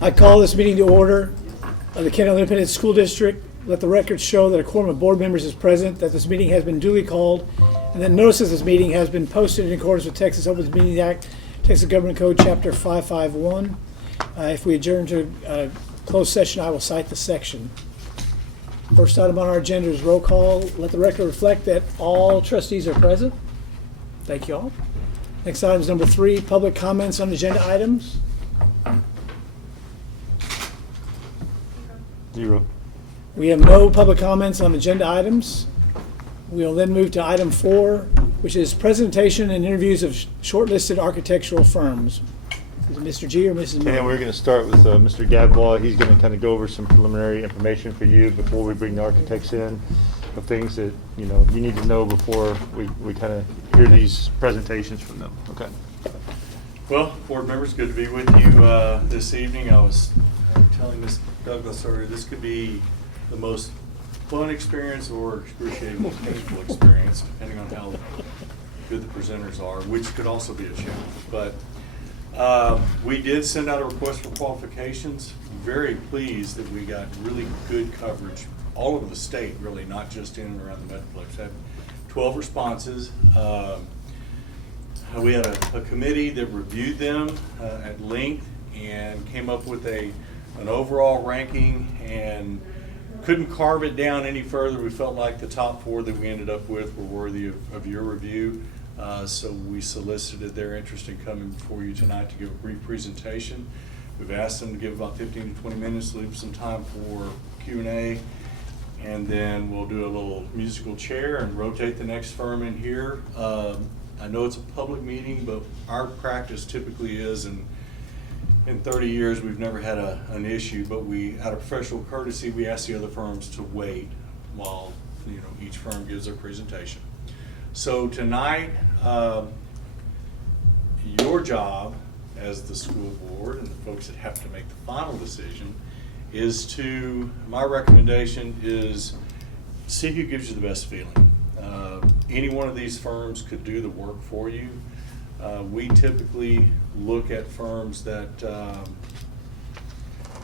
I call this meeting to order of the Kennedale Independent School District. Let the record show that a quorum of board members is present, that this meeting has been duly called, and that notice of this meeting has been posted in accordance with Texas Open Meetings Act, Texas Government Code Chapter 551. If we adjourn to closed session, I will cite the section. First item on our agenda is roll call. Let the record reflect that all trustees are present. Thank you all. Next item is number 3, public comments on agenda items. 0. We have no public comments on agenda items. We'll then move to item 4, which is presentation and interviews of shortlisted architectural firms. Is it Mr. G or Mrs. Miller? And we're going to start with Mr. Gadbois. He's going to kind of go over some preliminary information for you before we bring the architects in, of things that you need to know before we kind of hear these presentations from them. Okay. Well, board members, good to be with you this evening. I was telling Ms. Douglas earlier, this could be the most fun experience or excruciatingly painful experience, depending on how good the presenters are, which could also be a challenge. But we did send out a request for qualifications. Very pleased that we got really good coverage all over the state, really, not just in and around the Metroplex. Had 12 responses. We had a committee that reviewed them at length and came up with an overall ranking, and couldn't carve it down any further. We felt like the top 4 that we ended up with were worthy of your review. So we solicited their interest in coming before you tonight to give a brief presentation. We've asked them to give about 15 to 20 minutes, leave some time for Q&A, and then we'll do a little musical chair and rotate the next firm in here. I know it's a public meeting, but our practice typically is, and in 30 years we've never had an issue, but we, out of professional courtesy, we ask the other firms to wait while each firm gives their presentation. So tonight, your job as the school board and the folks that have to make the final decision is my recommendation is see who gives you the best feeling. Any one of these firms could do the work for you. We typically look at firms that are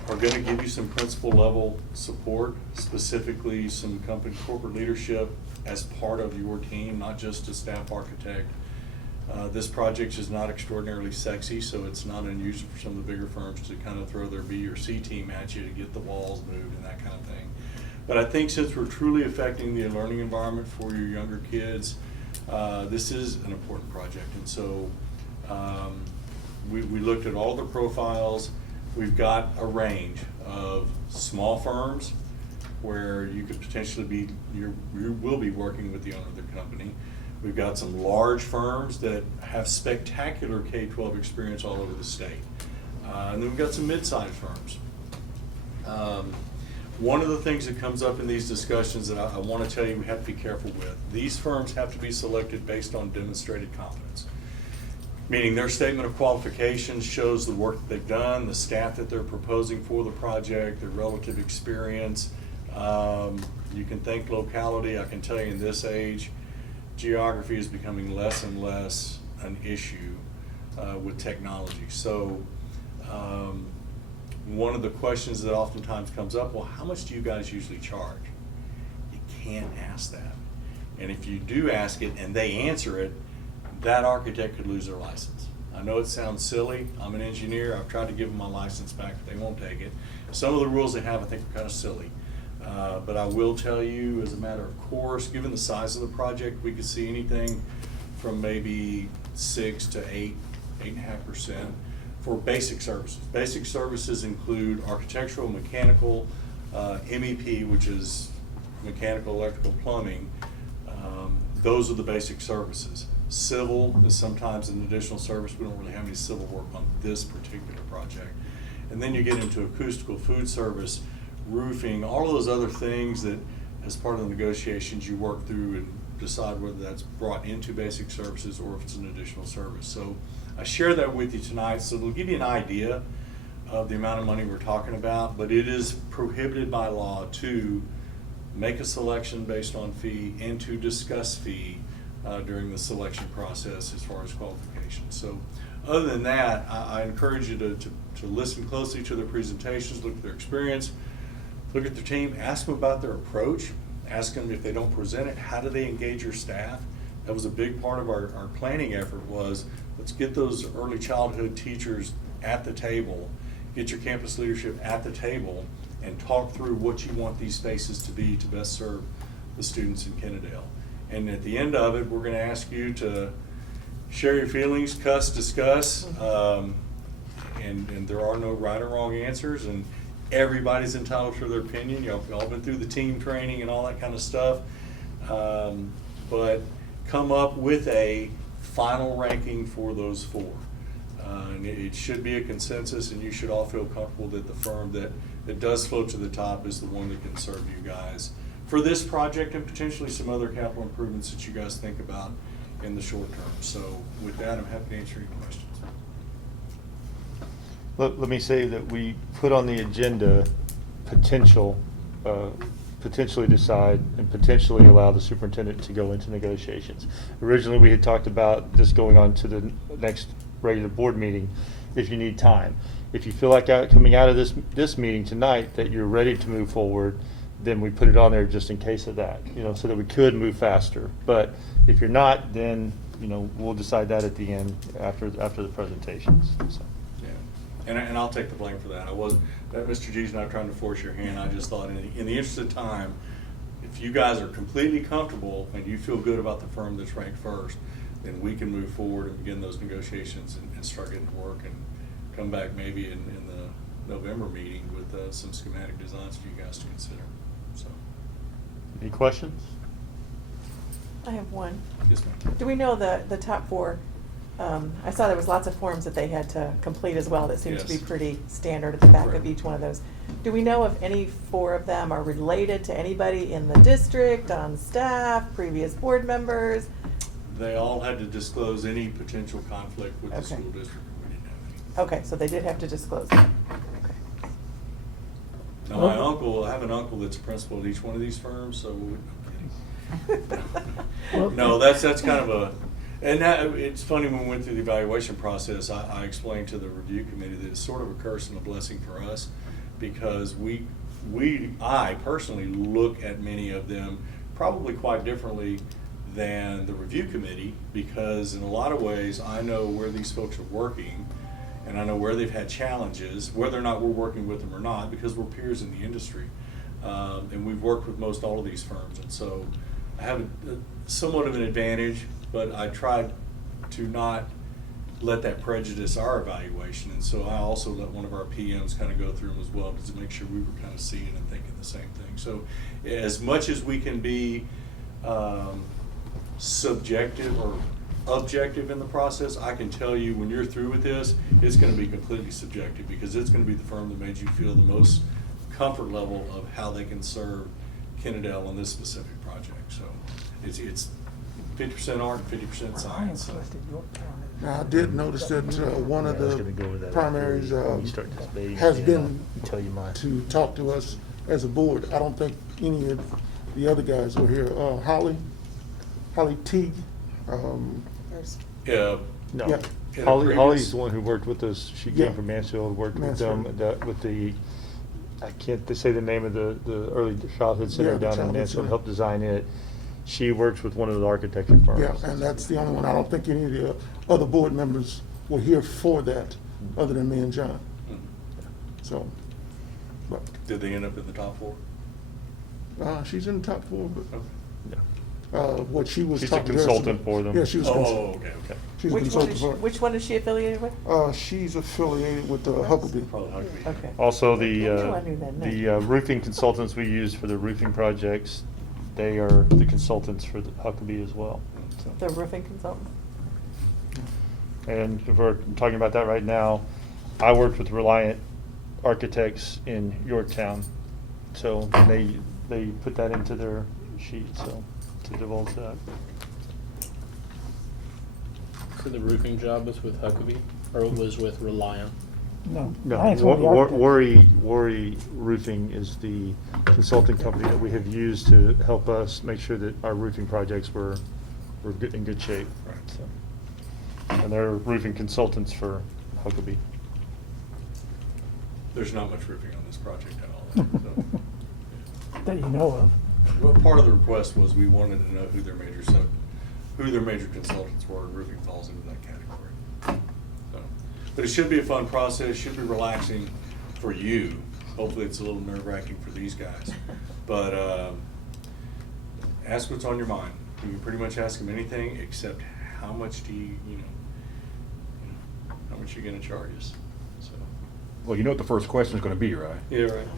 going to give you some principal level support, specifically some company corporate leadership as part of your team, not just a staff architect. This project is not extraordinarily sexy, so it's not unusual for some of the bigger firms to kind of throw their B or C team at you to get the walls moved and that kind of thing. But I think since we're truly affecting the learning environment for your younger kids, this is an important project. And so we looked at all the profiles. We've got a range of small firms where you could potentially you will be working with the owner of the company. We've got some large firms that have spectacular K-12 experience all over the state. And then we've got some mid-sized firms. One of the things that comes up in these discussions that I want to tell you we have to be careful with, these firms have to be selected based on demonstrated competence. Meaning their statement of qualifications shows the work that they've done, the staff that they're proposing for the project, their relative experience. You can think locality. I can tell you in this age, geography is becoming less and less an issue with technology. So one of the questions that oftentimes comes up, well, how much do you guys usually charge? You can't ask that. And if you do ask it and they answer it, that architect could lose their license. I know it sounds silly. I'm an engineer. I've tried to give them my license back, but they won't take it. Some of the rules they have I think are kind of silly. But I will tell you, as a matter of course, given the size of the project, we could see anything from maybe 6 to 8.5% for basic services. Basic services include architectural, mechanical, MEP, which is mechanical, electrical, plumbing. Those are the basic services. Civil is sometimes an additional service. We don't really have any civil work on this particular project. And then you get into acoustical, food service, roofing, all of those other things that as part of the negotiations you work through and decide whether that's brought into basic services or if it's an additional service. So I share that with you tonight, so it'll give you an idea of the amount of money we're talking about, but it is prohibited by law to make a selection based on fee and to discuss fee during the selection process as far as qualifications. So other than that, I encourage you to to listen closely to their presentations, look at their experience, look at their team, ask them about their approach, ask them if they don't present it, how do they engage your staff? That was a big part of our planning effort was, let's get those early childhood teachers at the table, get your campus leadership at the table, and talk through what you want these spaces to be to best serve the students in Kennedale. And at the end of it, we're gonna ask you to share your feelings, discuss, and there are no right or wrong answers, and everybody's entitled to their opinion. Y'all all been through the team training and all that kind of stuff. But come up with a final ranking for those four. And it should be a consensus, and you should all feel comfortable that the firm that does float to the top is the one that can serve you guys for this project and potentially some other capital improvements that you guys think about in the short term. So with that, I'm happy to answer any questions. Let me say that we put on the agenda potentially decide and potentially allow the superintendent to go into negotiations. Originally, we had talked about this going on to the next regular board meeting if you need time. If you feel like coming out of this meeting tonight that you're ready to move forward, then we put it on there just in case of that, so that we could move faster. But if you're not, then, we'll decide that at the end after the presentations. So. Yeah, and I'll take the blame for that. Mr. G's not trying to force your hand. I just thought in the interest of time, if you guys are completely comfortable and you feel good about the firm that's ranked first, then we can move forward and begin those negotiations and start getting to work and come back maybe in the November meeting with some schematic designs for you guys to consider. So, any questions? I have one. yes, ma'am. Do we know the top four? I saw there was lots of forms that they had to complete as well that seems to be Yes. pretty standard at the back Correct. of each one of those. Do we know if any four of them are related to anybody in the district, on staff, previous board members? They all had to disclose any potential conflict with the Okay. school district. We didn't have any. Okay, so they did have to disclose that. Okay. Now, I have an uncle that's a principal at each one of these firms, so I'm kidding. No, that's kind of it's funny, when we went through the evaluation process, I explained to the review committee that it's sort of a curse and a blessing for us, because I personally look at many of them probably quite differently than the review committee, because in a lot of ways, I know where these folks are working, and I know where they've had challenges, whether or not we're working with them or not, because we're peers in the industry. And we've worked with most all of these firms, and so I have somewhat of an advantage, but I tried to not let that prejudice our evaluation, and so I also let one of our PMs kind of go through them as well, to make sure we were kind of seeing and thinking the same thing. So as much as we can be subjective or objective in the process, I can tell you when you're through with this, it's going to be completely subjective, because it's going to be the firm that made you feel the most comfort level of how they can serve Kennedale on this specific project. So it's 50% art and 50% science. So. Now, I did notice that one of Yeah, I was gonna go over the that primaries when you start this meeting, has and been I'll tell you mine. to talk to us as a board. I don't think any of the other guys were here. Holly Teague. Yeah. No. Yeah. In a Holly's previous- the one who worked with us. She Yeah. came from Mansfield, worked with them, Mansfield. I can't say the name of the early childhood center Yeah, the down in childhood Mansfield, center. helped design it. She works with one of the architecture firms. Yeah, and that's the only one. I don't think any of the other board members were here for that, other than me and John. Mhm. So, but Did they end up in the top four? she's in the top four, but Okay. Yeah. what she was She's a talking to us consultant about- for them. Yeah, she was. Oh, consultant. okay, okay. She's a Which one consultant is she, for. which one is she affiliated with? She's affiliated with Huckabee. Probably Huckabee. Okay. Also, I knew that name. the roofing consultants we use for the roofing projects, they are the consultants for the Huckabee as well. So. The roofing consultant? And if we're talking about that right now, I worked with Reliance Architects in Yorktown. So they put that into their sheet, so to divulge that. So the roofing job was with Huckabee, or it was with Reliant? No. No, Reliance one of the architects. Worry Roofing is the consulting company that we have used to help us make sure that our roofing projects were in good shape. Right. So. And they're roofing consultants for Huckabee. There's not much roofing on this project at all. So. That you know of. Well, part of the request was we wanted to know who their major consultants were, and roofing falls into that category. So, but it should be a fun process, should be relaxing for you. Hopefully it's a little nerve-wracking for these guys. But ask what's on your mind. You can pretty much ask them anything except how much do you how much are you gonna charge us? So. Well, you know what the first question is going to be, right? Yeah, right.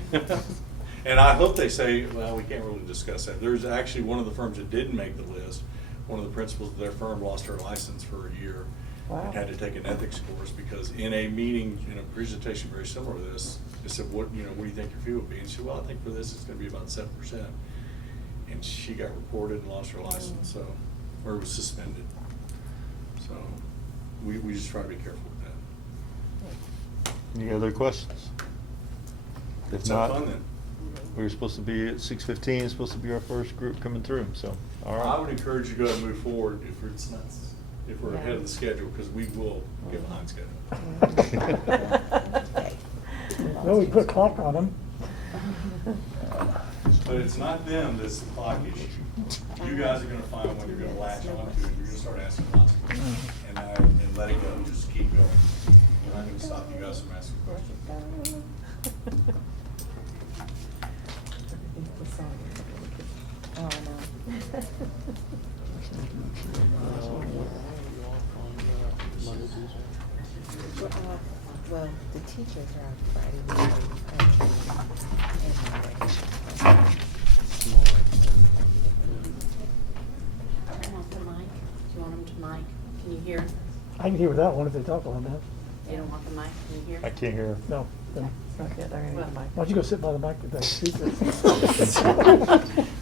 And I hope they say, well, we can't really discuss that. There's actually one of the firms that didn't make the list. One of the principals of their firm lost her license for a year. Wow. And had to take an ethics course because in a meeting, in a presentation very similar to this, they said, what do you think your fee will be? And she said, well, I think for this it's gonna be about 7%. And she got reported and lost her license, so, or was suspended. So we just try to be careful with that. Any other questions? If Let's have not, fun then. we were supposed to be at 6:15, it's supposed to be our first group coming through, so, all I right. would encourage you to go ahead and move forward if we're ahead of the schedule, because we will get behind schedule. Okay. No, we put a clock on them. But it's not them that's the clock issue. You guys are gonna find when you're gonna latch onto it, you're gonna start asking lots of questions. And let it go, just keep going. We're not gonna stop you guys from asking questions. Oh, no. Well, the teachers are on Friday. I want the mic. Do you want them to mic? Can you hear? I can hear without one if they talk on that. You don't want the mic? Can you hear? I can't hear. No. No. Okay, they're gonna need the mic. Why don't you go sit by the mic with that speaker?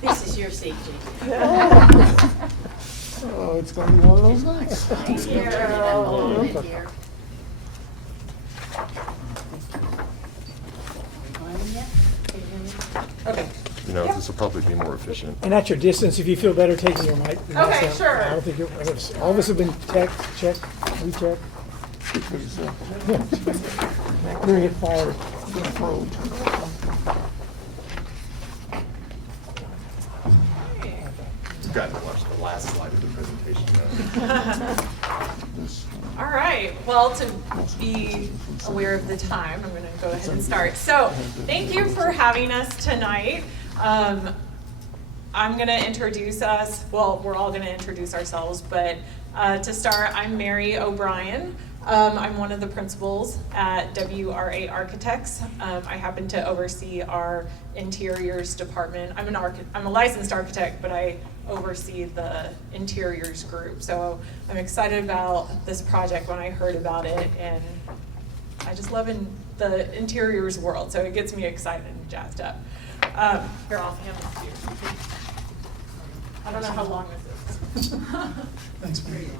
This is your safety. Oh, it's gonna be one of those nights. I hear. I hear. Can you hear me? Okay. You know, this will probably be more efficient. And at your distance, if you feel better taking your mic. Okay, sure. I don't think all of us have been checked, rechecked. We're gonna get fired. You've got to watch the last slide of the presentation. All right, well, to be aware of the time, I'm going to go ahead and start. So thank you for having us tonight. I'm going to introduce us. Well, we're all going to introduce ourselves, but to start, I'm Mary O'Brien. I'm one of the principals at WRA Architects. I happen to oversee our interiors department. I'm a licensed architect, but I oversee the interiors group. So I'm excited about this project when I heard about it, and I just love the interiors world, so it gets me excited and jazzed up. Here, I'll hand this to you. I don't know how long this is. Thanks, Mary.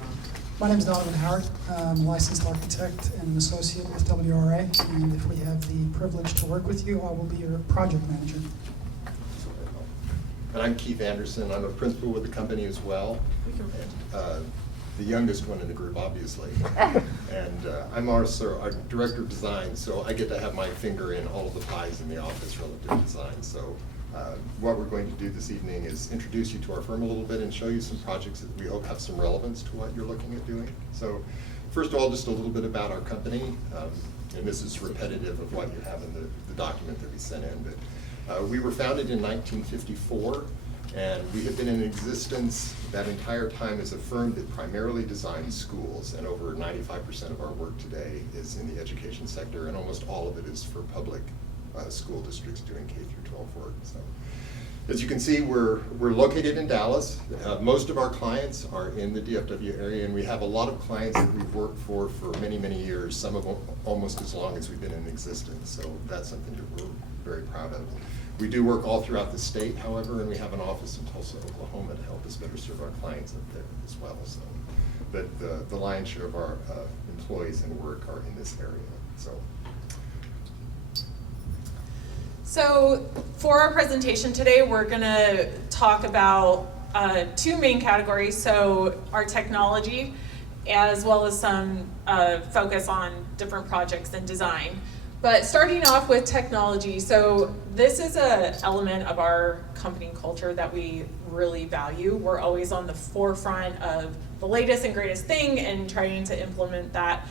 My name is Donovan Howard. I'm a licensed architect and an associate with WRA, and if we have the privilege to work with you, I will be your project manager. And I'm Keith Anderson. I'm a principal with the company as well. The youngest one in the group, obviously. And I'm also our director of design, so I get to have my finger in all of the pies in the office relative to design. So what we're going to do this evening is introduce you to our firm a little bit and show you some projects that we hope have some relevance to what you're looking at doing. So first of all, just a little bit about our company. And this is repetitive of what you have in the document that we sent in. But we were founded in 1954, and we have been in existence that entire time as a firm that primarily designs schools, and over 95% of our work today is in the education sector, and almost all of it is for public school districts doing K through 12 work. So, as you can see, we're located in Dallas. Most of our clients are in the DFW area, and we have a lot of clients that we've worked for many, many years, some of them almost as long as we've been in existence. So that's something that we're very proud of. We do work all throughout the state, however, and we have an office in Tulsa, Oklahoma to help us better serve our clients up there as well. So, but the lion's share of our employees and work are in this area. So for our presentation today, we're going to talk about two main categories. So our technology, as well as some focus on different projects and design. But starting off with technology, so this is an element of our company culture that we really value. We're always on the forefront of the latest and greatest thing and trying to implement that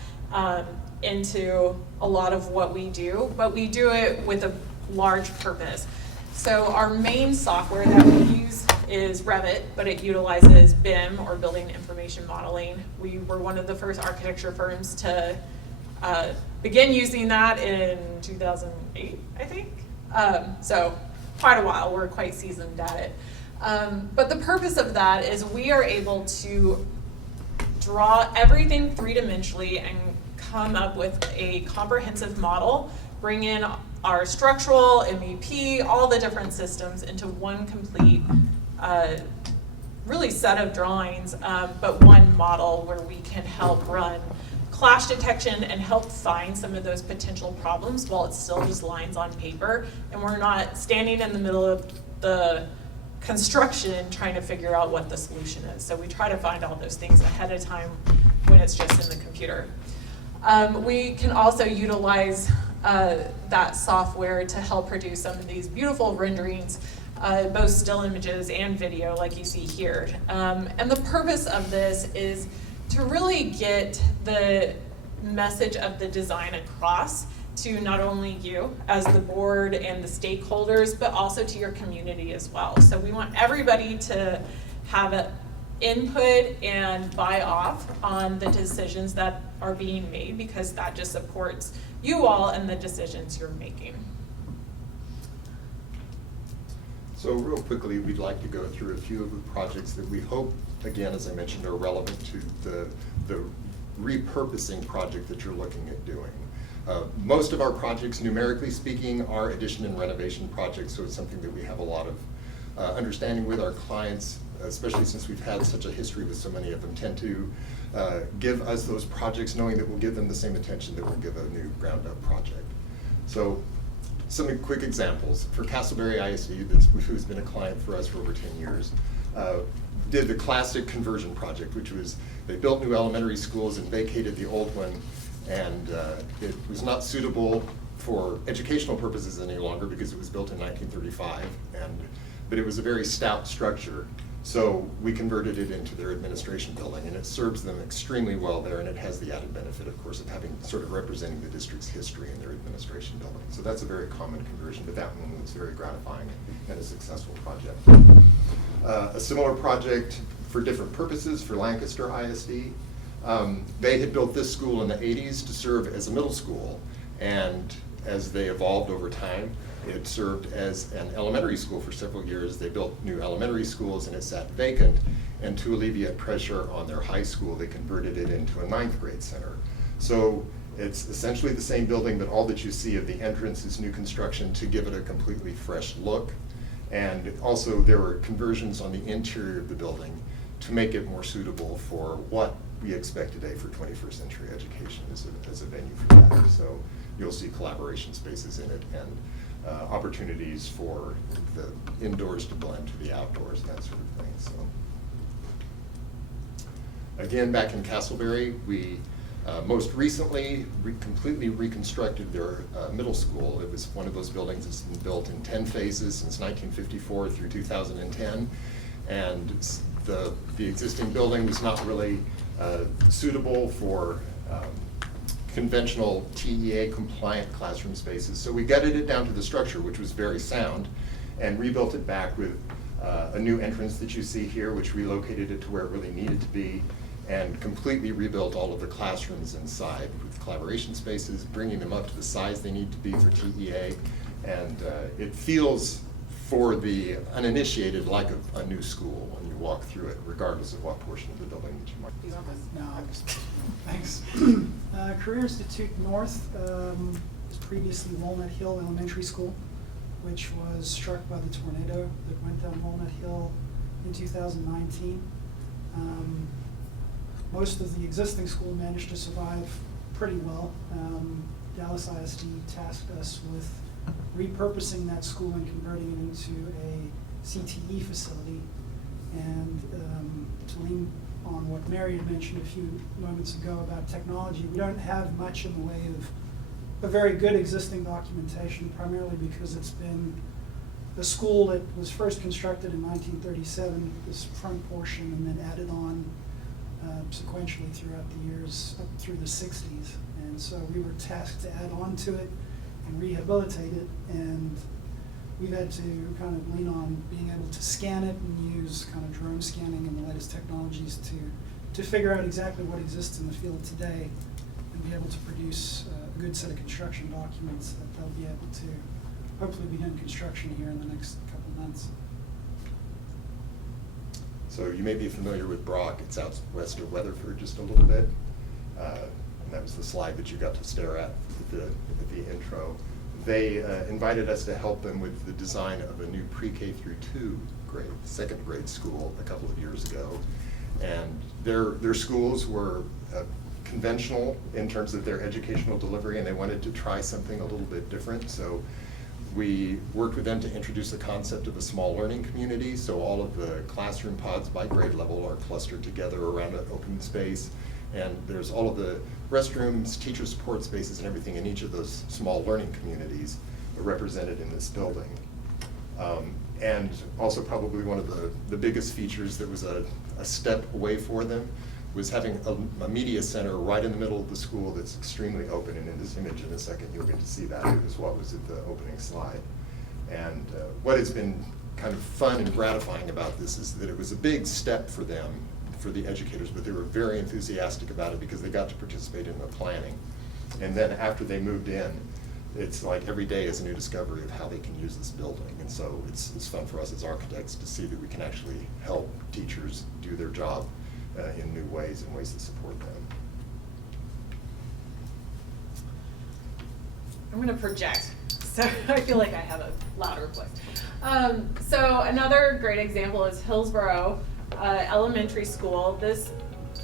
into a lot of what we do, but we do it with a large purpose. So our main software that we use is Revit, but it utilizes BIM, or Building Information Modeling. We were one of the first architecture firms to begin using that in 2008, I think. So quite a while, we're quite seasoned at it. But the purpose of that is we are able to draw everything three-dimensionally and come up with a comprehensive model, bring in our structural, MEP, all the different systems into one complete really set of drawings, but one model where we can help run clash detection and help find some of those potential problems while it's still just lines on paper, and we're not standing in the middle of the construction trying to figure out what the solution is. So we try to find all those things ahead of time when it's just in the computer. We can also utilize that software to help produce some of these beautiful renderings, both still images and video like you see here. And the purpose of this is to really get the message of the design across to not only you as the board and the stakeholders, but also to your community as well. So we want everybody to have an input and buy off on the decisions that are being made, because that just supports you all and the decisions you're making. So real quickly, we'd like to go through a few of the projects that we hope, again, as I mentioned, are relevant to the repurposing project that you're looking at doing. Most of our projects, numerically speaking, are addition and renovation projects, so it's something that we have a lot of understanding with. Our clients, especially since we've had such a history with so many of them, tend to give us those projects knowing that we'll give them the same attention that we'll give a new ground-up project. So some quick examples. For Castleberry Isd, who's been a client for us for over 10 years, did the classic conversion project, which was they built new elementary schools and vacated the old one, and it was not suitable for educational purposes any longer because it was built in 1935, but it was a very stout structure. So we converted it into their administration building, and it serves them extremely well there, and it has the added benefit, of course, of having sort of representing the district's history in their administration building. So that's a very common conversion, but that one was very gratifying and a successful project. A similar project for different purposes for Lancaster ISD. They had built this school in the 80s to serve as a middle school, and as they evolved over time, it served as an elementary school for several years. They built new elementary schools and it sat vacant, and to alleviate pressure on their high school, they converted it into a 9th grade center. So it's essentially the same building, but all that you see of the entrance is new construction to give it a completely fresh look. And also there were conversions on the interior of the building to make it more suitable for what we expect today for 21st century education as a venue for that. So you'll see collaboration spaces in it and opportunities for the indoors to blend to the outdoors, that sort of thing. So again, back in Castleberry, we most recently completely reconstructed their middle school. It was one of those buildings that's been built in 10 phases since 1954 through 2010, and the existing building was not really suitable for conventional TEA compliant classroom spaces. So we gutted it down to the structure, which was very sound, and rebuilt it back with a new entrance that you see here, which relocated it to where it really needed to be, and completely rebuilt all of the classrooms inside with collaboration spaces, bringing them up to the size they need to be for TEA. And it feels, for the uninitiated, like a new school when you walk through it, regardless of what portion of the building that you might be. No, thanks. Career Institute North was previously Walnut Hill Elementary School, which was struck by the tornado that went down Walnut Hill in 2019. Most of the existing school managed to survive pretty well. Dallas ISD tasked us with repurposing that school and converting it into a CTE facility. And to lean on what Mary had mentioned a few moments ago about technology, we don't have much in the way of a very good existing documentation, primarily because it's been a school that was first constructed in 1937, this front portion, and then added on sequentially throughout the years up through the 60s. And so we were tasked to add on to it and rehabilitate it, and we've had to kind of lean on being able to scan it and use kind of drone scanning and the latest technologies to figure out exactly what exists in the field today and be able to produce a good set of construction documents that they'll be able to hopefully begin construction here in the next couple months. So you may be familiar with Brock. It's out west of Weatherford just a little bit. And that was the slide that you got to stare at the intro. They invited us to help them with the design of a new pre-K through 2 grade, second grade school a couple of years ago. And their schools were conventional in terms of their educational delivery, and they wanted to try something a little bit different. So we worked with them to introduce the concept of a small learning community. So all of the classroom pods by grade level are clustered together around an open space. And there's all of the restrooms, teacher support spaces, and everything in each of those small learning communities represented in this building. And also probably one of the biggest features that was a step away for them was having a media center right in the middle of the school that's extremely open. And in this image in a second, you'll get to see that. It was what was at the opening slide. And what has been kind of fun and gratifying about this is that it was a big step for them, for the educators, but they were very enthusiastic about it because they got to participate in the planning. And then after they moved in, it's like every day is a new discovery of how they can use this building. And so it's fun for us as architects to see that we can actually help teachers do their job in new ways and ways that support them. I'm gonna project, so I feel like I have a louder voice. So another great example is Hillsborough Elementary School. This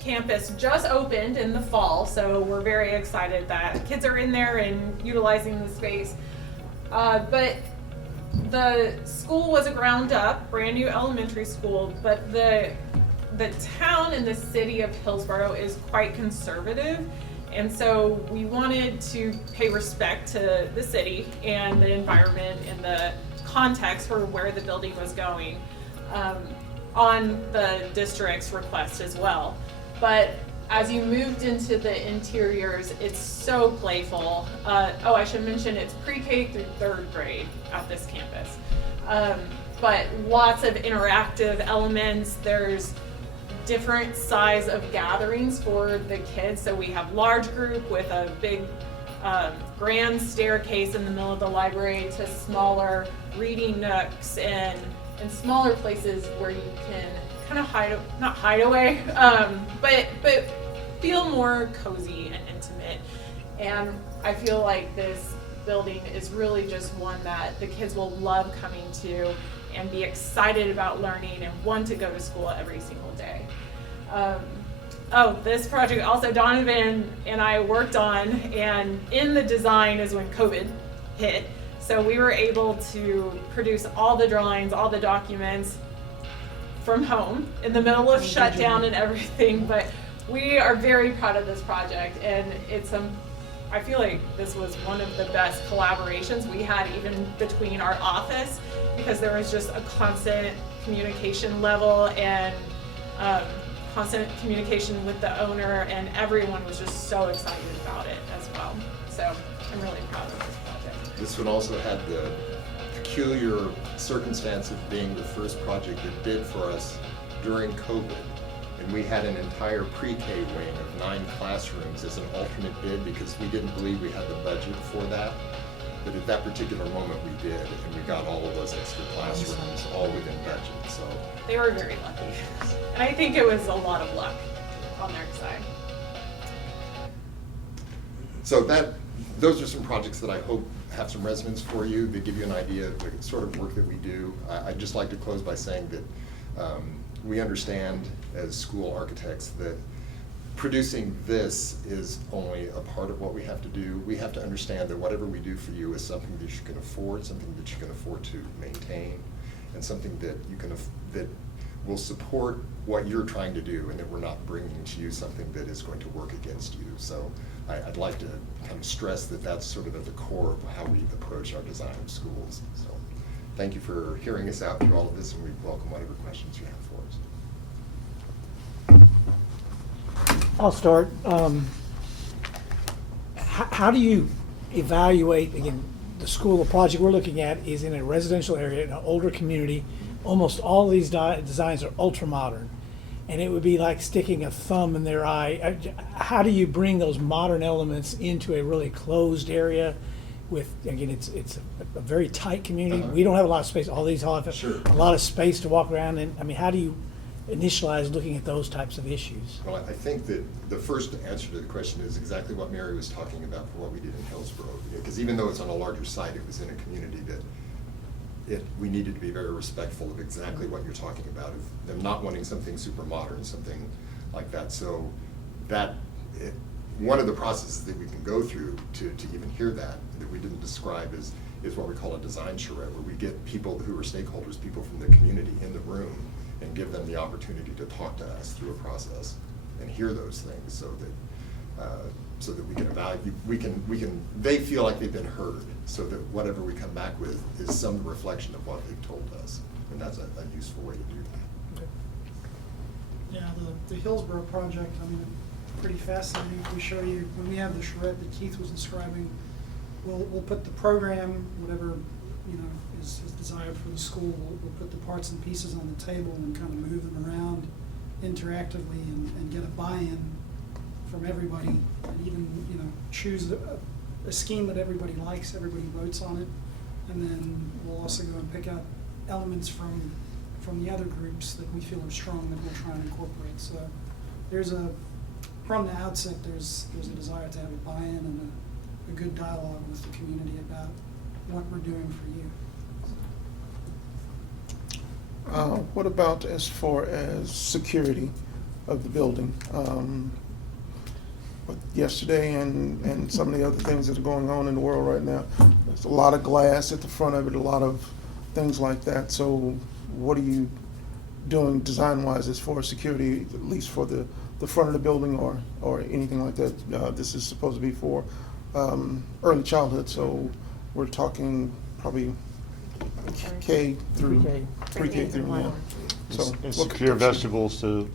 campus just opened in the fall, so we're very excited that kids are in there and utilizing the space. But the school was a ground up, brand new elementary school, but the town and the city of Hillsborough is quite conservative. And so we wanted to pay respect to the city and the environment and the context for where the building was going on the district's request as well. But as you moved into the interiors, it's so playful. Oh, I should mention it's pre-K through 3rd grade at this campus. But lots of interactive elements. There's different size of gatherings for the kids. So we have large group with a big grand staircase in the middle of the library to smaller reading nooks and smaller places where you can kind of not hide away, but feel more cozy and intimate. And I feel like this building is really just one that the kids will love coming to and be excited about learning and want to go to school every single day. This project also Donovan and I worked on, and in the design is when COVID hit. So we were able to produce all the drawings, all the documents from home in the middle of shutdown and everything. But we are very proud of this project, and I feel like this was one of the best collaborations we had even between our office, because there was just a constant communication level and constant communication with the owner, and everyone was just so excited about it as well. So I'm really proud of this project. This one also had the peculiar circumstance of being the first project that bid for us during COVID. And we had an entire pre-K wing of 9 classrooms as an alternate bid because we didn't believe we had the budget for that. But at that particular moment we did, and we got all of those extra classrooms all within budget. So they were very lucky. And I think it was a lot of luck on their side. So those are some projects that I hope have some resonance for you. They give you an idea of the sort of work that we do. I'd just like to close by saying that we understand as school architects that producing this is only a part of what we have to do. We have to understand that whatever we do for you is something that you can afford, something that you can afford to maintain, and something that will support what you're trying to do, and that we're not bringing to you something that is going to work against you. So I'd like to kind of stress that that's sort of at the core of how we approach our design of schools. So thank you for hearing us out through all of this, and we welcome whatever questions you have for us. I'll start. How do you evaluate, again, the school, the project we're looking at is in a residential area, in an older community. Almost all these designs are ultra-modern. And it would be like sticking a thumb in their eye. How do you bring those modern elements into a really closed area with, again, it's a very tight community. We don't have a lot of space. All these have Sure. a lot of space to walk around in. I mean, how do you initialize looking at those types of issues? Well, I think that the first answer to the question is exactly what Mary was talking about for what we did in Hillsborough. Because even though it's on a larger site, it was in a community that we needed to be very respectful of exactly what you're talking about, of them not wanting something super modern, something like that. So one of the processes that we can go through to even hear that we didn't describe is what we call a design charrette, where we get people who are stakeholders, people from the community in the room, and give them the opportunity to talk to us through a process and hear those things, so that we can evaluate, they feel like they've been heard, so that whatever we come back with is some reflection of what they've told us, and that's a useful way to do that. Yeah, the Hillsborough project, I mean, pretty fascinating. We show you, when we have the charrette that Keith was describing, we'll put the program, whatever, is desired for the school, we'll put the parts and pieces on the table and kind of move them around interactively and get a buy-in from everybody, and even, choose a scheme that everybody likes, everybody votes on it, and then we'll also go and pick out elements from the other groups that we feel are strong that we'll try and incorporate. So from the outset, there's a desire to have a buy-in and a good dialogue with the community about what we're doing for you. What about as far as security of the building? Yesterday and some of the other things that are going on in the world right now, there's a lot of glass at the front of it, a lot of things like that. So what are you doing design-wise as far as security, at least for the front of the building or anything like that? This is supposed to be for early childhood, so we're talking probably K through pre-K through, yeah. So And what secure could- vegetables to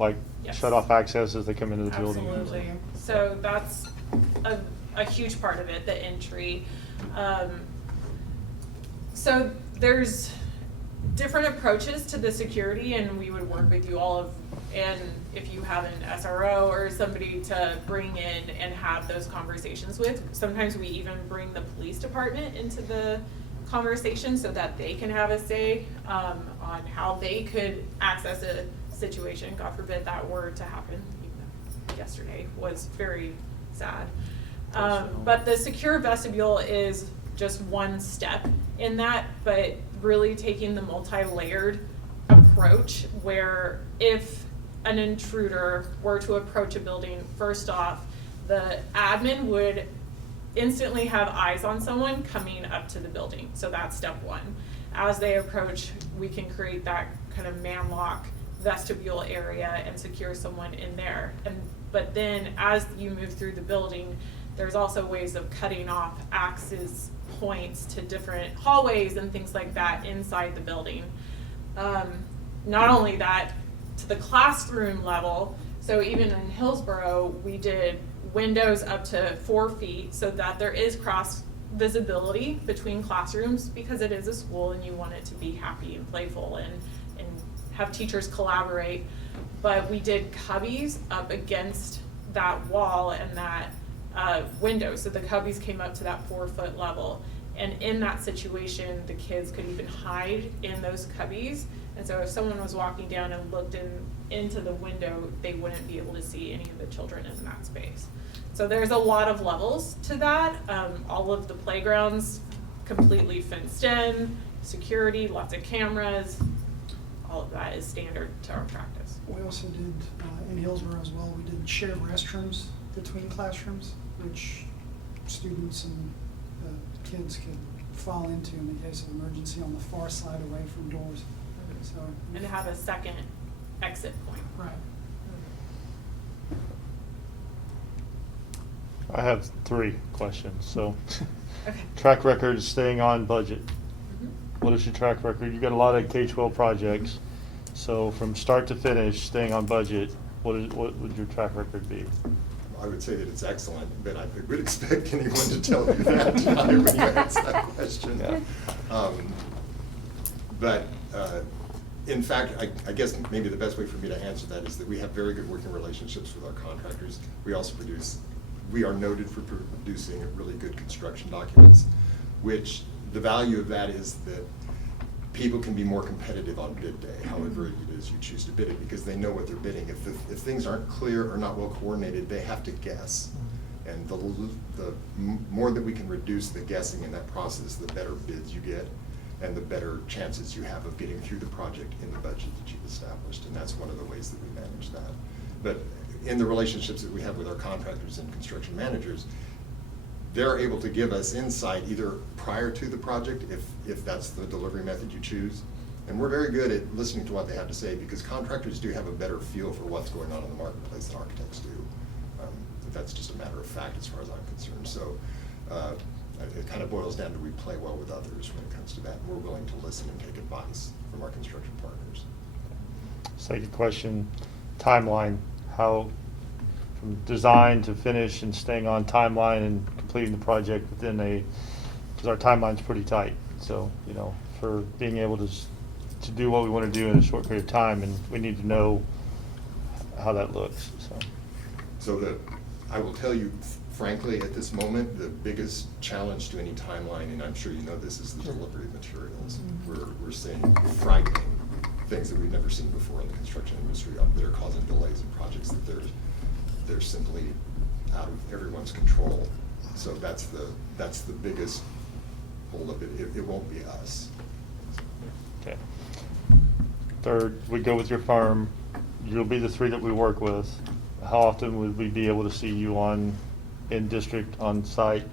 Yes. shut off access as they come into the building. Absolutely. So that's a huge part of it, the entry. So there's different approaches to the security, and we would work with you and if you have an SRO or somebody to bring in and have those conversations with. Sometimes we even bring the police department into the conversation so that they can have a say on how they could access a situation. God forbid that were to happen. Yesterday was very sad. But the secure vestibule is just one step in that, but really taking the multi-layered approach where if an intruder were to approach a building, first off, the admin would instantly have eyes on someone coming up to the building. So that's step one. As they approach, we can create that kind of man-lock vestibule area and secure someone in there. But then as you move through the building, there's also ways of cutting off access points to different hallways and things like that inside the building. Not only that, to the classroom level, so even in Hillsborough, we did windows up to 4 feet so that there is cross visibility between classrooms, because it is a school and you want it to be happy and playful and have teachers collaborate. But we did cubbies up against that wall and that window, so the cubbies came up to that 4-foot level, and in that situation the kids could even hide in those cubbies, and so if someone was walking down and looked into the window, they wouldn't be able to see any of the children in that space. So there's a lot of levels to that. All of the playgrounds completely fenced in, security, lots of cameras, all of that is standard to our practice. We also did, in Hillsborough as well, we did shared restrooms between classrooms, which students and kids could fall into in the case of emergency on the far side away from doors. So, And have a second exit point. Right. I have 3 questions. So, Okay. track record is staying on budget. Mhm. What is your track record? You've got a lot of K-12 projects. So from start to finish, staying on budget, what would your track record be? I would say that it's excellent, but I would expect anyone to tell you that tonight when you ask that question. Yeah. But in fact, I guess maybe the best way for me to answer that is that we have very good working relationships with our contractors. We are noted for producing really good construction documents, which the value of that is that people can be more competitive on bid day, however it is you choose to bid it, because they know what they're bidding. If things aren't clear or not well coordinated, they have to guess. And the more that we can reduce the guessing in that process, the better bids you get and the better chances you have of getting through the project in the budget that you've established. And that's one of the ways that we manage that. But in the relationships that we have with our contractors and construction managers, they're able to give us insight either prior to the project, if that's the delivery method you choose. And we're very good at listening to what they have to say, because contractors do have a better feel for what's going on in the marketplace than architects do. That's just a matter of fact as far as I'm concerned. So it kind of boils down to we play well with others when it comes to that. And we're willing to listen and take advice from our construction partners. Second question, timeline. How, from design to finish and staying on timeline and completing the project within because our timeline's pretty tight. So, for being able to do what we want to do in a short period of time, and we need to know how that looks, So I will tell you, frankly, at this moment, the biggest challenge to any timeline, and I'm sure you know this, is the delivery of materials. We're seeing frightening things that we've never seen before in the construction industry that are causing delays in projects that they're simply out of everyone's control. So that's the biggest hold of it. It won't be us. Okay. Third, we go with your firm. You'll be the 3 that we work with. How often would we be able to see you in district, on site,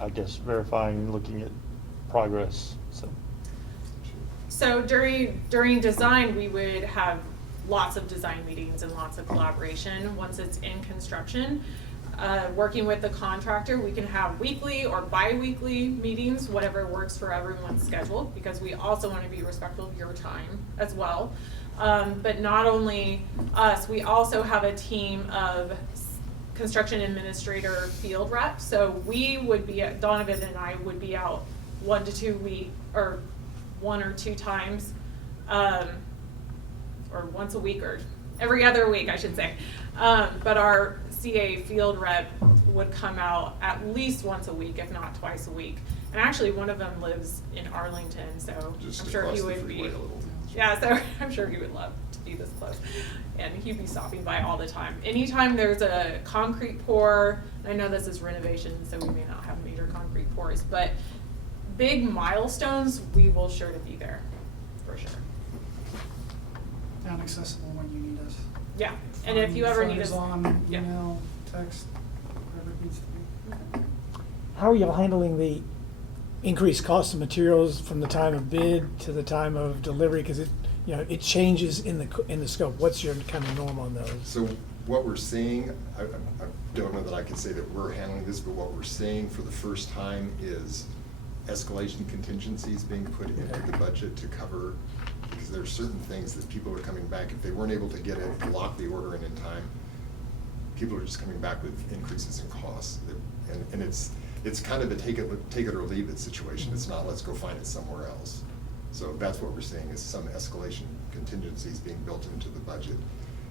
I guess, verifying and looking at progress? So during design, we would have lots of design meetings and lots of collaboration. Once it's in construction, working with the contractor, we can have weekly or bi-weekly meetings, whatever works for everyone's schedule, because we also want to be respectful of your time as well. But not only us, we also have a team of construction administrator field reps. So we would be, Donovan and I would be out 1 to 2 weeks, or 1 or 2 times, or once a week, or every other week, I should say. But our CA field rep would come out at least once a week, if not twice a week. And actually, one of them lives in Arlington, so Just I'm sure he across the would freeway be. a little. Yeah, so I'm sure he would love to be this close. And he'd be stopping by all the time. Anytime there's a concrete pour, I know this is renovation, so we may not have major concrete pours, but big milestones, we will sure to be there, for sure. And accessible when you need us. Yeah, and if you ever need us. On yeah. email, text, whatever it needs to be. How are you handling the increased cost of materials from the time of bid to the time of delivery? Because it changes in the scope. What's your kind of norm on those? So what we're seeing, I don't know that I can say that we're handling this, but what we're seeing for the first time is escalation contingencies being put into the budget to cover, because there are certain things that people are coming back, if they weren't able to get it, lock the order in time, people are just coming back with increases in costs. And it's kind of a take it or leave it situation. It's not let's go find it somewhere else. So that's what we're seeing, is some escalation contingencies being built into the budget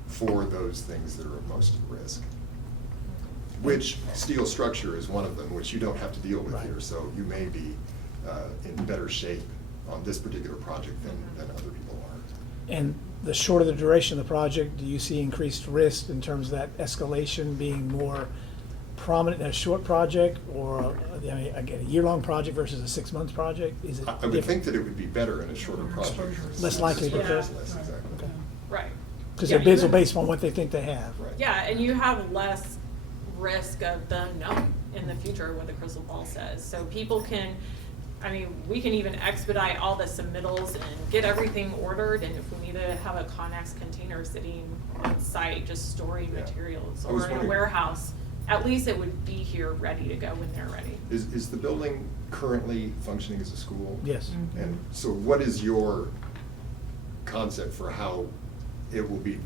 for those things that are most at risk. Which steel structure is one of them, which you don't have to deal with here. So you may be in better shape on this particular project than other people are. And the shorter the duration of the project, do you see increased risk in terms of that escalation being more prominent in a short project, or again, a year-long project versus a 6-month project? Is it I would think that it would be better in a shorter project. Less likely to Less, occur? exactly. Okay. Right. Because Yeah, their bids you are based on what they think they have. Right. Yeah, and you have less risk of the unknown in the future, what the crystal ball says. So people can I mean, we can even expedite all the submittals and get everything ordered, and if we need to have a Connex container sitting on site, just storing Yeah. materials, I was or in a wondering- warehouse, at least it would be here, ready to go when they're ready. Is the building currently functioning as a school? Yes. And so what is your concept for how it will be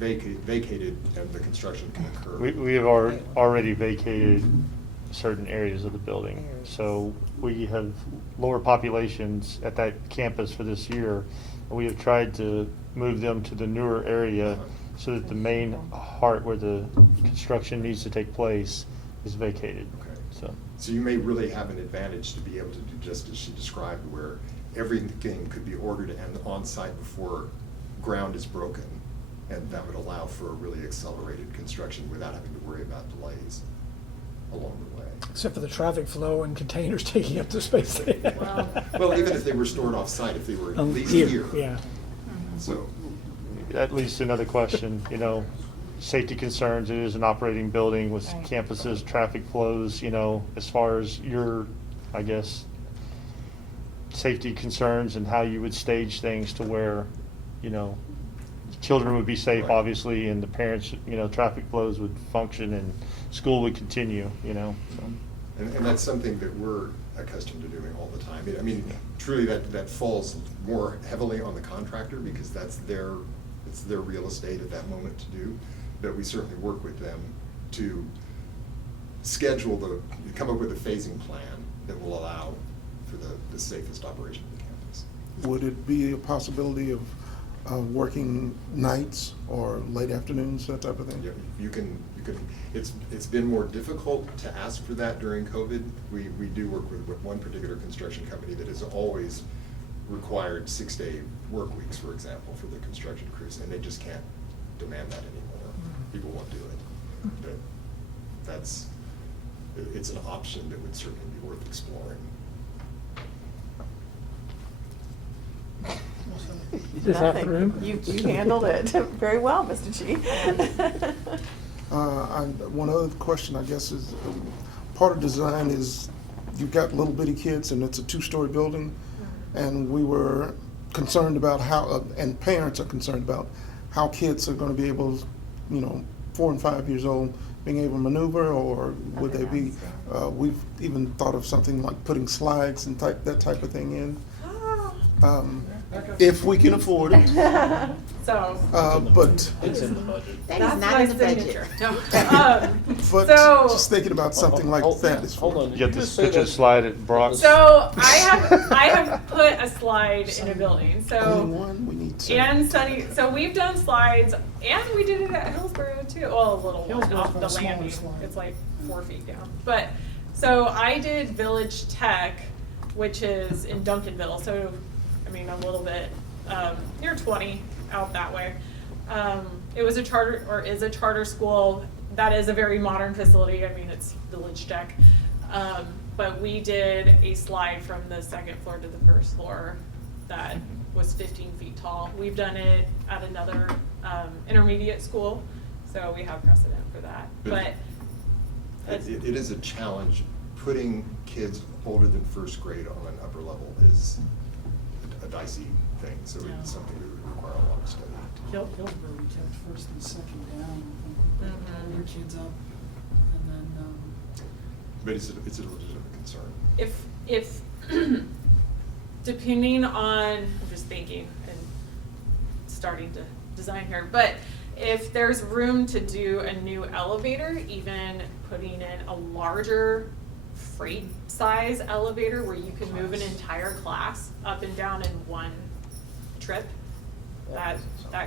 vacated and the construction can occur? We have already vacated certain areas of the building. So we have lower populations at that campus for this year. We have tried to move them to the newer area so that the main heart where the construction needs to take place is vacated. Okay. So you may really have an advantage to be able to do just as she described, where everything could be ordered and on-site before ground is broken. And that would allow for a really accelerated construction without having to worry about delays along the way. Except for the traffic flow and containers taking up the space. Well, even if they were stored off-site, if they were at least Here, here. yeah. So, At least another question, safety concerns, it is an operating building with Right. campuses, traffic flows, as far as your, I guess, safety concerns and how you would stage things to where, children would be safe, Right. obviously, and the parents, traffic flows would function and school would continue, so. and that's something that we're accustomed to doing all the time. I mean, truly that falls more heavily on the contractor because it's their real estate at that moment to do. But we certainly work with them to come up with a phasing plan that will allow for the safest operation of the campus. Would it be a possibility of working nights or late afternoons, that type of thing? Yeah, you can, it's been more difficult to ask for that during COVID. We do work with one particular construction company that has always required 6-day work weeks, for example, for their construction crews, and they just can't demand that anymore. People won't do it. But it's an option that would certainly be worth exploring. Is that the room? You handled it very well, Mr. Chi. One other question, I guess, is part of design is you've got little bitty kids and it's a 2-story building. And we were concerned about how, and parents are concerned about how kids are going to be able, 4 and 5 years old, being able to maneuver, or would they be, we've even thought of something like putting slides and that type of thing in. If we can afford it. So. But It's in the budget. That That's is not my in the budget. signature. No. But So- just thinking about something like that is Hold on. You got this picture slide at Brock. So I have put a slide in a building, only so, one, we need to. and Sunny, so we've done slides, and we did it at Hillsborough too, well, a little one Hillsborough's off got the a smaller landing, slide. it's like 4 feet down. But, so I did Village Tech, which is in Duncanville, so, I mean, a little bit, near 20, out that way. It was a charter, or is a charter school, that is a very modern facility, I mean, it's Village Tech. But we did a slide from the 2nd floor to the 1st floor that was 15 feet tall. We've done it at another intermediate school, so we have precedent for that. But It is a challenge. Putting kids older than 1st grade on an upper level is a dicey thing, so it's something that would require a lot of study. Hillsborough, we kept 1st and 2nd down, I think, Mhm. older kids up, and then, But it's a legitimate concern. if depending on, I'm just thinking and starting to design here, but if there's room to do a new elevator, even putting in a larger freight size elevator where you can move an entire class up and down in one trip, that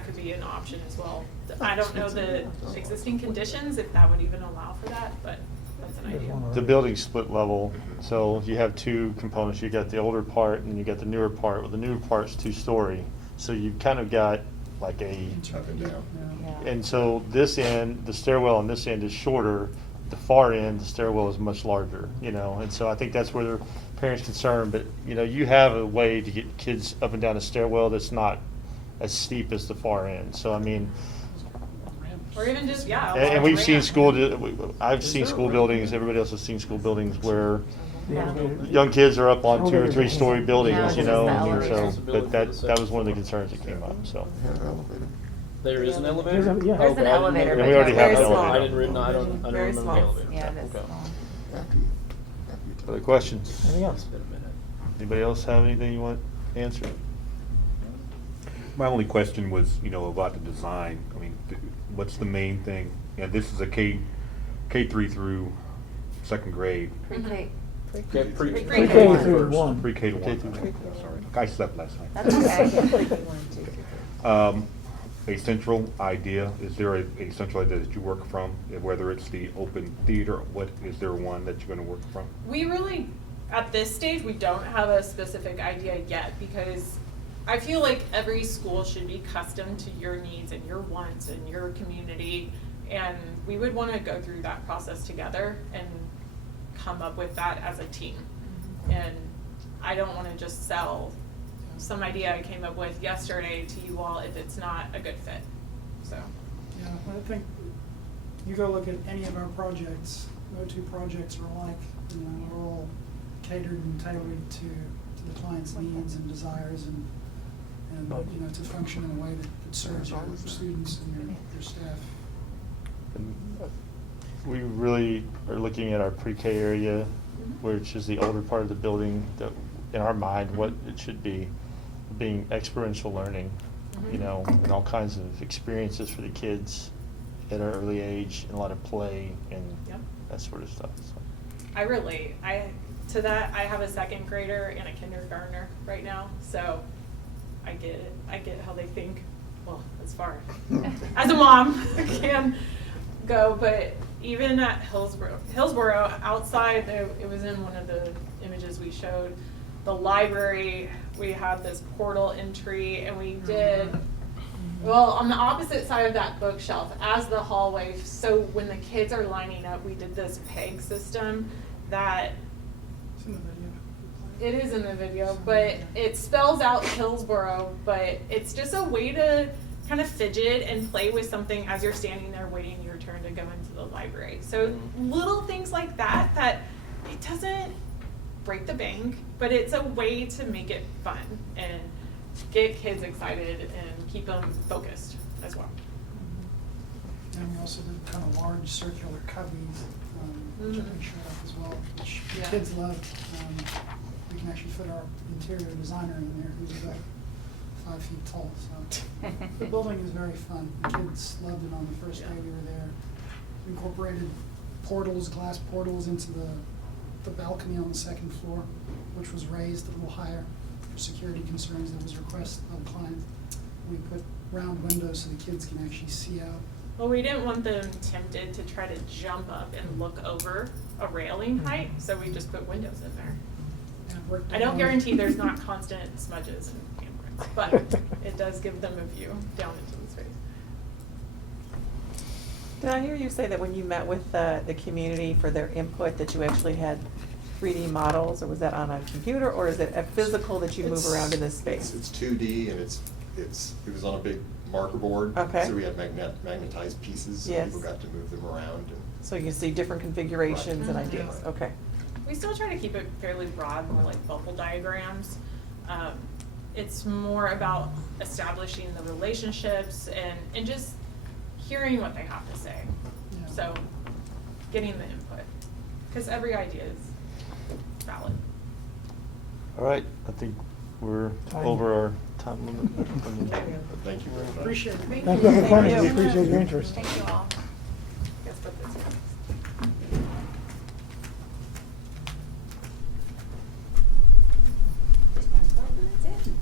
could be an option as well. I don't know the existing conditions, if that would even allow for that, but that's an idea. The building's split level, so you have 2 components. You got the older part and you got the newer part. Well, the newer part's 2-story, so you've kind of got like a, Up and down. Yeah. and so this end, the stairwell on this end is shorter. The far end, the stairwell is much larger, and so I think that's where the parents' concerned. But, you have a way to get kids up and down a stairwell that's not as steep as the far end. So, I mean, Or even just, yeah. a and large we've seen ramp. I've seen school buildings, everybody else has seen school buildings where young kids are up on 2 or Elevator. 3-story buildings, you know, No, and it's so, just but elevator. that was one of the concerns that came up, so. There is an There's elevator? a- yeah. Oh, There's but an I didn't know elevator, there but was we already an have an elevator. elevator. I didn't read, no, I don't Very remember the small. elevator. Yeah, that's Okay. small. Other questions? Anything else? It's been a minute. Anybody else have anything you want answered? My only question was, about the design. I mean, what's the main thing? Yeah, this is a K3 through 2nd grade, Pre-K. Yeah, Pre-K Pre-K to through first. one. pre-K to K 1. through Sorry, I slept last night. That's okay. A central idea, is there a central idea that you work from? Whether it's the open theater, is there one that you're gonna work from? We really, at this stage, we don't have a specific idea yet because I feel like every school should be custom to your needs and your wants and your community. And we would want to go through that process together and come up with that as a team. And I don't want to just sell some idea I came up with yesterday to you all if it's not a good fit, so. Yeah, I think you go look at any of our projects, no two projects are alike, we're all catered and tailored to the client's needs and desires and to function in a way that serves your students and your staff. And, we really are looking at our pre-K area, which is the older part of the building, that in our mind, what it should be, being experiential learning, and all kinds of experiences for the kids at an early age, and a lot of play and Yep. that sort of stuff. So. I relate. To that, I have a 2nd grader and a kindergartner right now, so I get it. I get how they think, well, as far as a mom can go, but even at Hillsborough, outside, it was in one of the images we showed, the library, we had this portal entry, and we did, well, on the opposite side of that bookshelf, as the hallway, so when the kids are lining up, we did this peg system that, It's in the video. it is in the video, but it spells out Hillsborough, but it's just a way to kind of fidget and play with something as you're standing there waiting your turn to go into the library. So little things like that, it doesn't break the bank, but it's a way to make it fun and get kids excited and keep them focused as well. And we also did kind of large circular cubbies, which I think showed up as well, which the Yeah. kids loved. We can actually fit our interior designer in there, who's about 5 feet tall, so. The building is very fun. The kids loved it on the first day we were there. We incorporated portals, glass portals into the balcony on the 2nd floor, which was raised a little higher for security concerns. That was a request of the client. We put round windows so the kids can actually see out. Well, we didn't want them tempted to try to jump up and look over a railing height, so we just put windows in there. And it worked I don't out. guarantee there's not constant smudges and handprints, but it does give them a view down into the space. Did I hear you say that when you met with the community for their input, that you actually had 3D models, or was that on a computer, or is it a physical that you move around in this space? It's 2D and it was on a big marker board. Okay. So we had magnetized pieces, so Yes. people got to move them around. So you can see different configurations and Right. ideas, Mhm. okay. We still try to keep it fairly broad, more like bubble diagrams. It's more about establishing the relationships and just hearing what they have to say. Yeah. So getting the input, because every idea is valid. All right, I think we're Time. over our time limit. But thank you very much. Appreciate it. Thank you for coming, we appreciate your interest. Thank you all. Guess what this is. Just one card and that's it.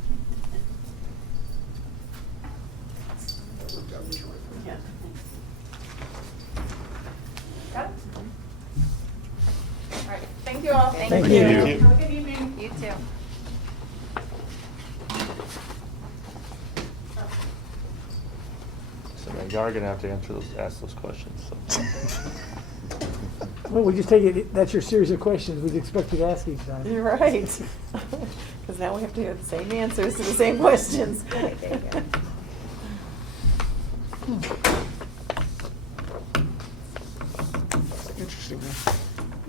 That worked out terrific. Yeah. Got it? All right, thank you all. Thank you. Thank you. Have a good evening. You too. So now you are gonna have to ask those questions, so. Well, we just take it, that's your series of questions we'd expect you to ask each time. You're right. Because now we have to have the same answers to the same questions. Right, there you go. Interesting.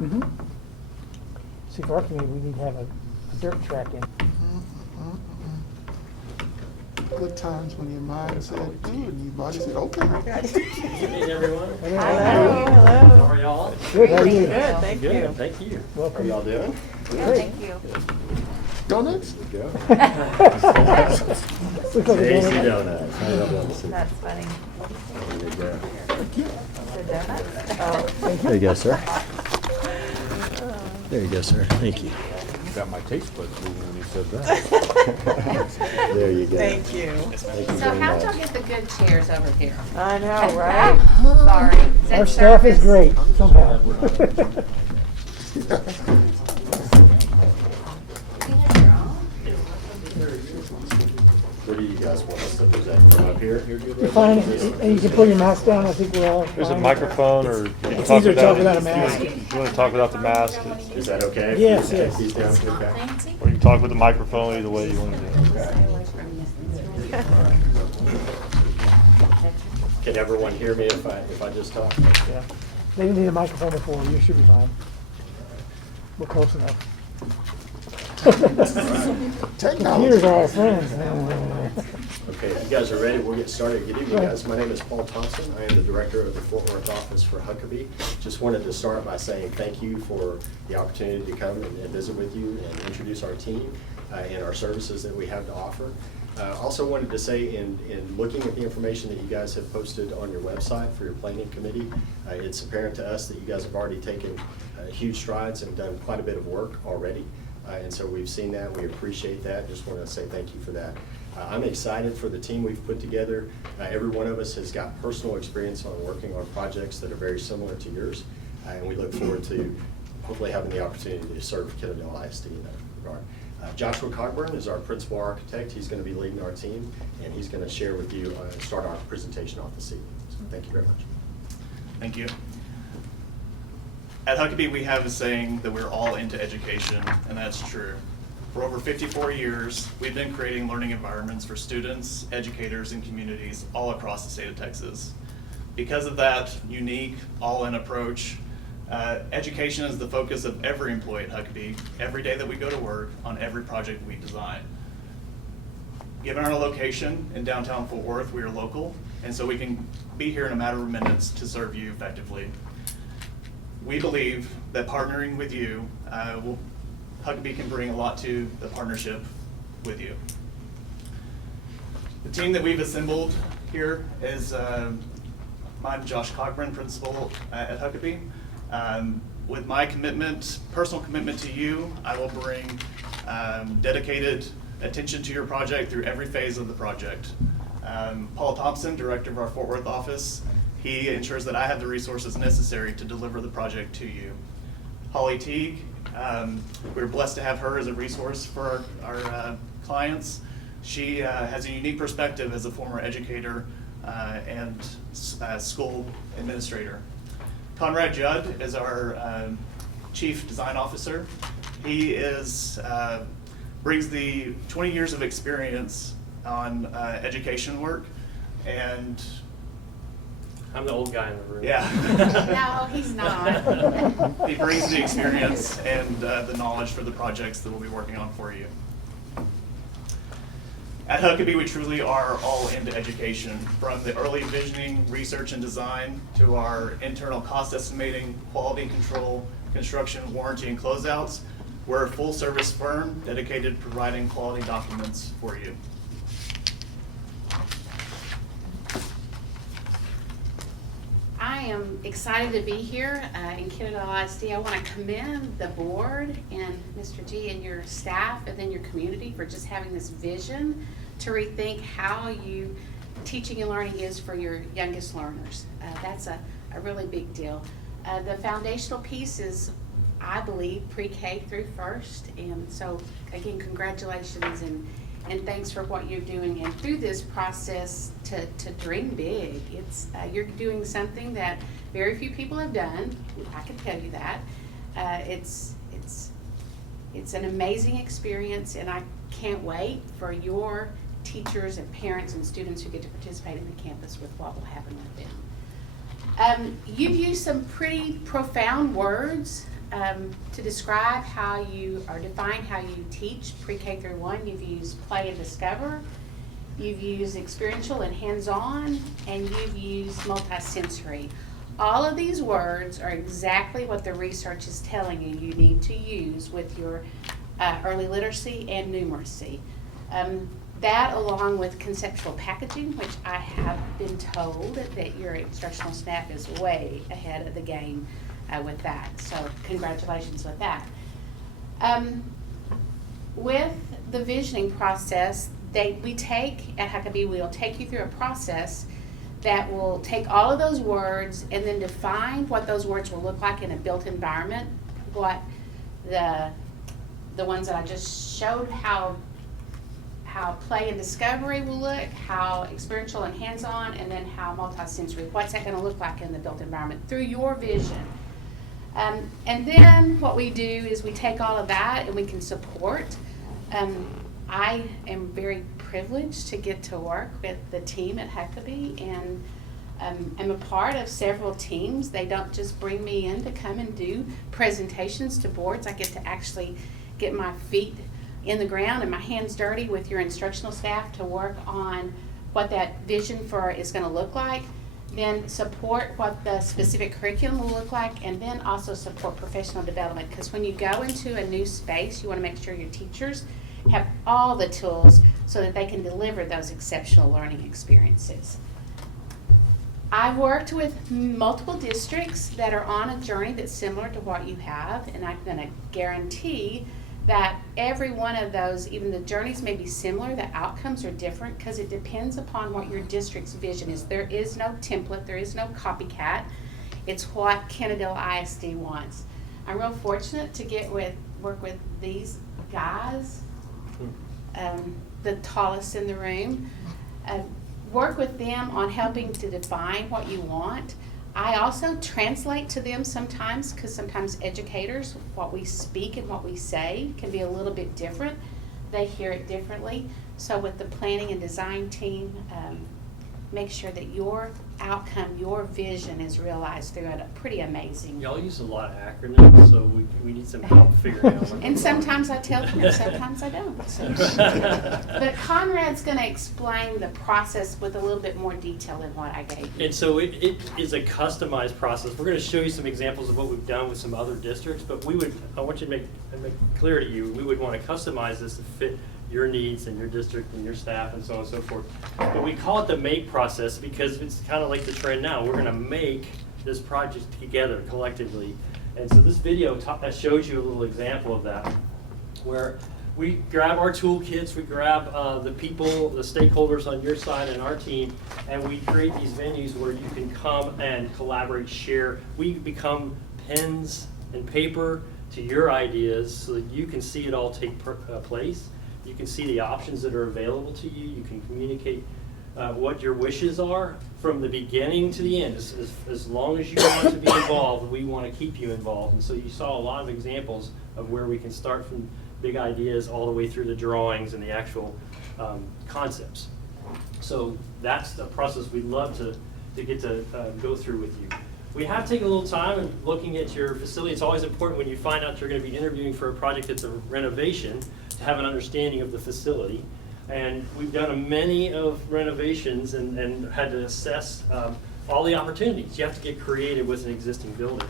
Mhm. See, for our community, we need to have a dirt track in. Good times when your mind said do and your body said, okay. Hey everyone. Hello. How are y'all? Good, how are you? Good, thank you. Good, thank you. How are Welcome. y'all doing? Thank you. Donuts? Go. Looks like a Tasty donut. donuts. I love donuts. That's funny. There you go. The donuts? There you go, sir. There you go, sir. Thank you. Got my taste buds moving when you said that. There you go. Thank you. Thank you So very how'd much. y'all get the good chairs over here? I know, right? Sorry. Is that Our staff is service? great, somehow. Where do you guys want us to present? From up here? You're good You're right fine, there? and you can pull your mask down, I think we're all fine. There's a microphone, or you can It's talk easier to talk without a if mask. you want to talk without the mask, Is that okay? if Yes, we yes. take these down? Okay. Fancy? or you can talk with the microphone, either way you want to do it. Can everyone hear me if I just talk? Yeah. They didn't need a microphone before, you should be fine. We're close enough. Computers are our friends. Okay, if you guys are ready, we'll get started. Good evening, guys. My name is Paul Thompson. I am the director of the Fort Worth office for Huckabee. Just wanted to start by saying thank you for the opportunity to come and visit with you and introduce our team and our services that we have to offer. Also wanted to say in looking at the information that you guys have posted on your website for your planning committee, it's apparent to us that you guys have already taken huge strides and done quite a bit of work already. And so we've seen that, we appreciate that, just want to say thank you for that. I'm excited for the team we've put together. Every one of us has got personal experience on working on projects that are very similar to yours, and we look forward to hopefully having the opportunity to serve Kennedale ISD in that regard. Joshua Cockburn is our principal architect. He's going to be leading our team, and he's going to share with you, start our presentation off this evening. So thank you very much. Thank you. At Huckabee, we have a saying that we're all into education, and that's true. For over 54 years, we've been creating learning environments for students, educators, and communities all across the state of Texas. Because of that unique, all-in approach, education is the focus of every employee at Huckabee, every day that we go to work, on every project we design. Given our location in downtown Fort Worth, we are local, and so we can be here in a matter of minutes to serve you effectively. We believe that partnering with you, Huckabee can bring a lot to the partnership with you. The team that we've assembled here is, I'm Josh Cockburn, principal at Huckabee. With my commitment, personal commitment to you, I will bring dedicated attention to your project through every phase of the project. Paul Thompson, director of our Fort Worth office, he ensures that I have the resources necessary to deliver the project to you. Holly Teague, we're blessed to have her as a resource for our clients. She has a unique perspective as a former educator and school administrator. Conrad Judd is our chief design officer. He brings the 20 years of experience on education work, and I'm the old guy in the room. yeah. No, he's not. He brings the experience and the knowledge for the projects that we'll be working on for you. At Huckabee, we truly are all into education, from the early visioning, research, and design to our internal cost estimating, quality control, construction, warranty, and closeouts. We're a full-service firm dedicated to providing quality documents for you. I am excited to be here in Kennedale ISD. I want to commend the board and Mr. G and your staff and then your community for just having this vision to rethink how teaching and learning is for your youngest learners. That's a really big deal. The foundational piece is, I believe, pre-K through first. And so, again, congratulations and thanks for what you're doing, and through this process to dream big. It's you're doing something that very few people have done. I can tell you that. It's an amazing experience, and I can't wait for your teachers and parents and students who get to participate in the campus with what will happen with them. You've used some pretty profound words to describe how you, or define how you teach pre-K through 1, you've used play and discover, you've used experiential and hands-on, and you've used multisensory. All of these words are exactly what the research is telling you you need to use with your early literacy and numeracy. That, along with conceptual packaging, which I have been told that your instructional staff is way ahead of the game with that. So congratulations with that. With the visioning process, we take, at Huckabee, we'll take you through a process that will take all of those words and then define what those words will look like in a built environment, what the ones that I just showed, how play and discovery will look, how experiential and hands-on, and then how multisensory. What's that going to look like in the built environment through your vision? And then what we do is we take all of that and we can support. I am very privileged to get to work with the team at Huckabee, and I'm a part of several teams. They don't just bring me in to come and do presentations to boards. I get to actually get my feet in the ground and my hands dirty with your instructional staff to work on what that vision for is going to look like, then support what the specific curriculum will look like, and then also support professional development. Because when you go into a new space, you want to make sure your teachers have all the tools so that they can deliver those exceptional learning experiences. I've worked with multiple districts that are on a journey that's similar to what you have, and I'm going to guarantee that every one of those, even the journeys may be similar, the outcomes are different because it depends upon what your district's vision is. There is no template, there is no copycat. It's what Kennedale ISD wants. I'm real fortunate to work with these guys, the tallest in the room. Work with them on helping to define what you want. I also translate to them sometimes, because sometimes educators, what we speak and what we say can be a little bit different. They hear it differently. So with the planning and design team, make sure that your outcome, your vision is realized through a pretty amazing. Y'all use a lot of acronyms, so we need some help figuring out. And sometimes I tell them, and sometimes I don't. So. But Conrad's going to explain the process with a little bit more detail than what I gave you. And so it is a customized process. We're going to show you some examples of what we've done with some other districts, but I want you to make clear to you, we would want to customize this to fit your needs and your district and your staff and so on and so forth. But we call it the make process because it's kind of like the trend now. We're going to make this project together collectively. And so this video shows you a little example of that, where we grab our toolkits, we grab the people, the stakeholders on your side and our team, and we create these venues where you can come and collaborate, share. We become pens and paper to your ideas so that you can see it all take place. You can see the options that are available to you. You can communicate what your wishes are from the beginning to the end. As long as you want to be involved, we want to keep you involved. And so you saw a lot of examples of where we can start from big ideas all the way through the drawings and the actual concepts. So that's the process we'd love to get to go through with you. We have taken a little time and looking at your facility. It's always important when you find out you're going to be interviewing for a project that's a renovation to have an understanding of the facility. And we've done many of renovations and had to assess all the opportunities. You have to get creative with an existing building.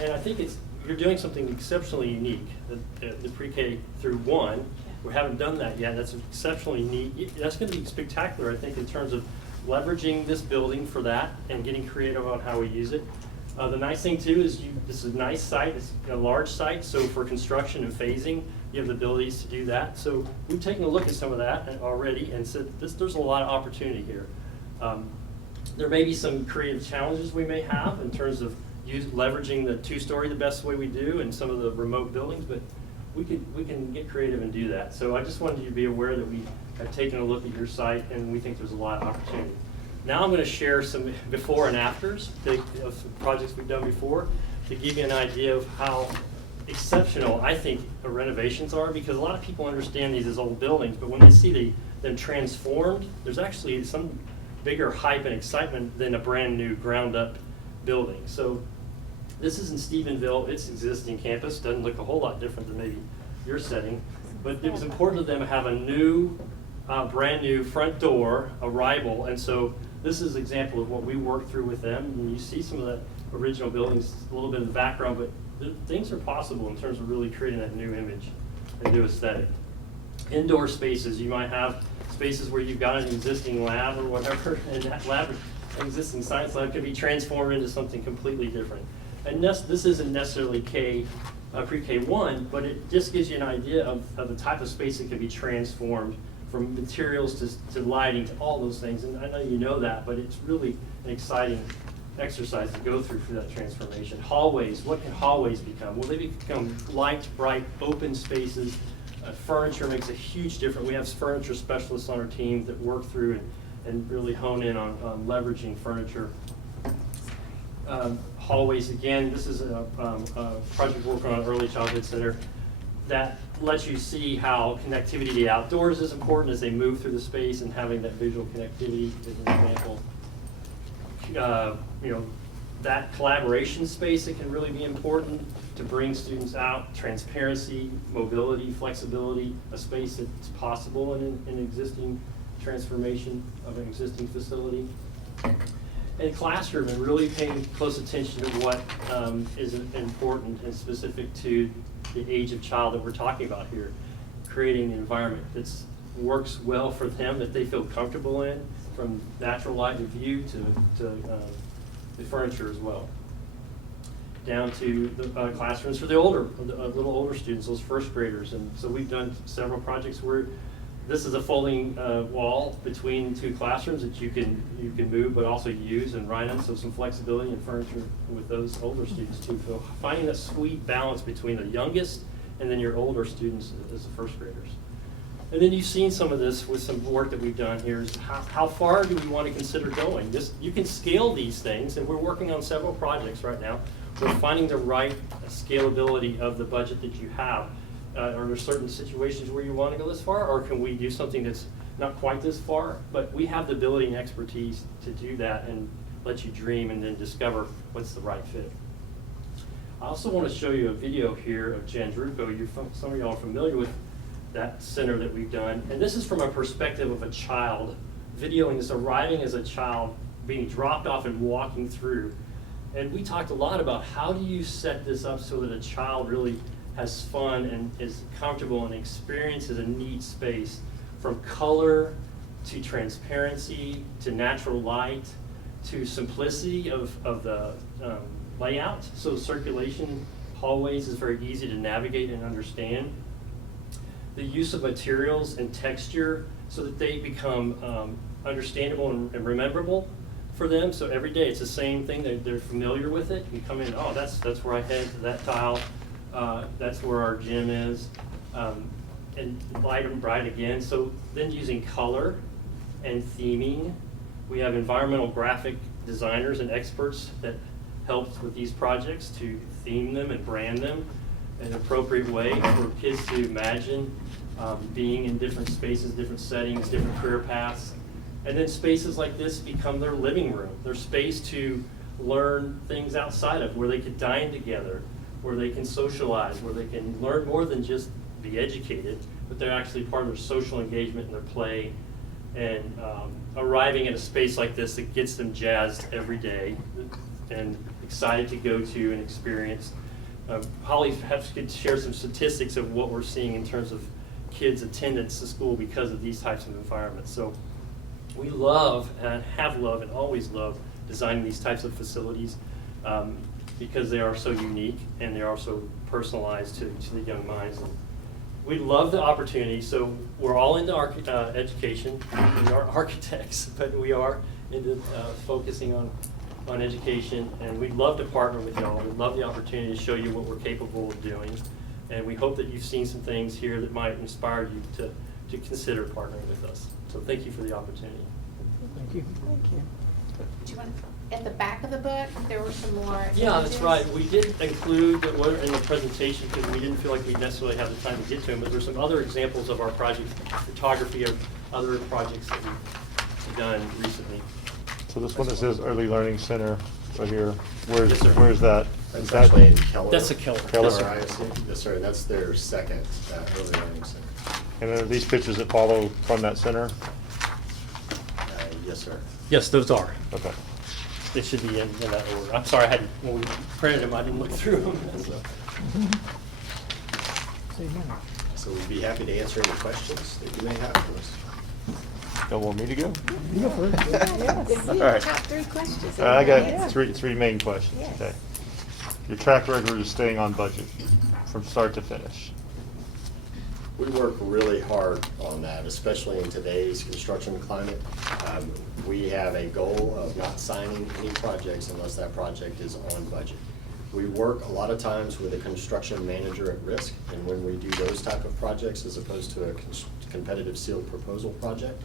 And I think you're doing something exceptionally unique, the pre-K through 1. We haven't done that yet. That's exceptionally neat. That's going to be spectacular, I think, in terms of leveraging this building for that and getting creative on how we use it. The nice thing too is this is a nice site, it's a large site, so for construction and phasing, you have the abilities to do that. So we've taken a look at some of that already and said there's a lot of opportunity here. There may be some creative challenges we may have in terms of leveraging the 2-story the best way we do and some of the remote buildings, but we can get creative and do that. So I just wanted you to be aware that we have taken a look at your site and we think there's a lot of opportunity. Now I'm going to share some before and afters of some projects we've done before to give you an idea of how exceptional I think the renovations are, because a lot of people understand these as old buildings, but when they see them transformed, there's actually some bigger hype and excitement than a brand new ground up building. So This is in Stephenville. It's existing campus. Doesn't look a whole lot different than maybe your setting. But it was important to them to have a new, brand new front door arrival. And so this is an example of what we worked through with them. And you see some of the original buildings a little bit in the background, but things are possible in terms of really creating that new image and new aesthetic. Indoor spaces, you might have spaces where you've got an existing lab or whatever, and that lab, an existing science lab, can be transformed into something completely different. And this isn't necessarily pre-K1, but it just gives you an idea of the type of space that can be transformed from materials to lighting to all those things. And I know you know that, but it's really an exciting exercise to go through for that transformation. Hallways, what can hallways become? Well, they become light, bright, open spaces. Furniture makes a huge difference. We have furniture specialists on our team that work through and really hone in on leveraging furniture. Hallways, again, this is a project working on Early Childhood Center that lets you see how connectivity to the outdoors is important as they move through the space, and having that visual connectivity is an example. You know, that collaboration space, it can really be important to bring students out. Transparency, mobility, flexibility, a space that's possible in an existing transformation of an existing facility. And classroom, and really paying close attention to what is important and specific to the age of child that we're talking about here. Creating an environment that works well for them, that they feel comfortable in, from natural light and view to the furniture as well. Down to the classrooms for the little older students, those first graders. And so we've done several projects where this is a folding wall between two classrooms that you can move but also use and write on, so some flexibility and furniture with those older students too. So finding that sweet balance between the youngest and then your older students as the first graders. And then you've seen some of this with some work that we've done here is how far do we want to consider going? You can scale these things, and we're working on several projects right now. We're finding the right scalability of the budget that you have. Are there certain situations where you want to go this far, or can we do something that's not quite this far? But we have the ability and expertise to do that and let you dream and then discover what's the right fit. I also want to show you a video here of Jandruco. Some of y'all are familiar with that center that we've done. And this is from a perspective of a child, videoing this arriving as a child, being dropped off and walking through. And we talked a lot about how do you set this up so that a child really has fun and is comfortable and experiences a neat space, from color to transparency to natural light to simplicity of the layout. So circulation hallways is very easy to navigate and understand. The use of materials and texture so that they become understandable and rememberable for them. So every day it's the same thing, they're familiar with it. You come in, oh, that's where I head to that tile. That's where our gym is, and light and bright again. So then using color and theming, we have environmental graphic designers and experts that helped with these projects to theme them and brand them in an appropriate way for kids to imagine being in different spaces, different settings, different career paths. And then spaces like this become their living room, their space to learn things outside of, where they could dine together, where they can socialize, where they can learn more than just be educated, but they're actually part of their social engagement and their play. And arriving at a space like this that gets them jazzed every day and excited to go to and experience. Holly could share some statistics of what we're seeing in terms of kids' attendance to school because of these types of environments. So we love and have loved and always loved designing these types of facilities because they are so unique and they are so personalized to the young minds. And we love the opportunity. So we're all into education. We are architects, but we are into focusing on education, and we'd love to partner with y'all. We'd love the opportunity to show you what we're capable of doing. And we hope that you've seen some things here that might inspire you to consider partnering with us. So thank you for the opportunity. Thank you. Thank you. Do you want, at the back of the book, there were some more Yeah, that's images? right. We did include the one in the presentation because we didn't feel like we necessarily have the time to get to them, but there's some other examples of our project photography of other projects that we've done recently. So this one that says Early Learning Center right here. Where's, Yes, sir. where's that? That's Is that- actually in Keller. That's a Keller. Keller. ISD. Yes, sir, that's their second early learning center. And then are these pictures that follow from that center? Yes, sir. Yes, those are. Okay. They should be in that order. I'm sorry, I hadn't, when we printed them, I didn't look through them. So we'd be happy to answer any questions that you may have for us. Don't want me to go? You go first. If All you right. have top 3 questions. I got everybody three main questions, Yes. okay? Your track record is staying on budget from start to finish. We work really hard on that, especially in today's construction climate. We have a goal of not signing any projects unless that project is on budget. We work a lot of times with a construction manager at risk, and when we do those type of projects as opposed to a competitive sealed proposal project,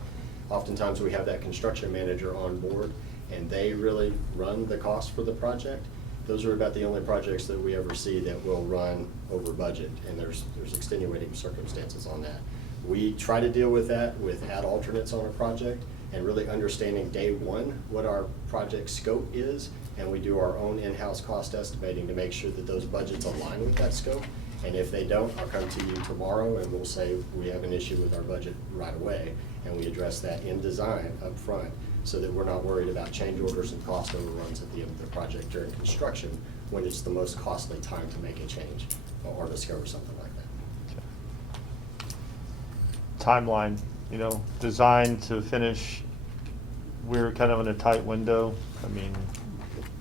oftentimes we have that construction manager on board and they really run the cost for the project. Those are about the only projects that we ever see that will run over budget, and there's extenuating circumstances on that. We try to deal with that with ad alternates on a project and really understanding day one what our project scope is, and we do our own in-house cost estimating to make sure that those budgets align with that scope. And if they don't, I'll come to you tomorrow and we'll say we have an issue with our budget right away, and we address that in design up front, so that we're not worried about change orders and cost overruns at the end of the project during construction, when it's the most costly time to make a change or discover something like that. Timeline, you know, design to finish, we're kind of in a tight window. I mean,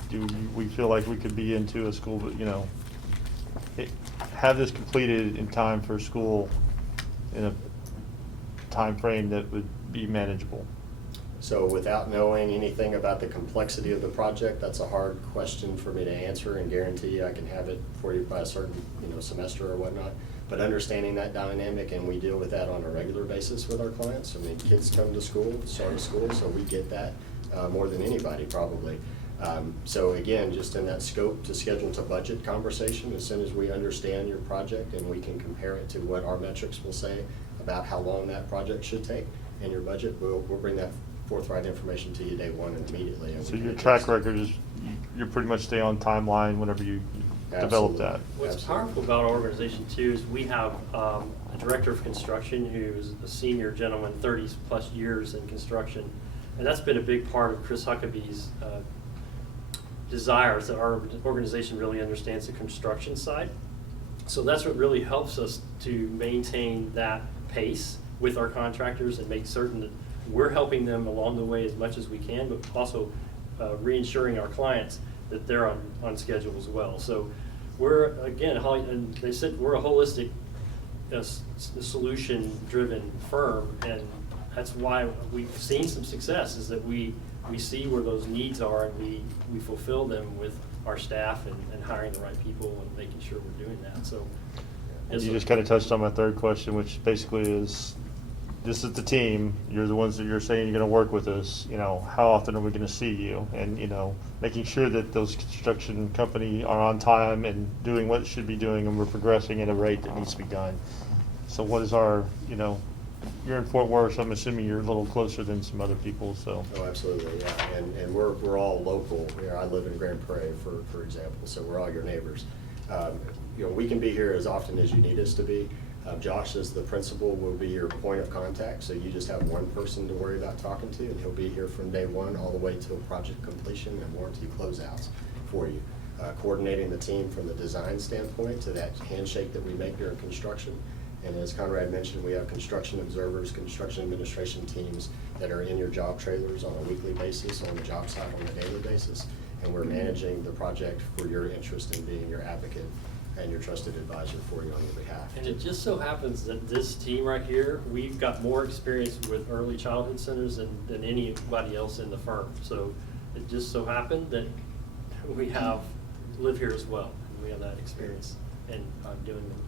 do we feel like we could be into a school, but, you know, have this completed in time for school in a time frame that would be manageable? So without knowing anything about the complexity of the project, that's a hard question for me to answer and guarantee I can have it for you by a certain, semester or whatnot. But understanding that dynamic, and we deal with that on a regular basis with our clients. I mean, kids come to school, start school, so we get that more than anybody probably. So again, just in that scope to schedule to budget conversation, as soon as we understand your project and we can compare it to what our metrics will say about how long that project should take and your budget, we'll bring that forthright information to you day one and immediately. And So we can your address track it. record is, you pretty much stay on timeline whenever you develop Absolutely. that. What's Absolutely. powerful about our organization too is we have a director of construction who is a senior gentleman, 30-plus years in construction. And that's been a big part of Chris Huckabee's desires, that our organization really understands the construction side. So that's what really helps us to maintain that pace with our contractors and make certain that we're helping them along the way as much as we can, but also reassuring our clients that they're on schedule as well. So we're, again, and they said we're a holistic, solution-driven firm, and that's why we've seen some success, is that we see where those needs are, and we fulfill them with our staff and hiring the right people and making sure we're doing that. So And you just kind of touched on my third question, which basically is, this is the team, you're the ones that you're saying you're gonna work with us, how often are we gonna see you? And, making sure that those construction company are on time and doing what it should be doing, and we're progressing at a rate that needs to be done. So what is our, you're in Fort Worth, so I'm assuming you're a little closer than some other people, so. Oh, absolutely, yeah, and we're all local. I live in Grand Prairie, for example, so we're all your neighbors. We can be here as often as you need us to be. Josh, as the principal, will be your point of contact, so you just have one person to worry about talking to, and he'll be here from day one all the way till project completion and warranty closeouts for you. Coordinating the team from the design standpoint to that handshake that we make during construction. And as Conrad mentioned, we have construction observers, construction administration teams that are in your job trailers on a weekly basis, on the job site on a daily basis. And we're managing the project for your interest in being your advocate and your trusted advisor for you on your behalf. And it just so happens that this team right here, we've got more experience with early childhood centers than anybody else in the firm. So it just so happened that we live here as well, and we have that experience and doing them.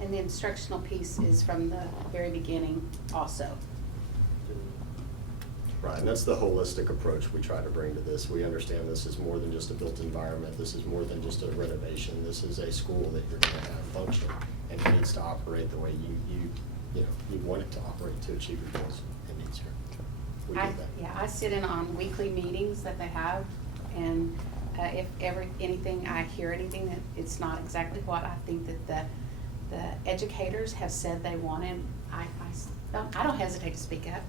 And the instructional piece is from the very beginning also. Right, and that's the holistic approach we try to bring to this. We understand this is more than just a built environment. This is more than just a renovation. This is a school that you're going to have function, and it needs to operate the way you want it to operate to achieve your goals and needs here. We get that. I sit in on weekly meetings that they have And if anything, I hear anything that it's not exactly what I think that the educators have said they want, and I don't hesitate to speak up.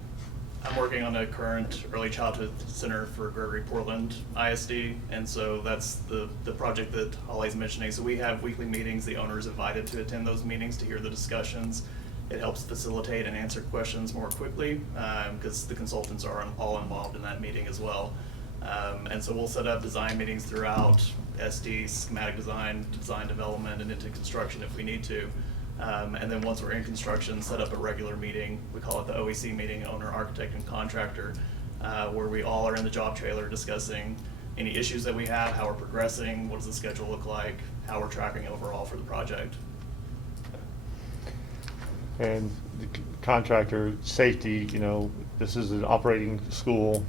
I'm working on a current early childhood center for Gregory Portland ISD, and so that's the project that Holly's mentioning. So we have weekly meetings. The owner is invited to attend those meetings to hear the discussions. It helps facilitate and answer questions more quickly because the consultants are all involved in that meeting as well. And so we'll set up design meetings throughout SD, schematic design, design development, and into construction if we need to. And then once we're in construction, set up a regular meeting. We call it the OEC meeting, owner, architect, and contractor, where we all are in the job trailer discussing any issues that we have, how we're progressing, what does the schedule look like, how we're tracking overall for the project. And the contractor safety, this is an operating school,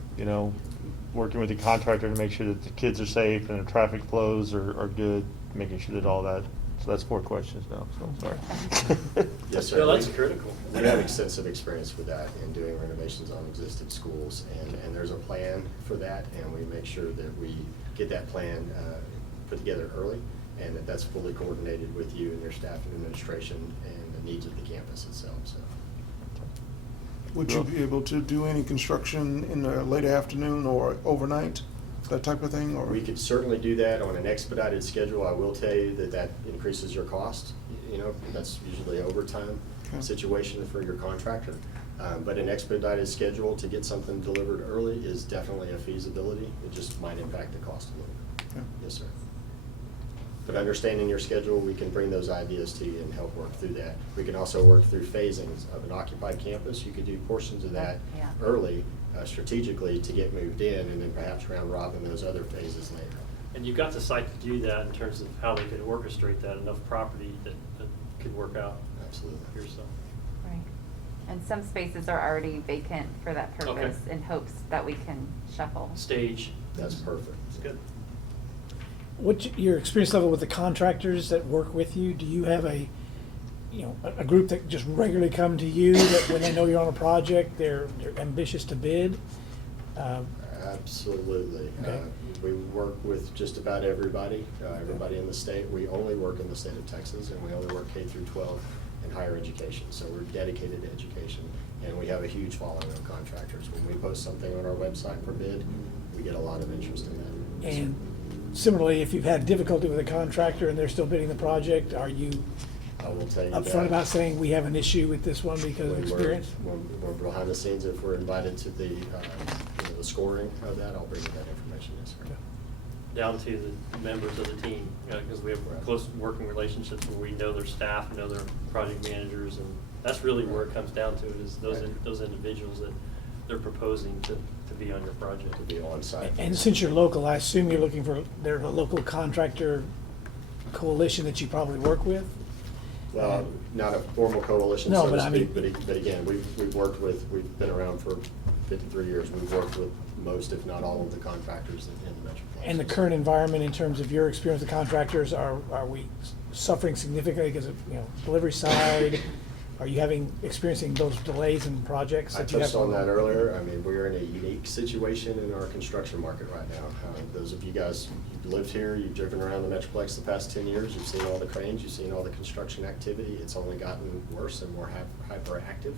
working with the contractor to make sure that the kids are safe and the traffic flows are good, making sure that all that. So that's 4 questions now, so sorry. Yes, sir. No, that's critical. We have extensive experience with that in doing renovations on existing schools, and there's a plan for that, and we make sure that we get that plan put together early, and that's fully coordinated with you and your staff and administration and the needs of the campus itself. So. Would you be able to do any construction in the late afternoon or overnight, that type of thing? Or We could certainly do that on an expedited schedule. I will tell you that increases your cost. That's usually an overtime situation for your contractor. But an expedited schedule to get something delivered early is definitely a feasibility. It just might impact the cost a little bit. Okay. Yes, sir. But understanding your schedule, we can bring those ideas to you and help work through that. We can also work through phasings of an occupied campus. You could do portions of that early, strategically to get moved in, and then perhaps round robin those other phases later. And you've got the site to do that in terms of how they could orchestrate that, enough property that could work out. Absolutely. Here, so. Right. And some spaces are already vacant for that purpose in hopes that we can shuffle. Stage. That's perfect. That's good. What's your experience level with the contractors that work with you? Do you have a group that just regularly come to you that when they know you're on a project, they're ambitious to bid? Absolutely. Okay. We work with just about everybody in the state. We only work in the state of Texas, and we only work K through 12 in higher education. So we're dedicated to education, and we have a huge following of contractors. When we post something on our website for bid, we get a lot of interest in that. And similarly, if you've had difficulty with a contractor and they're still bidding the project, are you I will tell you upfront about saying we have an issue with this one because of experience? When we're behind the scenes, if we're invited to the scoring of that, I'll bring you that information. Yes, sir. Down to the members of the team, because we have close working relationships where we know their staff, know their project managers, and that's really where it comes down to, is those individuals that they're proposing to be on your project. To be on site. And since you're local, I assume you're looking for, there's a local contractor coalition that you probably work with? Well, not a formal coalition, No, so but to I speak, mean- but again, we've worked with, we've been around for 53 years. We've worked with most, if not all, of the contractors in the Metroplex. And the current environment in terms of your experience with contractors, are we suffering significantly because of, delivery side? Are you experiencing those delays in projects I that you have? touched on that earlier. I mean, we're in a unique situation in our construction market right now. Those of you guys who've lived here, you've driven around the Metroplex the past 10 years, you've seen all the cranes, you've seen all the construction activity. It's only gotten worse and more hyperactive.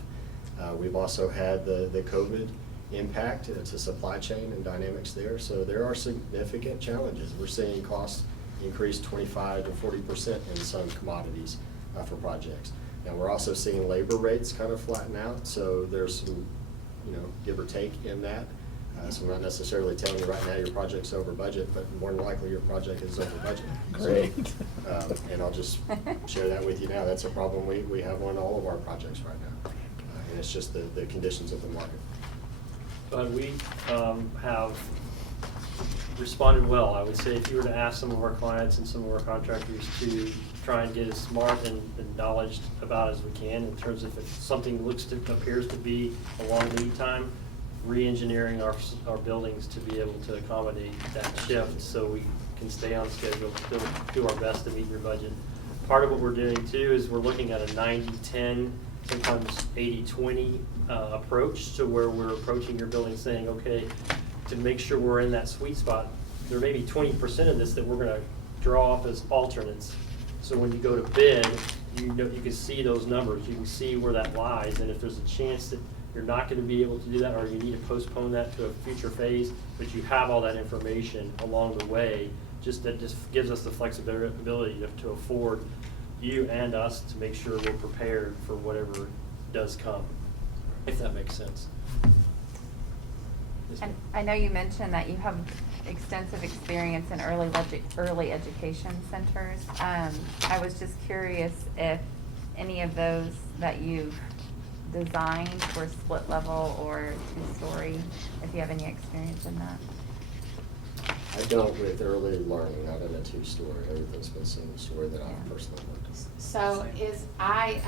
We've also had the COVID impact to supply chain and dynamics there. So there are significant challenges. We're seeing costs increase 25 to 40% in some commodities for projects. Now, we're also seeing labor rates kind of flatten out, so there's some, give or take in that. So I'm not necessarily telling you right now your project's over budget, but more than likely your project is over budget. Great. So, and I'll just share that with you now. That's a problem we have on all of our projects right now. And it's just the conditions of the market. But we have responded well. I would say if you were to ask some of our clients and some of our contractors to try and get as smart and knowledge about as we can in terms of if something appears to be a long lead time, re-engineering our buildings to be able to accommodate that shift so we can stay on schedule, still do our best to meet your budget. Part of what we're doing too is we're looking at a 90-10, sometimes 80-20 approach to where we're approaching your building saying, okay, to make sure we're in that sweet spot, there may be 20% of this that we're gonna draw up as alternates. So when you go to bid, you can see those numbers, you can see where that lies, and if there's a chance that you're not gonna be able to do that, or you need to postpone that to a future phase, but you have all that information along the way, that just gives us the flexibility to afford you and us to make sure we're prepared for whatever does come, if that makes sense. Yes, And ma'am. I know you mentioned that you have extensive experience in early education centers. I was just curious if any of those that you've designed were split level or two-story, if you have any experience in that. I don't with early learning, not in a two-story. Everything's been single-story that I've personally worked with. So I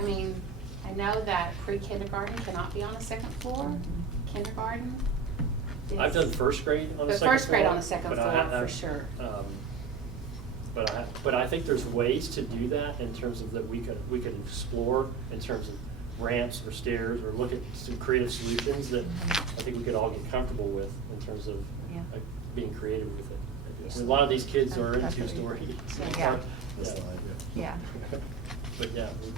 know that pre-kindergarten cannot be on the second floor. Kindergarten is. I've done first grade on the second floor. First grade on the second but floor, I for have, sure. But I think there's ways to do that in terms of that we could explore in terms of ramps or stairs, or look at some creative solutions that I think we could all get comfortable with in terms of being creative with it. I mean, a lot of these kids are in two-story. Yeah. Yeah. But yeah. we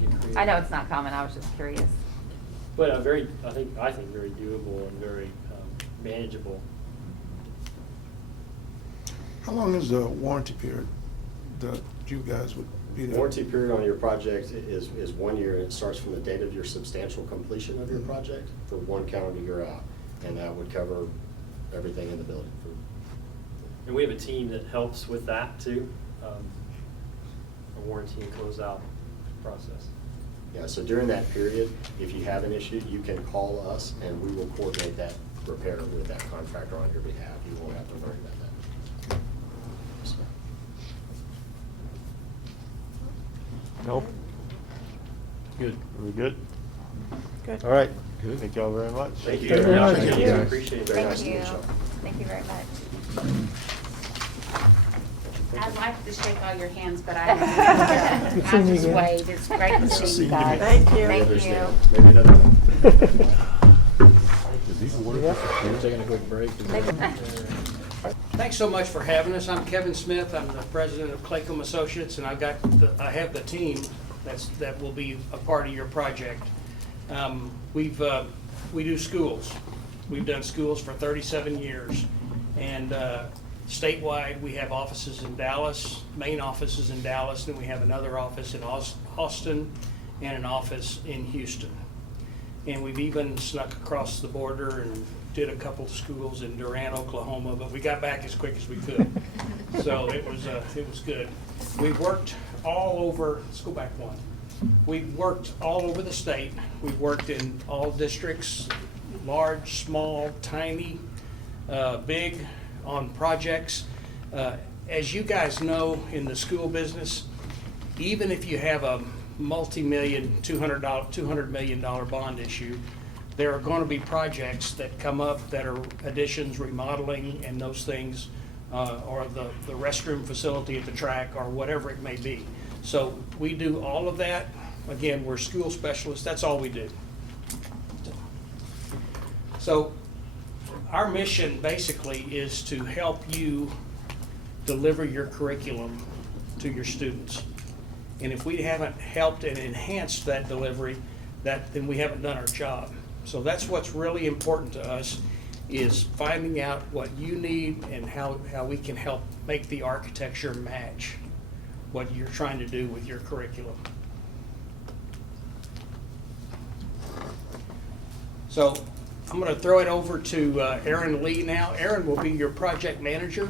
get creative. I know it's not common, I was just curious. But I think very doable and very manageable. How long is the warranty period that you guys would be there? Warranty period on your project is 1 year, and it starts from the date of your substantial completion of your project for 1 calendar year out. And that would cover everything in the building. And we have a team that helps with that too, a warranty and closeout process. Yeah, so during that period, if you have an issue, you can call us and we will coordinate that repair with that contractor on your behalf. You won't have to worry about that. So. Nope. Good. Are we good? Good. All right. Thank y'all very much. Thank you. very much. Thank you. Appreciate it. Very Thank nice to you. meet you. Thank you very much. I'd like to shake all your hands, but I just waved. It's great to see you guys. Thank you. Thank Others you. now. Maybe another one. We're taking a quick break. Thanks so much for having us. I'm Kevin Smith. I'm the president of Claycomb Associates, and I have the team that will be a part of your project. We do schools. We've done schools for 37 years, and statewide we have offices in Dallas, main offices in Dallas, and we have another office in Austin and an office in Houston. And we've even snuck across the border and did a couple of schools in Durant, Oklahoma, but we got back as quick as we could. So it was good. We've worked all over, let's go back one. We've worked all over the state. We've worked in all districts, large, small, tiny, big, on projects. As you guys know, in the school business, even if you have a multi-million, $200 million bond issue, there are going to be projects that come up that are additions, remodeling, and those things, or the restroom facility at the track, or whatever it may be. So we do all of that. Again, we're school specialists. That's all we do. So our mission basically is to help you deliver your curriculum to your students. And if we haven't helped and enhanced that delivery, then we haven't done our job. So that's what's really important to us, is finding out what you need and how we can help make the architecture match what you're trying to do with your curriculum. So I'm going to throw it over to Aaron Lee now. Aaron will be your project manager,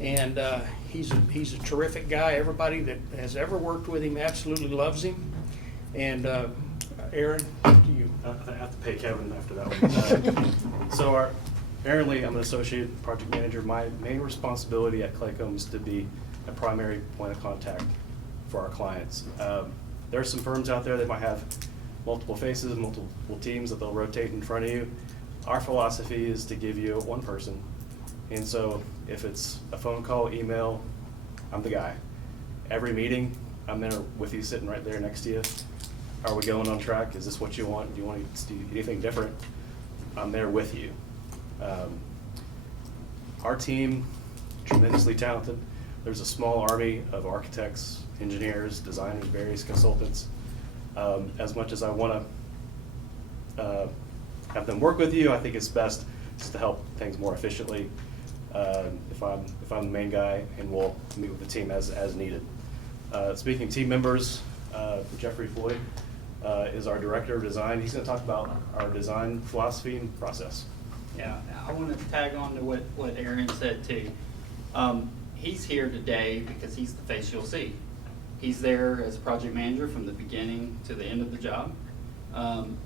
and he's a terrific guy. Everybody that has ever worked with him absolutely loves him. And Aaron, to you. I have to pay Kevin after that one. So Aaron Lee, I'm an associate project manager. My main responsibility at Claycomb is to be a primary point of contact for our clients. There are some firms out there that might have multiple faces, multiple teams that they'll rotate in front of you. Our philosophy is to give you one person. And so if it's a phone call, email, I'm the guy. Every meeting, I'm there with you, sitting right there next to you. Are we going on track? Is this what you want? Do you want to do anything different? I'm there with you. our team, tremendously talented. There's a small army of architects, engineers, designers, various consultants. As much as I want to have them work with you, I think it's best just to help things more efficiently. If I'm the main guy, and we'll meet with the team as needed. Speaking of team members, Jeffrey Floyd is our director of design. He's going to talk about our design philosophy and process. Yeah, I want to tag on to what Aaron said too. He's here today because he's the face you'll see. He's there as a project manager from the beginning to the end of the job.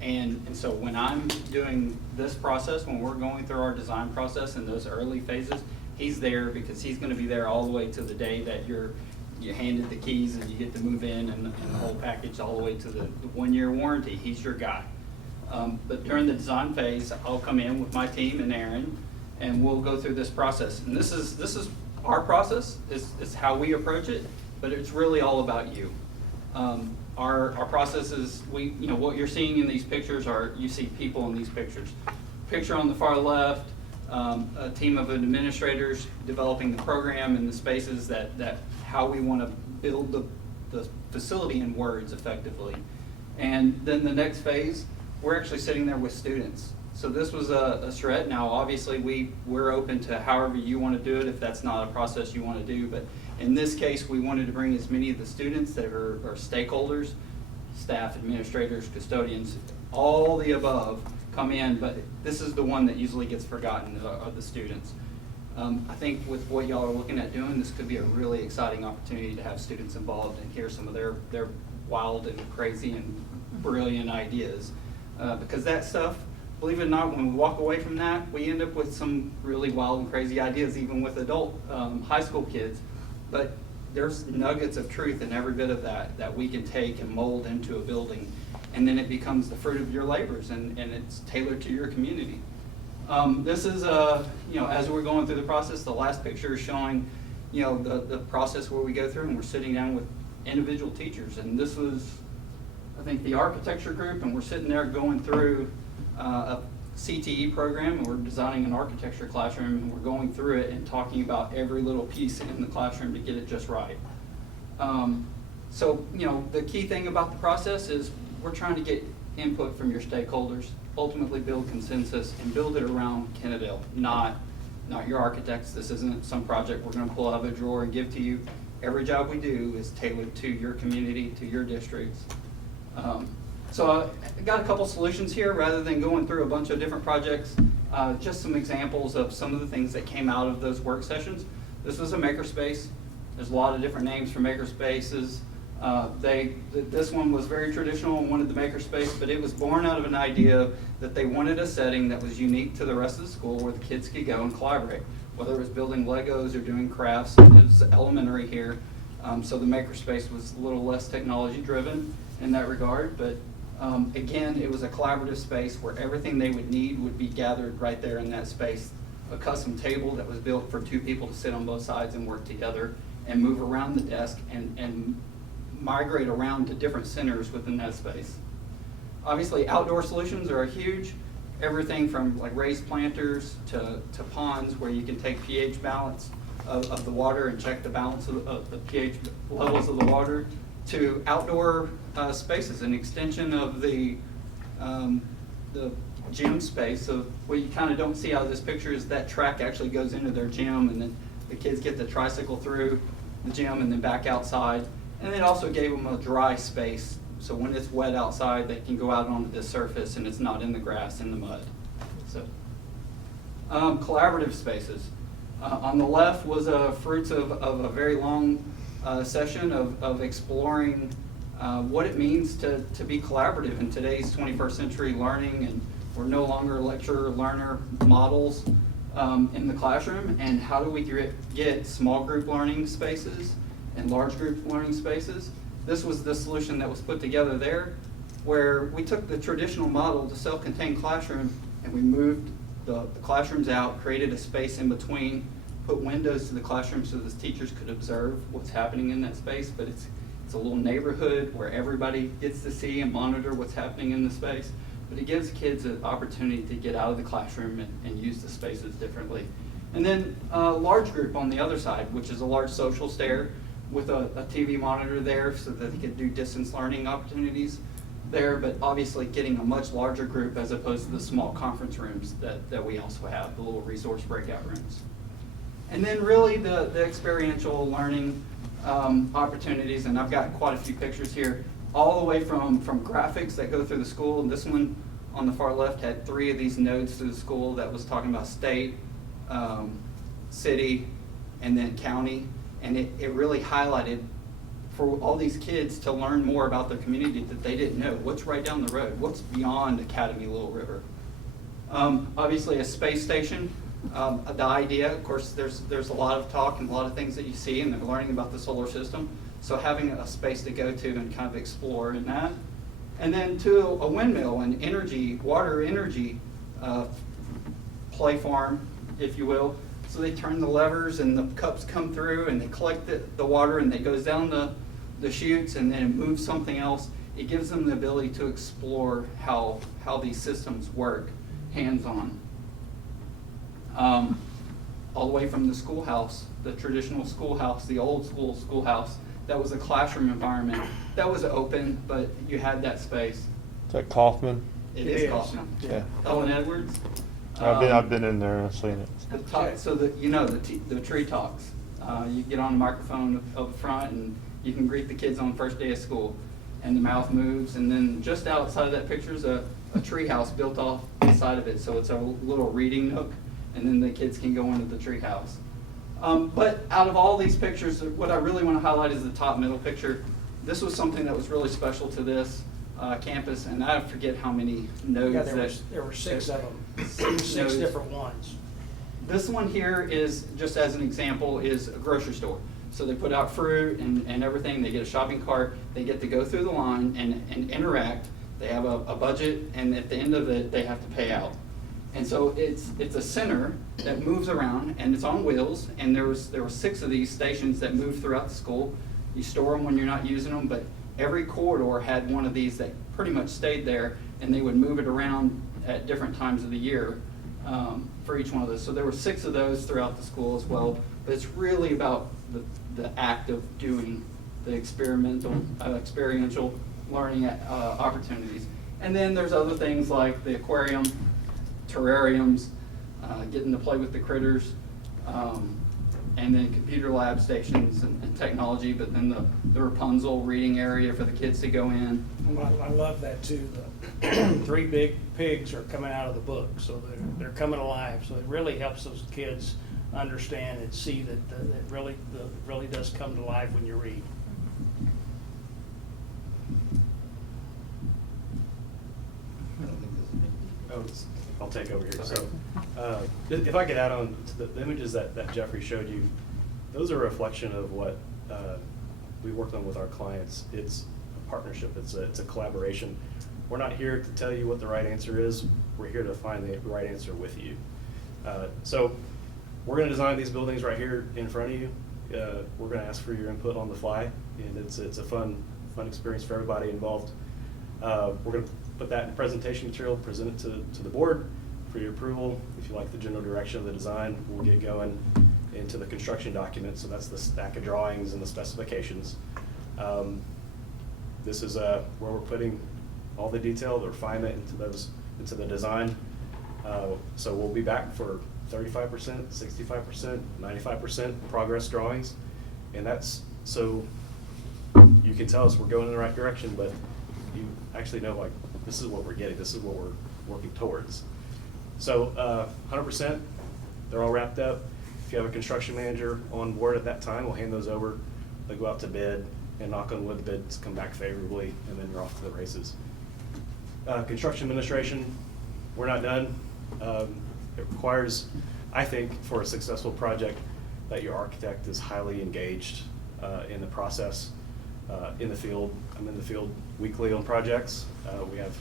And so when I'm doing this process, when we're going through our design process in those early phases, he's there because he's going to be there all the way to the day that you handed the keys and you get to move in and the whole package all the way to the 1-year warranty. He's your guy. But during the design phase, I'll come in with my team and Aaron, and we'll go through this process. And this is our process. It's how we approach it, but it's really all about you. Our process is what you're seeing in these pictures you see people in these pictures. Picture on the far left, a team of administrators developing the program and the spaces that how we want to build the facility in words effectively. And then the next phase, we're actually sitting there with students. So this was a shred. Now, obviously, we're open to however you want to do it if that's not a process you want to do. But in this case, we wanted to bring as many of the students that are stakeholders, staff, administrators, custodians, all the above come in. But this is the one that usually gets forgotten are the students. I think with what y'all are looking at doing, this could be a really exciting opportunity to have students involved and hear some of their wild and crazy and brilliant ideas. Because that stuff, believe it or not, when we walk away from that, we end up with some really wild and crazy ideas, even with adult high school kids. But there's nuggets of truth in every bit of that we can take and mold into a building. And then it becomes the fruit of your labors, and it's tailored to your community. This is, as we're going through the process, the last picture is showing, the process where we go through and we're sitting down with individual teachers. And this was, I think, the architecture group, and we're sitting there going through a CTE program, and we're designing an architecture classroom, and we're going through it and talking about every little piece in the classroom to get it just right. So, the key thing about the process is we're trying to get input from your stakeholders, ultimately build consensus, and build it around Kennedale, not your architects. This isn't some project we're going to pull out of a drawer and give to you. Every job we do is tailored to your community, to your districts. So I got a couple solutions here rather than going through a bunch of different projects. Just some examples of some of the things that came out of those work sessions. This was a makerspace. There's a lot of different names for makerspaces. This one was very traditional and wanted the makerspace, but it was born out of an idea that they wanted a setting that was unique to the rest of the school where the kids could go and collaborate, whether it was building Legos or doing crafts. It was elementary here, so the makerspace was a little less technology driven in that regard, but again, it was a collaborative space where everything they would need would be gathered right there in that space. A custom table that was built for 2 people to sit on both sides and work together and move around the desk and migrate around to different centers within that space. Obviously, outdoor solutions are huge. Everything from like raised planters to ponds where you can take pH balance of the water and check the balance of the pH levels of the water, to outdoor spaces, an extension of the gym space. So what you kind of don't see out of this picture is that track actually goes into their gym, and then the kids get to tricycle through the gym and then back outside. And it also gave them a dry space, so when it's wet outside, they can go out onto this surface and it's not in the grass, in the mud. So, collaborative spaces. On the left was fruits of a very long session of exploring what it means to be collaborative in today's 21st century learning, and we're no longer lecturer-learner models in the classroom, and how do we get small group learning spaces and large group learning spaces. This was the solution that was put together there, where we took the traditional model, the self-contained classroom, and we moved the classrooms out, created a space in between, put windows to the classroom so the teachers could observe what's happening in that space, but it's a little neighborhood where everybody gets to see and monitor what's happening in the space. But it gives kids an opportunity to get out of the classroom and use the spaces differently. And then a large group on the other side, which is a large social stair with a TV monitor there so that they could do distance learning opportunities there, but obviously getting a much larger group as opposed to the small conference rooms that we also have, the little resource breakout rooms. And then really the experiential learning opportunities, and I've got quite a few pictures here, all the way from graphics that go through the school. And this one on the far left had 3 of these nodes through the school that was talking about state, city, and then county. And it really highlighted for all these kids to learn more about their community that they didn't know. What's right down the road? What's beyond Academy Little River? Obviously a space station. The idea, of course, there's a lot of talk and a lot of things that you see, and they're learning about the solar system. So having a space to go to and kind of explore in that. And then to a windmill and energy, water energy play farm, if you will. So they turn the levers and the cups come through and they collect the water and it goes down the chutes and then it moves something else. It gives them the ability to explore how these systems work hands-on. All the way from the schoolhouse, the traditional schoolhouse, the old school schoolhouse, that was a classroom environment. That was open, but you had that space. Is that Kaufman? It is Kaufman. Yeah. Ellen Edwards. I've been in there and seen it. So the tree talks. You get on the microphone up front and you can greet the kids on the first day of school. And the mouth moves, and then just outside of that picture is a tree house built off the side of it. So it's a little reading nook, and then the kids can go into the tree house. But out of all these pictures, what I really want to highlight is the top middle picture. This was something that was really special to this campus, and I forget how many nodes. Yeah, there were 6 of them, 6 nodes. different ones. This one here is, just as an example, is a grocery store. So they put out fruit and everything, they get a shopping cart, they get to go through the line and interact. They have a budget, and at the end of it, they have to pay out. And so it's a center that moves around, and it's on wheels, and there were 6 of these stations that move throughout the school. You store them when you're not using them, but every corridor had one of these that pretty much stayed there, and they would move it around at different times of the year for each one of those. So there were 6 of those throughout the school as well, but it's really about the act of doing the experiential learning opportunities. And then there's other things like the aquarium, terrariums, getting to play with the critters, and then computer lab stations and technology, but then the Rapunzel reading area for the kids to go in. I love that too. The 3 big pigs are coming out of the book, so they're coming alive. So it really helps those kids understand and see that it really does come to life when you read. I'll take over here. So, if I could add on to the images that Jeffrey showed you, those are a reflection of what we worked on with our clients. It's a partnership. It's a collaboration. We're not here to tell you what the right answer is. We're here to find the right answer with you. So, we're going to design these buildings right here in front of you. We're going to ask for your input on the fly, and it's a fun experience for everybody involved. We're going to put that in presentation material, present it to the board for your approval. If you like the general direction of the design, we'll get going into the construction document. So that's the stack of drawings and the specifications. This is where we're putting all the detail, the refinement into the design. So we'll be back for 35%, 65%, 95% progress drawings, and that's so you can tell us we're going in the right direction, but you actually know, like, this is what we're getting, this is what we're working towards. So 100%, they're all wrapped up. If you have a construction manager on board at that time, we'll hand those over. They go out to bid, and knock on wood, the bids come back favorably, and then you're off to the races. Construction administration, we're not done. It requires, I think, for a successful project, that your architect is highly engaged in the process, in the field. I'm in the field weekly on projects. We have,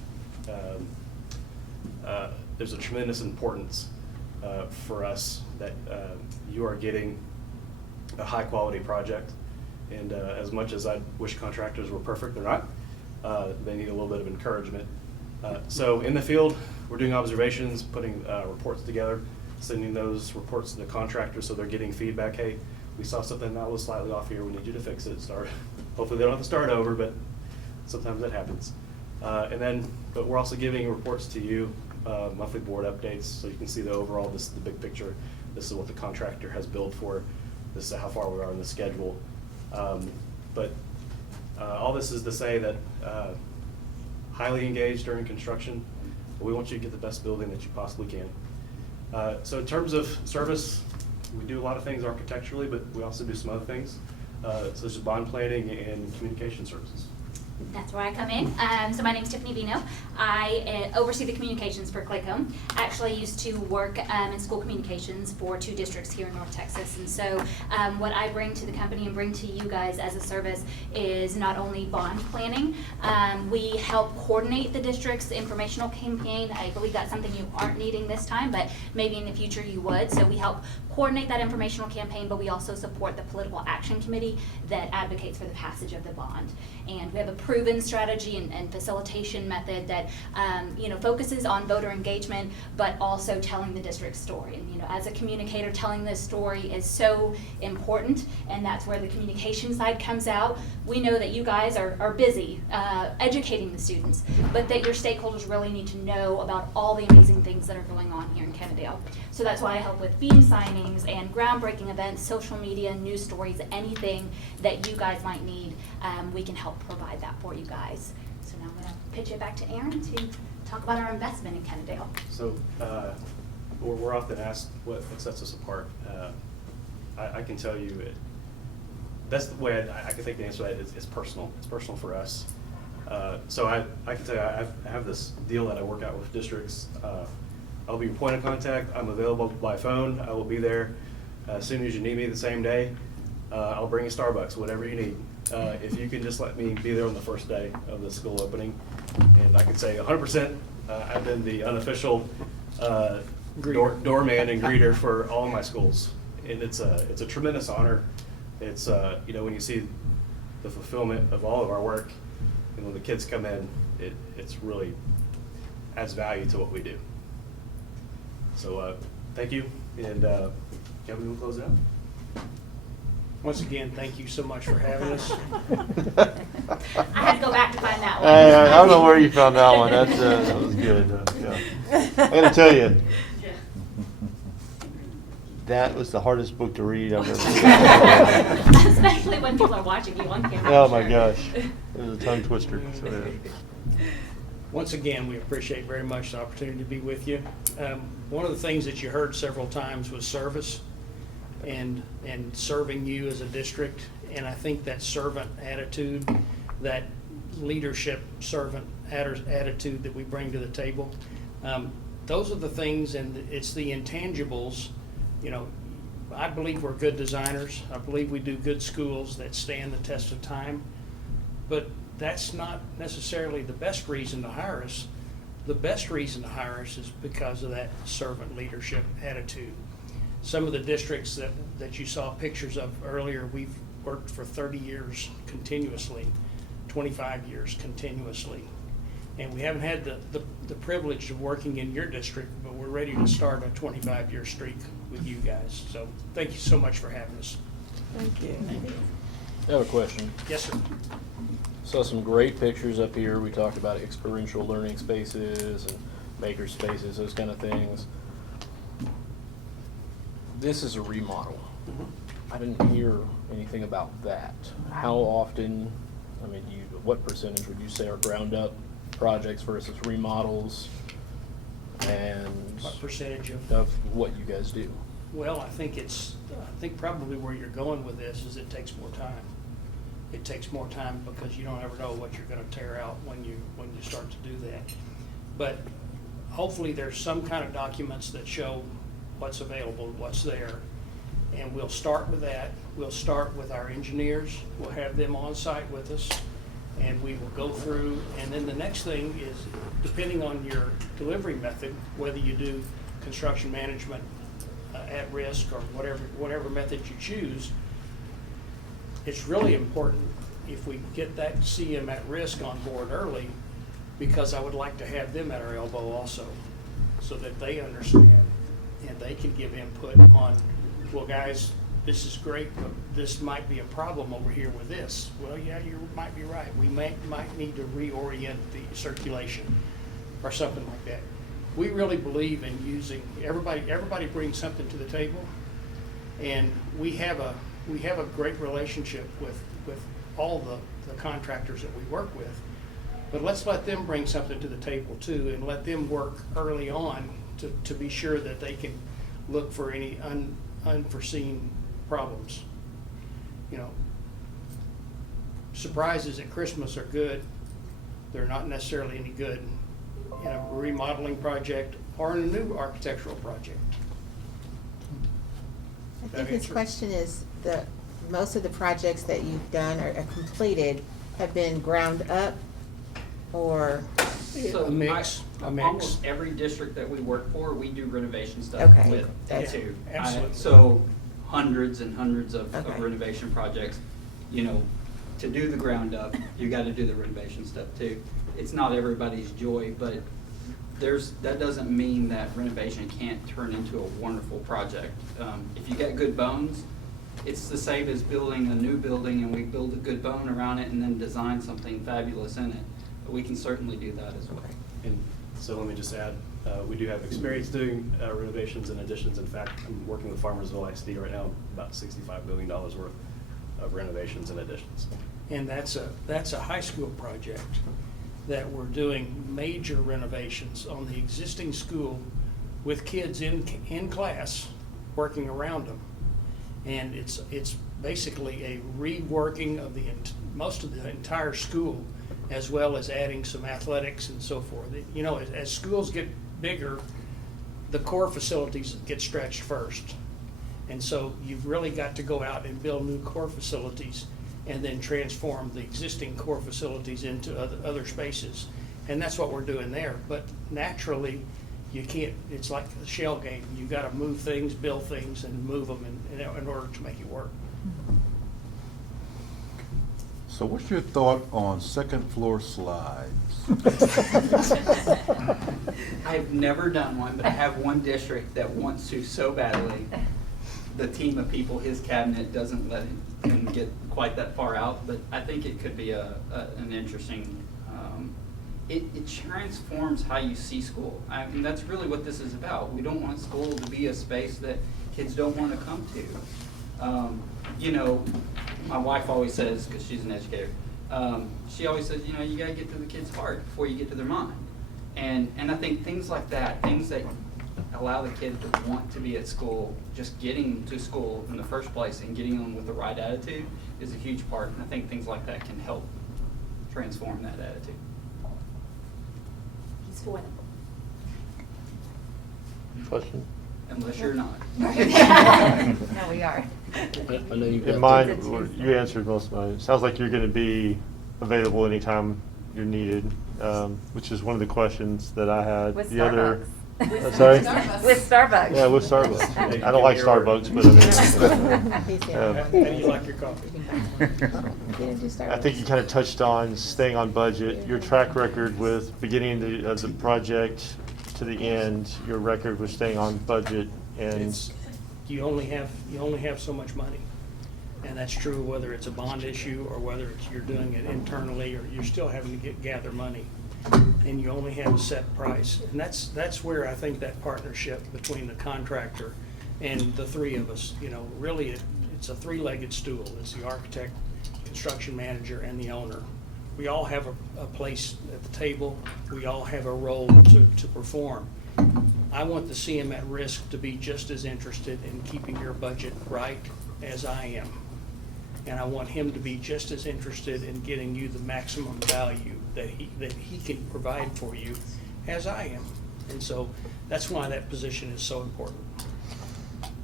there's a tremendous importance for us that you are getting a high quality project. And as much as I wish contractors were perfect, they're not. They need a little bit of encouragement. So in the field, we're doing observations, putting reports together. sending those reports to the contractor so they're getting feedback. Hey, we saw something that was slightly off here. We need you to fix it. Hopefully they don't have to start over, but sometimes that happens. But we're also giving reports to you, monthly board updates, so you can see the overall, this is the big picture. This is what the contractor has billed for. This is how far we are in the schedule. All this is to say that highly engaged during construction. We want you to get the best building that you possibly can. So in terms of service, we do a lot of things architecturally, but we also do some other things, such as bond planning and communication services. That's where I come in. So my name is Tiffany Vino. I oversee the communications for Claycomb. Actually used to work in school communications for 2 districts here in North Texas. And so what I bring to the company and bring to you guys as a service is not only bond planning. We help coordinate the district's informational campaign. I believe that's something you aren't needing this time, but maybe in the future you would. So we help coordinate that informational campaign, but we also support the political action committee that advocates for the passage of the bond. And we have a proven strategy and facilitation method that focuses on voter engagement, but also telling the district's story. And as a communicator, telling this story is so important, and that's where the communication side comes out. We know that you guys are busy educating the students, but that your stakeholders really need to know about all the amazing things that are going on here in Kennedale. So that's why I help with theme signings and groundbreaking events, social media, news stories, anything that you guys might need. We can help provide that for you guys. So now I'm going to pitch it back to Aaron to talk about our investment in Kennedale. So we're often asked what sets us apart. I can tell you that's the way I can think the answer to that is personal. It's personal for us. So I can tell you I have this deal that I work out with districts. I'll be your point of contact. I'm available by phone. I will be there as soon as you need me the same day. I'll bring you Starbucks, whatever you need. If you can just let me be there on the first day of the school opening. And I can say 100%, I've been the unofficial doorman and greeter for all of my schools. And it's a tremendous honor. It's, when you see the fulfillment of all of our work, and when the kids come in, it's really adds value to what we do. So thank you, and Kevin, we'll close it out. Once again, thank you so much for having us. I had to go back to find that one. I don't know where you found that one. That was good. Yeah. I got to tell you, that was the hardest book to read I've ever read. Especially when people are watching you on camera. Oh my gosh, it was a tongue twister. So, yeah. Once again, we appreciate very much the opportunity to be with you. One of the things that you heard several times was service and serving you as a district. And I think that servant attitude, that leadership servant attitude that we bring to the table, those are the things, and it's the intangibles. I believe we're good designers. I believe we do good schools that stand the test of time. But that's not necessarily the best reason to hire us. The best reason to hire us is because of that servant leadership attitude. Some of the districts that you saw pictures of earlier, we've worked for 30 years continuously, 25 years continuously. And we haven't had the privilege of working in your district, but we're ready to start a 25-year streak with you guys. So thank you so much for having us. Thank you. I have a question. Yes, sir. Saw some great pictures up here. We talked about experiential learning spaces and maker spaces, those kind of things. This is a remodel. I didn't hear anything about that. How often, what percentage would you say are ground up projects versus remodels? And What percentage of what you guys do? Well, I think probably where you're going with this is it takes more time. It takes more time because you don't ever know what you're going to tear out when you start to do that. But hopefully there's some kind of documents that show what's available, what's there, and we'll start with that. We'll start with our engineers. We'll have them on site with us, and we will go through. And then the next thing is, depending on your delivery method, whether you do construction management at risk or whatever method you choose, it's really important if we get that CM at risk on board early, because I would like to have them at our elbow also, so that they understand and they can give input on, well, guys, this is great, but this might be a problem over here with this. Well, yeah, you might be right. We might need to reorient the circulation or something like that. We really believe in using, everybody brings something to the table, and we have a great relationship with all the contractors that we work with. But let's let them bring something to the table too, and let them work early on to be sure that they can look for any unforeseen problems. You know, surprises at Christmas are good. They're not necessarily any good in a remodeling project or in a new architectural project. I That think his answer? question is, most of the projects that you've done or completed have been ground up, or? A mix. Almost every district that we work for, we do renovation stuff Okay. with That's- too. Absolutely. So hundreds and hundreds of Okay. renovation projects. You know, to do the ground up, you gotta do the renovation stuff too. It's not everybody's joy, but that doesn't mean that renovation can't turn into a wonderful project. If you got good bones, it's the same as building a new building, and we build a good bone around it and then design something fabulous in it. But we can certainly do that as well. And so let me just add, we do have experience doing renovations and additions. In fact, I'm working with Farmersville ISD right now, about $65 billion worth of renovations and additions. And that's a high school project that we're doing major renovations on the existing school with kids in class working around them. And it's basically a reworking of most of the entire school, as well as adding some athletics and so forth. You know, as schools get bigger, the core facilities get stretched first. And so you've really got to go out and build new core facilities and then transform the existing core facilities into other spaces. And that's what we're doing there. But naturally, you can't, it's like a shell game. You gotta move things, build things, and move them in order to make it work. So what's your thought on second floor slides? I've never done one, but I have one district that wants to so badly. The team of people, his cabinet doesn't let him get quite that far out, but I think it could be an interesting, it transforms how you see school. I mean, that's really what this is about. We don't want school to be a space that kids don't want to come to. You know, my wife always says, because she's an educator, she always says, you know, you gotta get to the kid's heart before you get to their mind. And I think things like that, things that allow the kid to want to be at school, just getting to school in the first place and getting them with the right attitude is a huge part. And I think things like that can help transform that attitude. He's for them. Question? Unless you're not. No, we are. I know you've got In mine, you answered most of mine. It sounds like you're going to be available anytime you're needed, which is one of the questions that I had. With the other, Starbucks. sorry? With Starbucks. Yeah, with Starbucks. I don't like Starbucks, but I mean, How do you like your coffee? I think you kind of touched on staying on budget. Your track record with beginning of the project to the end, your record was staying on budget, and You only have so much money. And that's true whether it's a bond issue or whether you're doing it internally, or you're still having to gather money. And you only have a set price. And that's where I think that partnership between the contractor and the three of us, you know, really it's a three-legged stool. It's the architect, construction manager, and the owner. We all have a place at the table. We all have a role to perform. I want the CM at risk to be just as interested in keeping your budget right as I am. And I want him to be just as interested in getting you the maximum value that he can provide for you as I am. And so that's why that position is so important.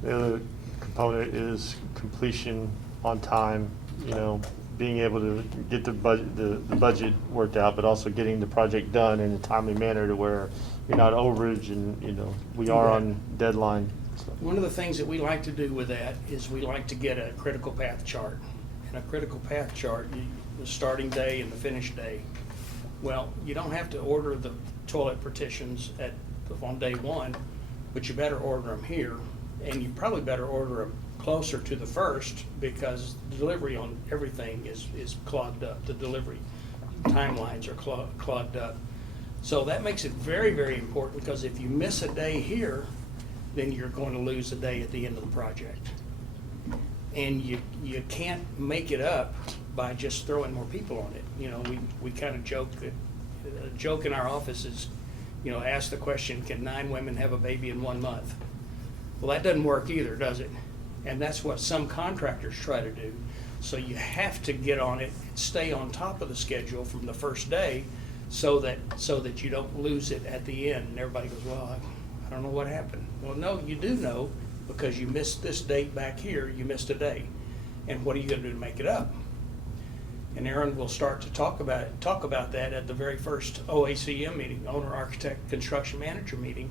the other component is completion on time, you know, being able to get the budget worked out, but also getting the project done in a timely manner to where you're not overage and, you know, we are on deadline. One of the things that we like to do with that is we like to get a critical path chart. And a critical path chart, the starting day and the finish day. Well, you don't have to order the toilet partitions on day one. but you better order them here, and you probably better order them closer to the first, because the delivery on everything is clogged up. The delivery timelines are clogged up. So that makes it very, very important, because if you miss a day here, then you're going to lose a day at the end of the project. And you can't make it up by just throwing more people on it. You know, we kind of joke that, a joke in our office is, you know, ask the question, can 9 women have a baby in 1 month? Well, that doesn't work either, does it? And that's what some contractors try to do. So you have to get on it and stay on top of the schedule from the first day, so that you don't lose it at the end. And everybody goes, well, I don't know what happened. Well, no, you do know, because you missed this date back here, you missed a day. And what are you going to do to make it up? And Aaron will start to talk about that at the very first OACM meeting, Owner, Architect, Construction Manager meeting,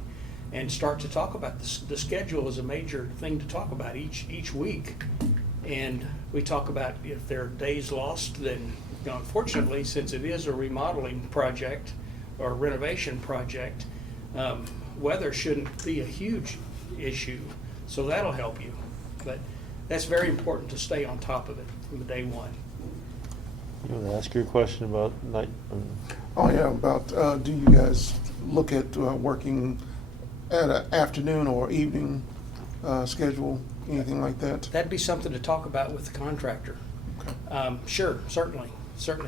and start to talk about the schedule is a major thing to talk about each week. And we talk about if there are days lost, then, you know, unfortunately, since it is a remodeling project or a renovation project, weather shouldn't be a huge issue, so that'll help you. But that's very important to stay on top of it from day one. You want to ask your question about night? Oh, yeah, about, do you guys look at working at an afternoon or evening schedule, anything like that? That'd be something to talk about with the contractor. Okay. Sure, certainly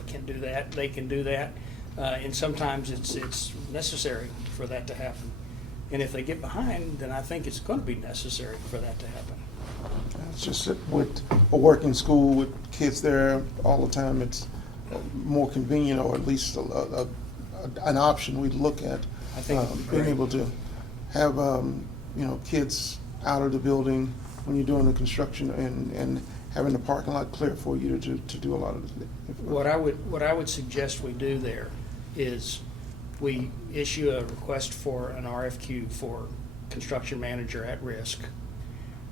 can do that. They can do that, and sometimes it's necessary for that to happen. And if they get behind, then I think it's going to be necessary for that to happen. It's just that with a working school with kids there all the time, it's more convenient, or at least an option we'd look at. I think being able to have you know, kids out of the building when you're doing the construction, and having the parking lot clear for you to do a lot of the. What I would suggest we do there is we issue a request for an RFQ for construction manager at risk.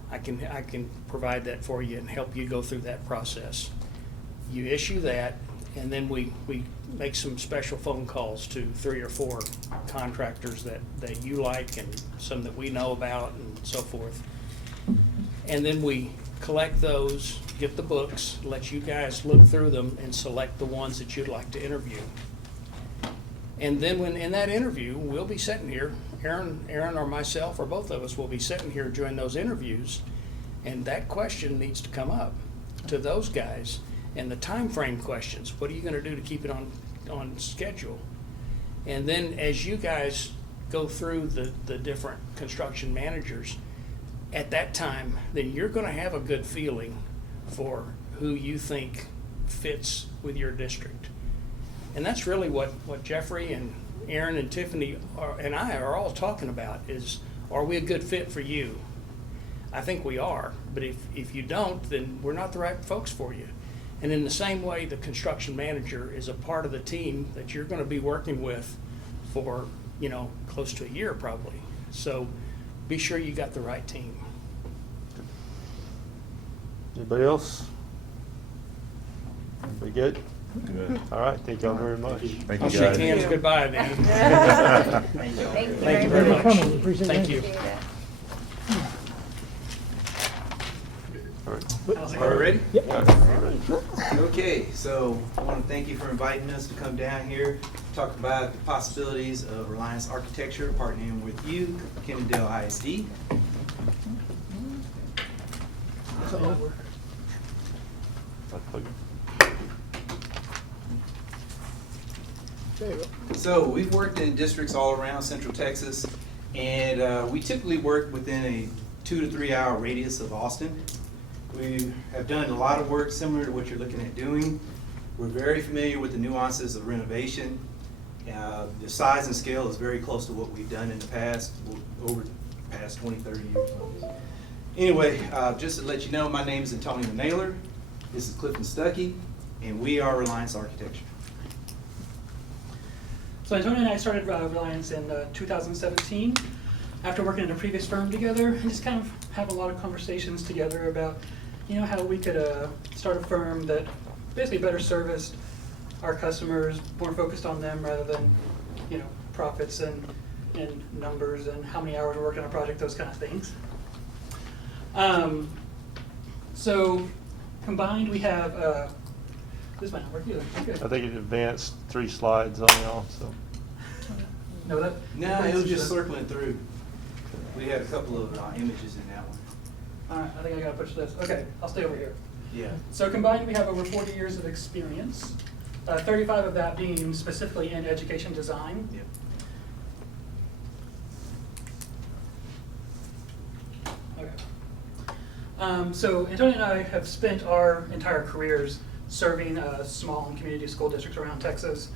I can provide that for you and help you go through that process. You issue that, and then we make some special phone calls to 3 or 4 contractors that you like, and some that we know about, and so forth. And then we collect those, get the books, let you guys look through them, and select the ones that you'd like to interview. And then when in that interview, we'll be sitting here, Aaron or myself or both of us will be sitting here during those interviews, and that question needs to come up to those guys. And the time frame questions, what are you going to do to keep it on schedule? And then as you guys go through the different construction managers, at that time, then you're going to have a good feeling for who you think fits with your district. And that's really what Jeffrey and Aaron and Tiffany and I are all talking about is, are we a good fit for you? I think we are, but if you don't, then we're not the right folks for you. And in the same way, the construction manager is a part of the team that you're going to be working with for, you know, close to a year probably. So be sure you got the right team. Anybody else? Everybody good? Good. All right, thank y'all very much. Thank I'll you, shake guys. hands goodbye then. Thank you very much. Appreciate it. Thank you. All right. Are we ready? Yep. Okay, so I want to thank you for inviting us to come down here, talk about the possibilities of Reliance Architecture partnering with you, Kennedale ISD. So we've worked in districts all around Central Texas, and we typically work within a 2 to 3 hour radius of Austin. We have done a lot of work similar to what you're looking at doing. We're very familiar with the nuances of renovation. The size and scale is very close to what we've done in the past, over the past 20, 30 years. Anyway, just to let you know, my name is Antonio Naylor. This is Clifton Stuckey, and we are Reliance Architecture. So Antonio and I started Reliance in 2017 after working in a previous firm together, and just kind of have a lot of conversations together about, you know, how we could start a firm that basically better serviced our customers, more focused on them rather than, you know, profits. And in numbers and how many hours we're working on a project, those kind of things. So combined, we have, this might not work either. Okay. I think it advanced 3 slides on y'all, so. No, that. No, it was just circling through. We had a couple of images in that one. All right, I think I gotta push this. Okay, I'll stay over here. Yeah. So combined, we have over 40 years of experience, 35 of that being specifically in education design. Yeah. Okay. So Antonio and I have spent our entire careers serving small and community school districts around Texas.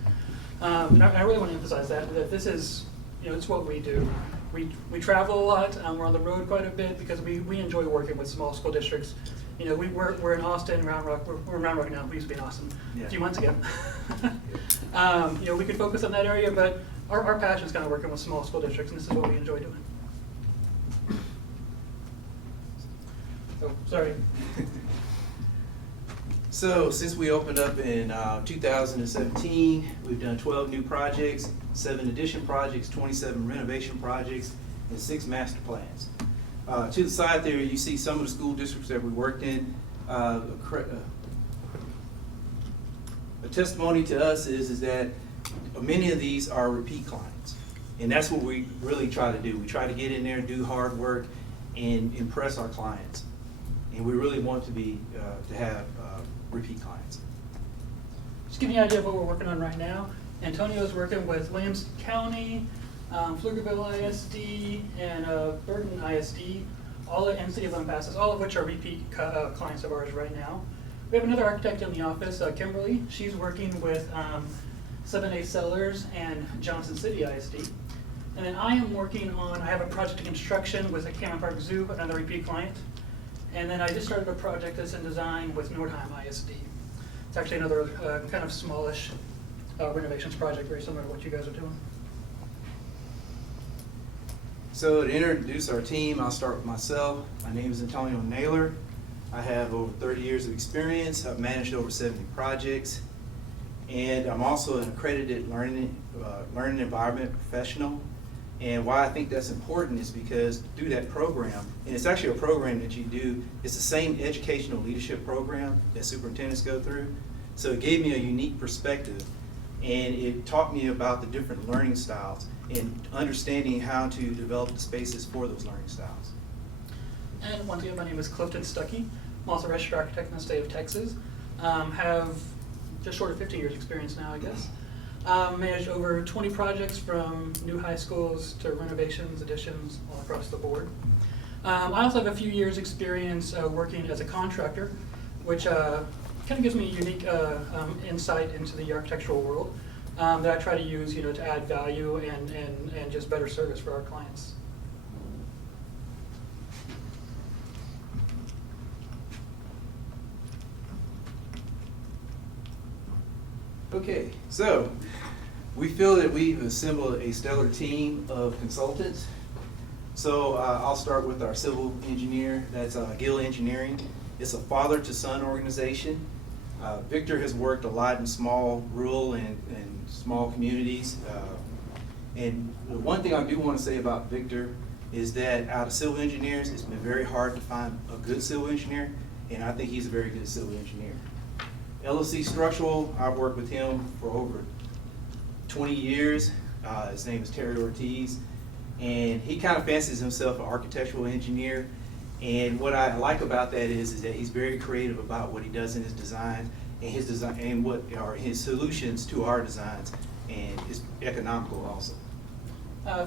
And I really want to emphasize that this is, it's what we do. We travel a lot. We're on the road quite a bit because we enjoy working with small school districts. We're in Austin, Round Rock. We're in Round Rock now. We used to be in Austin a few months ago. We could focus on that area, but our passion is kind of working with small school districts, and this is what we enjoy doing. Oh, sorry. So since we opened up in 2017, we've done 12 new projects, 7 addition projects, 27 renovation projects, and 6 master plans. To the side there, you see some of the school districts that we worked in. A testimony to us is that many of these are repeat clients. And that's what we really try to do. We try to get in there and do hard work and impress our clients. And we really want to have repeat clients. Just give you an idea of what we're working on right now. Antonio is working with Williams County, Pflugerville ISD, and Burton ISD, and City of Lampasas, all of which are repeat clients of ours right now. We have another architect in the office, Kimberly. She's working with 7A Sellers and Johnson City ISD. And then I am working on, I have a project in construction with a Cameron Park Zoo, another repeat client. And then I just started a project that's in design with Nordheim ISD. It's actually another kind of smallish renovations project, very similar to what you guys are doing. So to introduce our team, I'll start with myself. My name is Antonio Naylor. I have over 30 years of experience. I've managed over 70 projects. And I'm also an accredited learning environment professional. And why I think that's important is because through that program, and it's actually a program that you do, it's the same educational leadership program that superintendents go through. So it gave me a unique perspective, and it taught me about the different learning styles and understanding how to develop the spaces for those learning styles. And once again, my name is Clifton Stuckey. I'm also a registered architect in the state of Texas. Have just short of 15 years experience now, I guess. Managed over 20 projects from new high schools to renovations, additions, all across the board. I also have a few years experience working as a contractor, which kind of gives me a unique insight into the architectural world that I try to use, to add value and just better service for our clients. Okay, so we feel that we've assembled a stellar team of consultants. So I'll start with our civil engineer, that's Gill Engineering. It's a father-to-son organization. Victor has worked a lot in small, rural, and small communities. And the one thing I do want to say about Victor is that out of civil engineers, it's been very hard to find a good civil engineer, and I think he's a very good civil engineer. LOC Structural, I've worked with him for over 20 years. His name is Terry Ortiz, and he kind of fancies himself an architectural engineer. And what I like about that is that he's very creative about what he does in his designs and what are his solutions to our designs, and is economical also.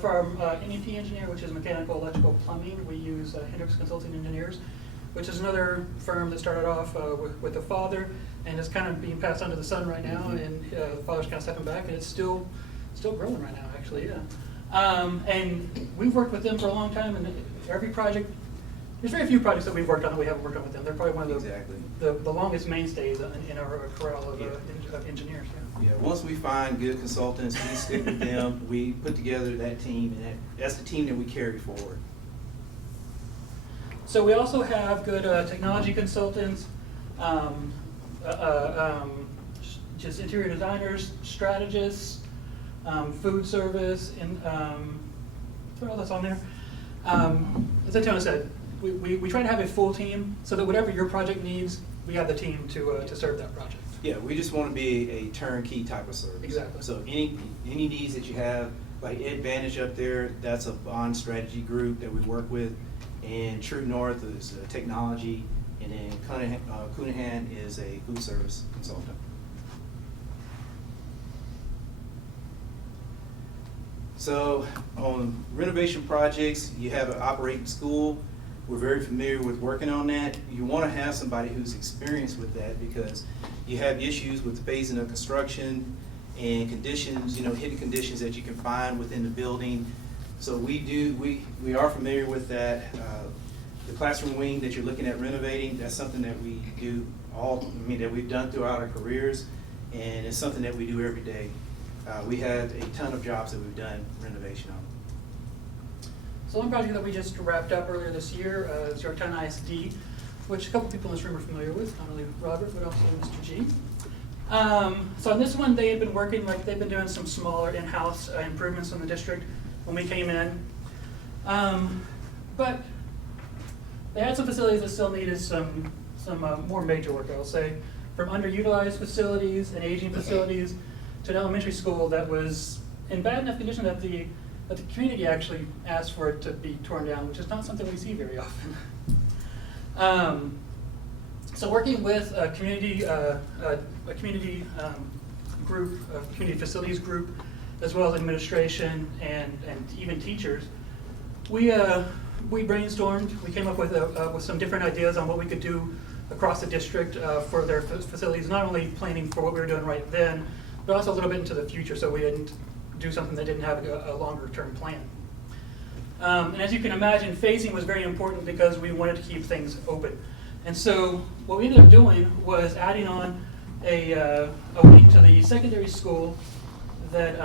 For our MEP engineer, which is mechanical, electrical, plumbing, we use Hendricks Consulting Engineers, which is another firm that started off with the father and is kind of being passed on to the son right now, and the father's kind of stepping back, and it's still growing right now, actually, yeah. And we've worked with them for a long time, and every project, there's very few projects that we've worked on that we haven't worked on with them. They're probably one of the longest mainstays in our corral of engineers. Yeah. Yeah, once we find good consultants, we stick with them, we put together that team, and that's the team that we carry forward. So we also have good technology consultants, just interior designers, strategists, food service, and throw all this on there. As Antonio said, we try to have a full team so that whatever your project needs, we have the team to serve that project. Yeah, we just want to be a turnkey type of service. Exactly. So any needs that you have, like Advantage up there, that's a bond strategy group that we work with. And True North is technology, and then Cunahan is a food service consultant. So on renovation projects, you have an operating school. We're very familiar with working on that. You want to have somebody who's experienced with that because you have issues with phasing of construction and conditions, hidden conditions that you can find within the building. So we are familiar with that. The classroom wing that you're looking at renovating, that's something that we do that we've done throughout our careers, and it's something that we do every day. We have a ton of jobs that we've done renovation on. So one project that we just wrapped up earlier this year is Untitled ISD, which a couple people in this room are familiar with, not only Robert, but also Mr. G. So on this one, they had been working, they've been doing some smaller in-house improvements in the district when we came in. But they had some facilities that still needed some more major work, I will say, from underutilized facilities and aging facilities to an elementary school that was in bad enough condition that the community actually asked for it to be torn down, which is not something we see very often. So working with a community group, a community facilities group, as well as administration and even teachers, we brainstormed. We came up with some different ideas on what we could do across the district for their facilities, not only planning for what we were doing right then, but also a little bit into the future, so we didn't do something that didn't have a longer term plan. And as you can imagine, phasing was very important because we wanted to keep things open. And so what we ended up doing was adding on a wing to the secondary school that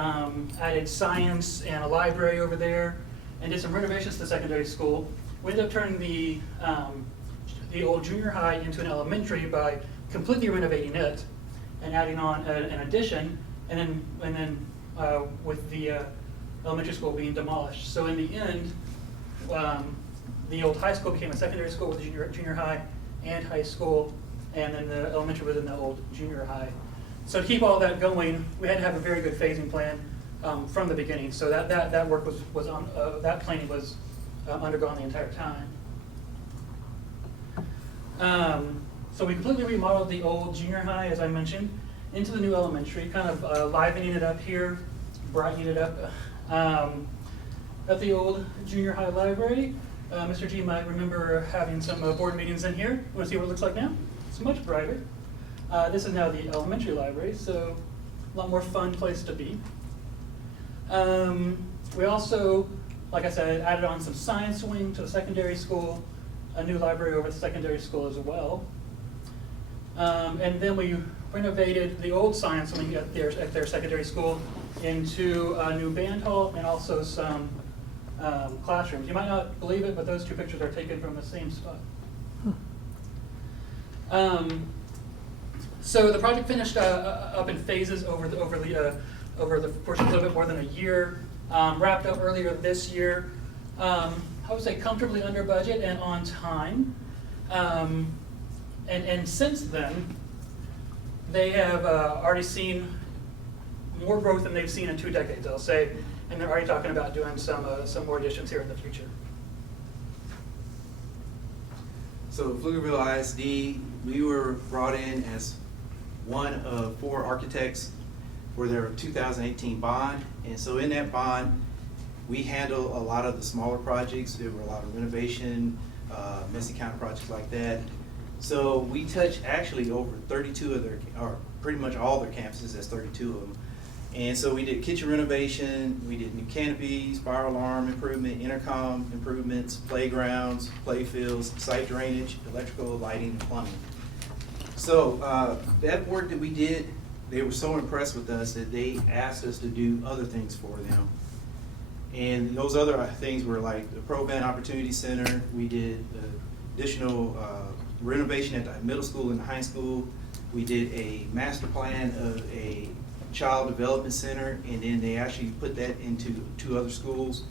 added science and a library over there, and did some renovations to the secondary school. We ended up turning the old junior high into an elementary by completely renovating it and adding on an addition, and then with the elementary school being demolished. So in the end, the old high school became a secondary school with junior high and high school, and then the elementary was in the old junior high. So to keep all that going, we had to have a very good phasing plan from the beginning. So that work was on, that planning was undergone the entire time. So we completely remodeled the old junior high, as I mentioned, into the new elementary, kind of livening it up here, brightening it up. At the old junior high library, Mr. G might remember having some board meetings in here. You want to see what it looks like now? It's much brighter. This is now the elementary library, so a lot more fun place to be. We also, like I said, added on some science wing to the secondary school, a new library over at the secondary school as well. And then we renovated the old science wing at their secondary school into a new band hall and also some classrooms. You might not believe it, but those two pictures are taken from the same spot. So the project finished up in phases over the course of a little bit more than a year. Wrapped up earlier this year. I would say comfortably under budget and on time. And since then, they have already seen more growth than they've seen in 2 decades, I'll say, and they're already talking about doing some more additions here in the future. So Pflugerville ISD, we were brought in as one of 4 architects for their 2018 bond, and so in that bond, we handle a lot of the smaller projects. There were a lot of renovation, messy counter projects like that. So we touched actually over 32 of their, or pretty much all their campuses, that's 32 of them. And so we did kitchen renovation, we did new canopies, fire alarm improvement, intercom improvements, playgrounds, play fields, site drainage, electrical, lighting, and plumbing. So that work that we did, they were so impressed with us that they asked us to do other things for them. And those other things were like the Pro Band Opportunity Center. We did additional renovation at the middle school and the high school. We did a master plan of a child development center, and then they actually put that into 2 other schools.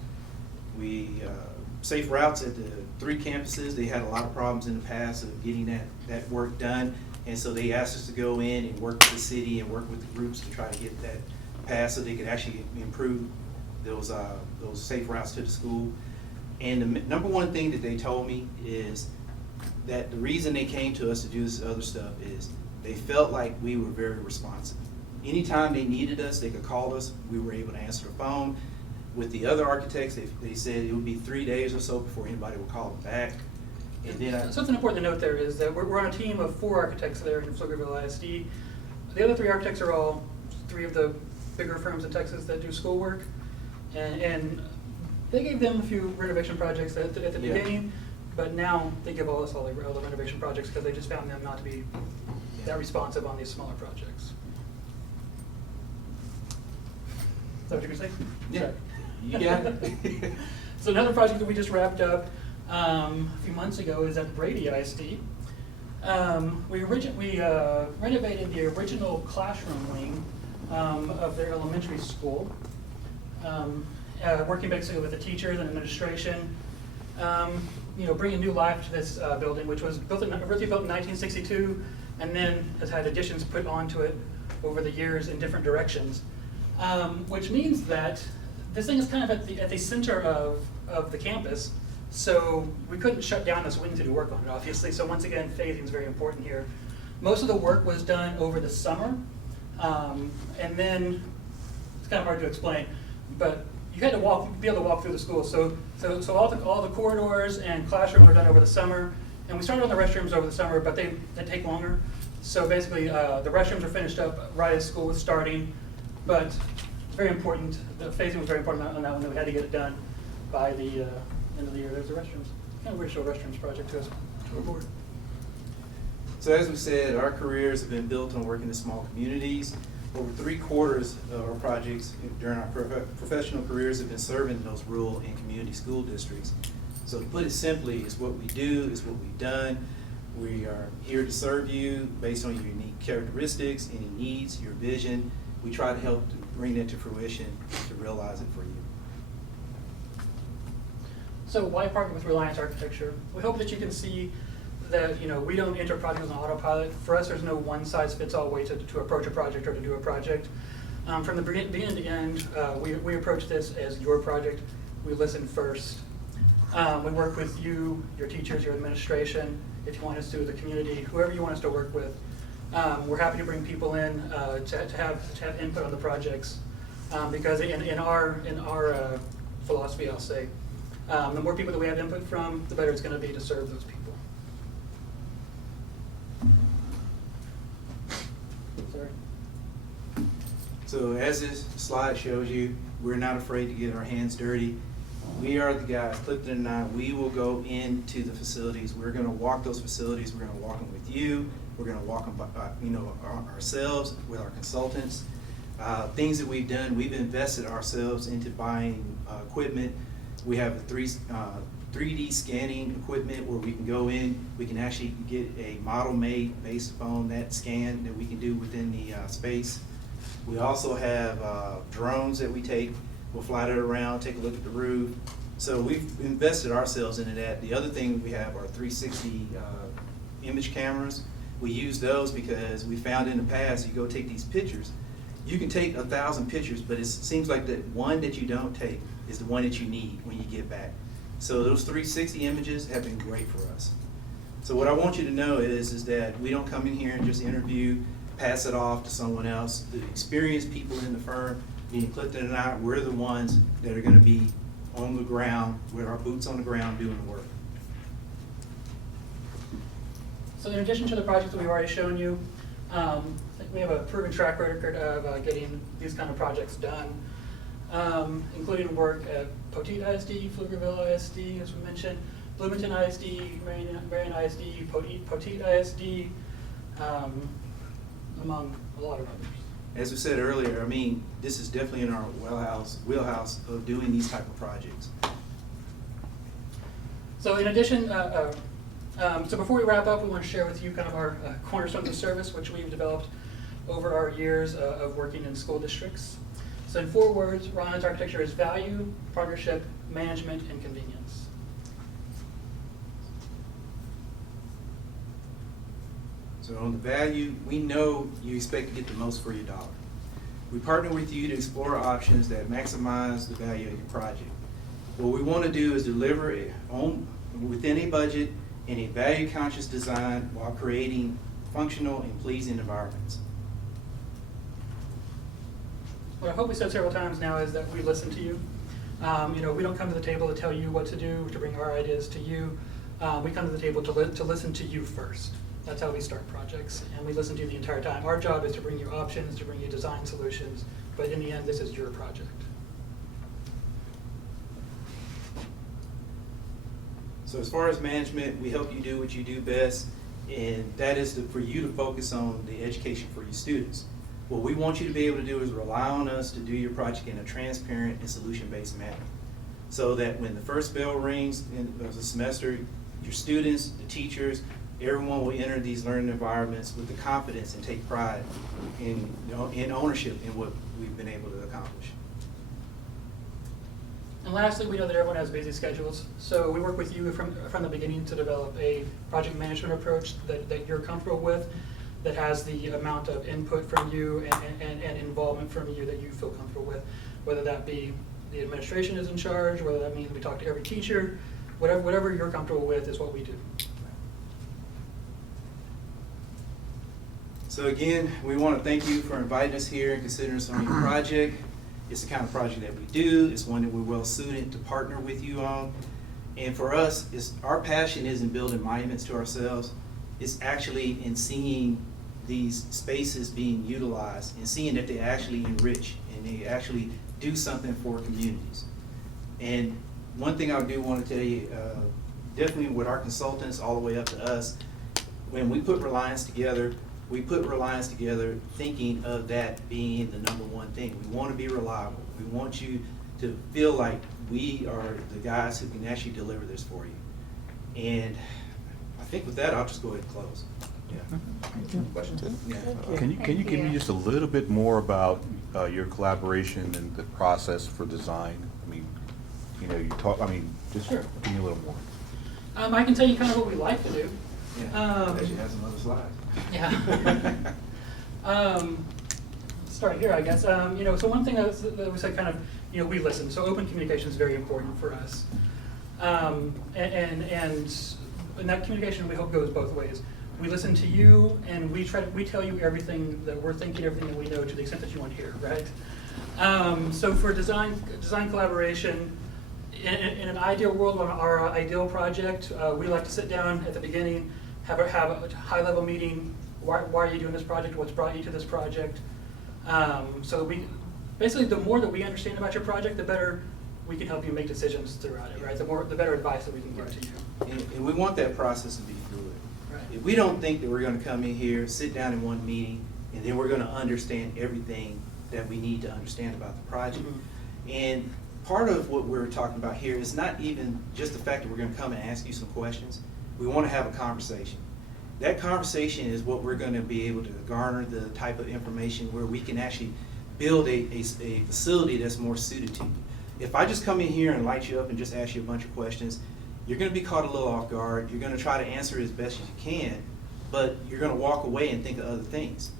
Safe routes at the 3 campuses, they had a lot of problems in the past of getting that work done. And so they asked us to go in and work with the city and work with the groups to try to get that passed so they could actually improve those safe routes to the school. And the number one thing that they told me is that the reason they came to us to do this other stuff is they felt like we were very responsive. Anytime they needed us, they could call us. We were able to answer the phone. With the other architects, they said it would be 3 days or so before anybody would call them back. And then Something important to note there is that we're on a team of 4 architects there in Pflugerville ISD. The other 3 architects are all 3 of the bigger firms in Texas that do schoolwork. And they gave them a few renovation projects at the beginning, but now they give all the renovation projects because they just found them not to be that responsive on these smaller projects. Is that what you're going to say? Yeah, you got it. So another project that we just wrapped up a few months ago is at Brady ISD. We renovated the original classroom wing of their elementary school, working basically with the teachers and administration, bringing new life to this building, which was originally built in 1962, and then has had additions put onto it over the years in different directions. Which means that this thing is kind of at the center of the campus, so we couldn't shut down this wing to do work on it, obviously. So once again, phasing is very important here. Most of the work was done over the summer, and then it's kind of hard to explain, but you had to be able to walk through the school. So all the corridors and classrooms were done over the summer, and we started on the restrooms over the summer, but they take longer. So basically, the restrooms were finished up right as school was starting. But it's very important, the phasing was very important on that one, that we had to get it done by the end of the year. There's the restrooms. Kind of weird to show a restrooms project to us, to our board. So as we said, our careers have been built on working in small communities. Over 3/4 of our projects during our professional careers have been serving those rural and community school districts. So to put it simply, it's what we do, it's what we've done. We are here to serve you based on your unique characteristics, any needs, your vision. We try to help to bring that to fruition, to realize it for you. So why partner with Reliance Architecture? We hope that you can see that we don't enter projects on autopilot. For us, there's no one-size-fits-all way to approach a project or to do a project. From the beginning to end, we approach this as your project. We listen first. We work with you, your teachers, your administration, if you want us to, the community, whoever you want us to work with. We're happy to bring people in to have input on the projects because in our philosophy, I'll say, the more people that we have input from, the better it's going to be to serve those people. Sorry. So as this slide shows you, we're not afraid to get our hands dirty. We are the guys, Clifton and I, we will go into the facilities. We're going to walk those facilities. We're going to walk them with you. We're going to walk them ourselves with our consultants. Things that we've done, we've invested ourselves into buying equipment. We have a 3D scanning equipment where we can go in, we can actually get a model made based upon that scan that we can do within the space. We also have drones that we take. We'll fly that around, take a look at the roof. So we've invested ourselves into that. The other thing we have are 360 image cameras. We use those because we found in the past, you go take these pictures, you can take 1,000 pictures, but it seems like the one that you don't take is the one that you need when you get back. So those 360 images have been great for us. So what I want you to know is that we don't come in here and just interview, pass it off to someone else. The experienced people in the firm, being Clifton and I, we're the ones that are going to be on the ground, with our boots on the ground doing the work. So in addition to the projects that we've already shown you, we have a proven track record of getting these kind of projects done, including work at Poteet ISD, Pflugerville ISD, as we mentioned, Bloomington ISD, Marion ISD, Poteet ISD, among a lot of others. As we said earlier, I mean, this is definitely in our wheelhouse of doing these type of projects. So in addition, so before we wrap up, we want to share with you kind of our Cornerstone Service, which we've developed over our years of working in school districts. So in 4 words, Reliance Architecture is value, partnership, management, and convenience. So on the value, we know you expect to get the most for your dollar. We partner with you to explore options that maximize the value of your project. What we want to do is deliver it within a budget and a value-conscious design while creating functional and pleasing environments. What I hope we said several times now is that we listen to you. We don't come to the table to tell you what to do, to bring our ideas to you. We come to the table to listen to you first. That's how we start projects, and we listen to you the entire time. Our job is to bring you options, to bring you design solutions, but in the end, this is your project. So as far as management, we help you do what you do best, and that is for you to focus on the education for your students. What we want you to be able to do is rely on us to do your project in a transparent and solution-based manner, so that when the first bell rings in the semester, your students, the teachers, everyone will enter these learning environments with the confidence and take pride in ownership in what we've been able to accomplish. And lastly, we know that everyone has busy schedules, so we work with you from the beginning to develop a project management approach that you're comfortable with, that has the amount of input from you and involvement from you that you feel comfortable with, whether that be the administration is in charge, whether that means we talk to every teacher, whatever you're comfortable with is what we do. So again, we want to thank you for inviting us here and considering us on your project. It's the kind of project that we do. It's one that we're well suited to partner with you on. And for us, our passion isn't building monuments to ourselves. It's actually in seeing these spaces being utilized and seeing that they actually enrich and they actually do something for communities. And one thing I do want to tell you, definitely with our consultants all the way up to us, when we put Reliance together, we put Reliance together thinking of that being the number one thing. We want to be reliable. We want you to feel like we are the guys who can actually deliver this for you. And I think with that, I'll just go ahead and close. Yeah. Questions? Yeah. Can you give me just a little bit more about your collaboration and the process for design? I mean, just Sure. give me a little more. I can tell you kind of what we like to do. Yeah. Actually has another slide. Yeah. Start here, I guess. So one thing that we said kind of, we listen. So open communication is very important for us. And that communication we hope goes both ways. We listen to you and we tell you everything that we're thinking, everything that we know to the extent that you want to hear, right? So for design collaboration, in an ideal world, on our ideal project, we like to sit down at the beginning, have a high-level meeting. Why are you doing this project? What's brought you to this project? So basically, the more that we understand about your project, the better we can help you make decisions throughout it, right? The better advice that we can give to you. And we want that process to be fluid. Right. If we don't think that we're going to come in here, sit down in one meeting, and then we're going to understand everything that we need to understand about the project. Mm-hmm. And part of what we're talking about here is not even just the fact that we're going to come and ask you some questions. We want to have a conversation. That conversation is what we're going to be able to garner the type of information where we can actually build a facility that's more suited to you. If I just come in here and light you up and just ask you a bunch of questions, you're going to be caught a little off guard. You're going to try to answer it as best as you can, but you're going to walk away and think of other things.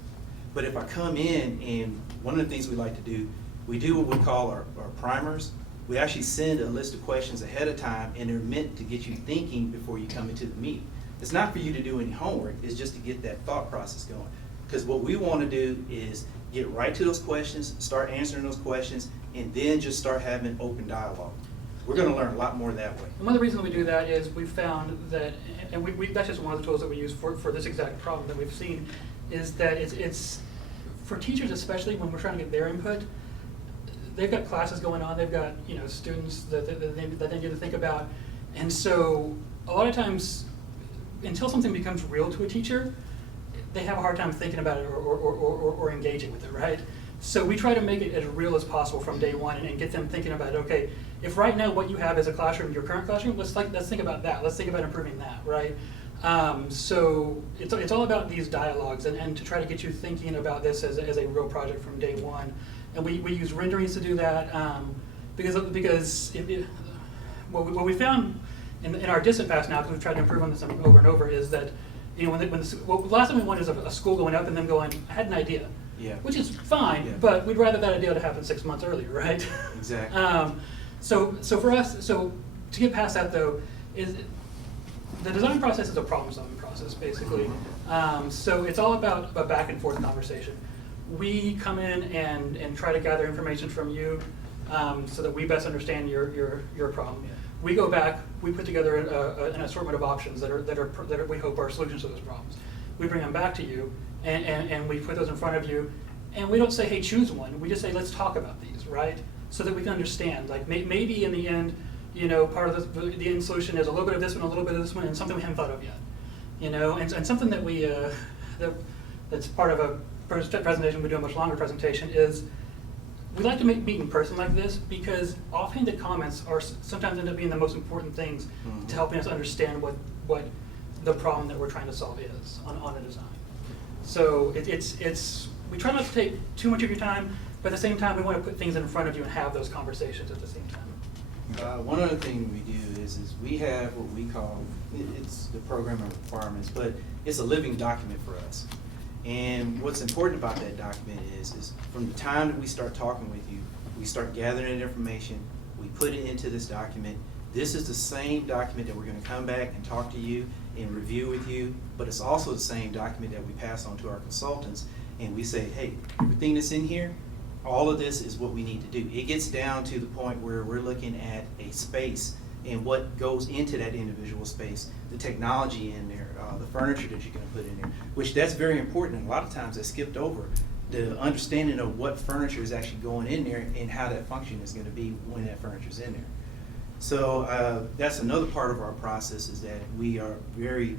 But if I come in, and one of the things we like to do, we do what we call our primers. We actually send a list of questions ahead of time, and they're meant to get you thinking before you come into the meeting. It's not for you to do any homework, it's just to get that thought process going. Because what we want to do is get right to those questions, start answering those questions, and then just start having open dialogue. We're going to learn a lot more that way. And one of the reasons we do that is we've found that, and that's just one of the tools that we use for this exact problem that we've seen, is that it's for teachers, especially when we're trying to get their input. They've got classes going on, they've got students that they need to think about, and so a lot of times, until something becomes real to a teacher, they have a hard time thinking about it or engaging with it, right? So we try to make it as real as possible from day one and get them thinking about it. Okay, if right now what you have is a classroom, your current classroom, let's think about that. Let's think about improving that, right? So it's all about these dialogues and to try to get you thinking about this as a real project from day one. and we use renderings to do that, because what we found in our distant past now, because we've tried to improve on this over and over, is that, you know, the last thing we want is a school going up and them going, I had an idea. Yeah. Which is fine, Yeah. but we'd rather that idea to happen 6 months earlier, right? Exactly. So for us, so to get past that though, is the design process is a problem-solving process, basically. So it's all about a back and forth conversation. We come in and try to gather information from you, so that we best understand your problem. Yeah. We go back, we put together an assortment of options that we hope are solutions to those problems. We bring them back to you, and we put those in front of you, and we don't say, hey, choose one. We just say, let's talk about these, right? So that we can understand. Like maybe in the end, you know, part of the end solution is a little bit of this one, a little bit of this one, and something we haven't thought of yet. You know, and something that we that's part of a presentation. We do a much longer presentation. Is we like to meet in person like this, because offhanded comments are sometimes end up being the most important things to helping us understand what the problem that we're trying to solve is on a design. So it's we try not to take too much of your time, but at the same time we want to put things in front of you and have those conversations at the same time. One other thing we do is we have what we call, it's the program of requirements, but it's a living document for us. And what's important about that document is from the time that we start talking with you, we start gathering information, we put it into this document. This is the same document that we're going to come back and talk to you and review with you, but it's also the same document that we pass on to our consultants, and we say, hey, everything that's in here, all of this is what we need to do. It gets down to the point where we're looking at a space and what goes into that individual space, the technology in there, the furniture that you're going to put in there, which that's very important. And a lot of times that's skipped over, the understanding of what furniture is actually going in there and how that function is going to be when that furniture is in there. So that's another part of our process, is that we are very,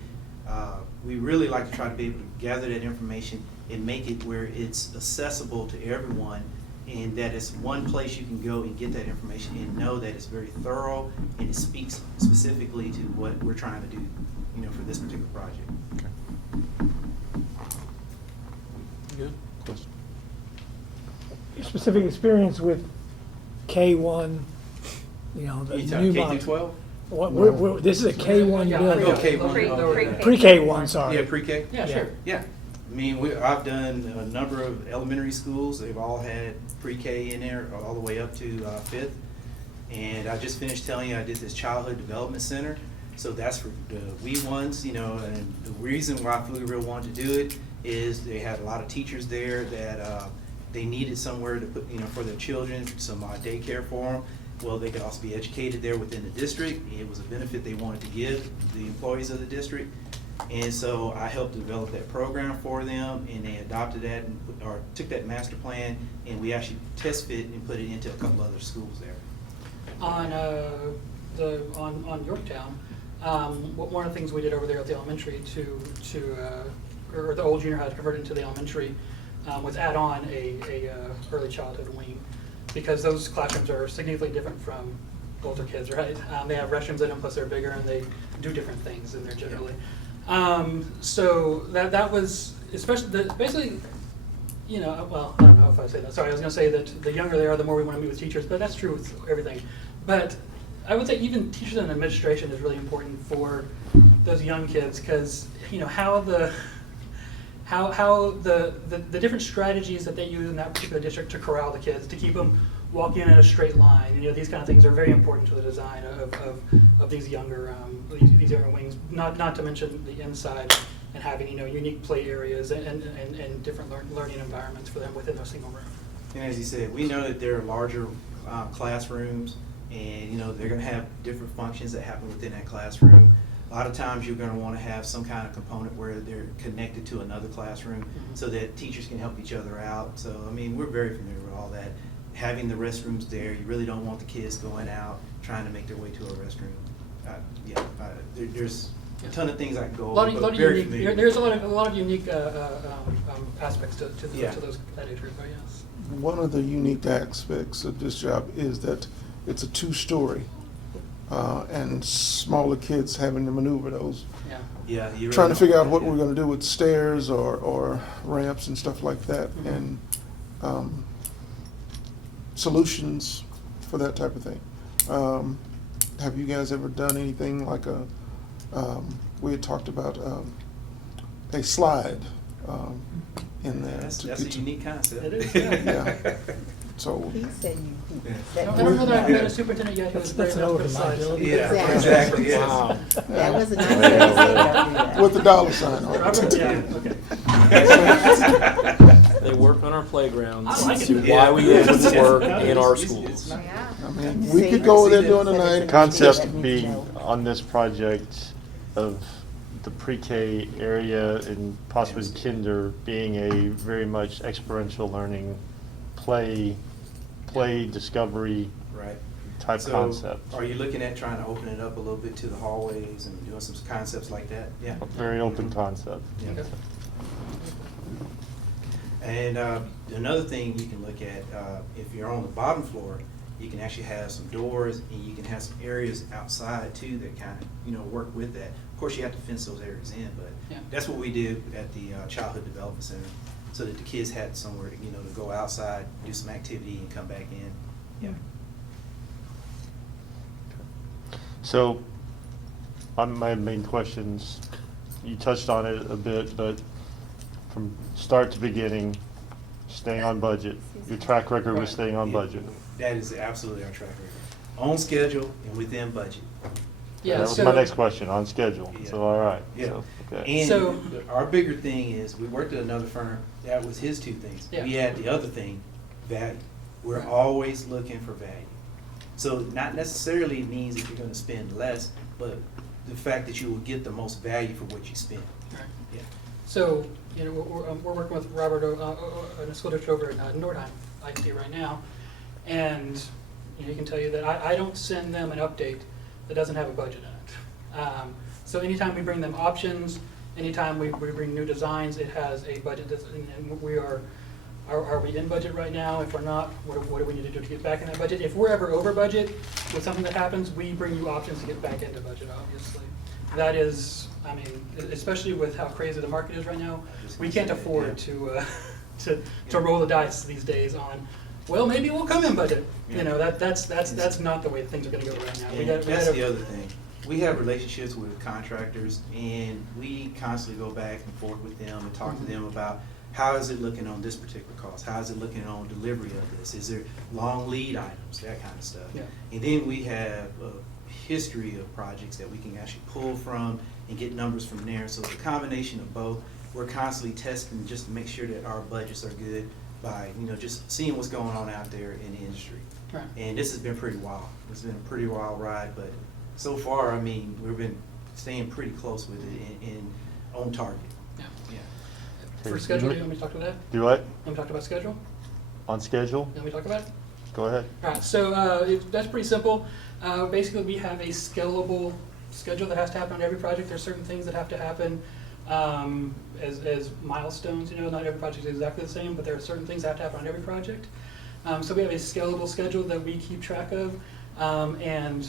we really like to try to be able to gather that information and make it where it's accessible to everyone, and that it's one place you can go and get that information and know that it's very thorough and it speaks specifically to what we're trying to do, you know, for this particular project. Good. Your specific experience with K1, you know, the You new talking K model. through 12? What, this is a K1 building. Oh, K1. Pre-K1, sorry. Yeah, pre-K? Yeah, sure. Yeah. I mean, I've done a number of elementary schools. They've all had pre-K in there all the way up to 5th. And I just finished telling you I did this childhood development center. So that's for the wee ones, you know, and the reason why Pflugerville wanted to do it is they had a lot of teachers there that they needed somewhere to put, you know, for their children, some daycare for them. Well, they could also be educated there within the district. It was a benefit they wanted to give the employees of the district. And so I helped develop that program for them, and they adopted that or took that master plan, and we actually test fit and put it into a couple other schools there. On Yorktown, one of the things we did over there at the elementary or the old junior high to convert into the elementary, was add on a early childhood wing, because those classrooms are significantly different from older kids, right? They have restrooms in them, plus they're bigger, and they do different things in there generally. So that was basically, you know, well, I don't know if I say that. Sorry, I was going to say that the younger they are, the more we want to meet with teachers, but that's true with everything. But I would say even teachers and administration is really important for those young kids, because, you know, how the different strategies that they use in that particular district to corral the kids, to keep them walking in a straight line, you know, these kind of things are very important to the design of these younger wings. Not to mention the inside and having, you know, unique play areas and different learning environments for them within a single room. And as you said, we know that there are larger classrooms, and you know they're going to have different functions that happen within that classroom. A lot of times you're going to want to have some kind of component where they're connected to another classroom, so that teachers can help each other out. So I mean, we're very familiar with all that. Having the restrooms there, you really don't want the kids going out trying to make their way to a restroom. There's a ton of things I can go over, but very familiar. There's a lot of unique aspects to those that age group, yes. One of the unique aspects of this job is that it's a two-story, and smaller kids having to maneuver those. Yeah, you trying really to figure don't out what we're going to do with stairs or ramps and stuff like that. And solutions for that type of thing. Have you guys ever done anything like we had talked about a slide in there? That's to a get to- unique concept. It is, Yeah. So. He said you. I don't know that I've met a superintendent yet who was brave enough to put slides. Yeah, exactly, yes. Wow. That was a nice way to say don't do that. With the dollar sign on Robert, it. yeah, okay. They work on our playgrounds. I like That's it. why we Yeah. put the work Yeah. in our It's- schools. Yeah. I mean, we could go over there during the night. Concept being on this project of the pre-K area and possibly kinder being a very much experiential learning, play discovery Right. type So, concept. are you looking at trying to open it up a little bit to the hallways and doing some concepts like that? Yeah. A very open concept. Yeah. And another thing you can look at, if you're on the bottom floor, you can actually have some doors and you can have some areas outside too that kind of, work with that. Of course, you have to fence those areas in, but Yeah. that's what we did at the Childhood Development Center, so that the kids had somewhere, to go outside, do some activity and come back in. Yeah. So, on my main questions, you touched on it a bit, but from start to beginning, staying on budget. Your track record was staying on budget. That is absolutely our track record. On schedule and within budget. Yeah, That was so- my next question, on schedule. Yeah. So, all right. Yeah. So, okay. And So- our bigger thing is, we worked at another firm, that was his two things. Yeah. We had the other thing, value. We're Right. always looking for value. So not necessarily means that you're gonna spend less, but the fact that you will get the most value for what you spend. Right. Yeah. So, we're working with Robert in a school district over in Nordheim, ISD right now, and he can tell you that I don't send them an update that doesn't have a budget in it. So anytime we bring them options, anytime we bring new designs, it has a budget and we are we in budget right now? If we're not, what do we need to do to get back in that budget? If we're ever over budget with something that happens, we bring you options to get back into budget, obviously. That is, especially with how crazy the market is right now, we can't afford to roll the dice these days on, well, maybe we'll come in budget. That's not the way things are gonna go right now. That's the other thing. We have relationships with contractors, and we constantly go back and forth with them and talk to them about how is it looking on this particular cost? How is it looking on delivery of this? Is there long lead items, that kind of stuff? Yeah. And then we have a history of projects that we can actually pull from and get numbers from there. So it's a combination of both. We're constantly testing just to make sure that our budgets are good by, just seeing what's going on out there in the industry. Right. And this has been pretty wild. It's been a pretty wild ride, but so far, we've been staying pretty close with it and on target. Yeah. Yeah. For schedule, do you want me to talk about that? Do what? Want me to talk about schedule? On schedule? You want me to talk about it? Go ahead. All right, so that's pretty simple. Basically, we have a scalable schedule that has to happen on every project. There's certain things that have to happen as milestones. Not every project is exactly the same, but there are certain things that have to happen on every project. So we have a scalable schedule that we keep track of, and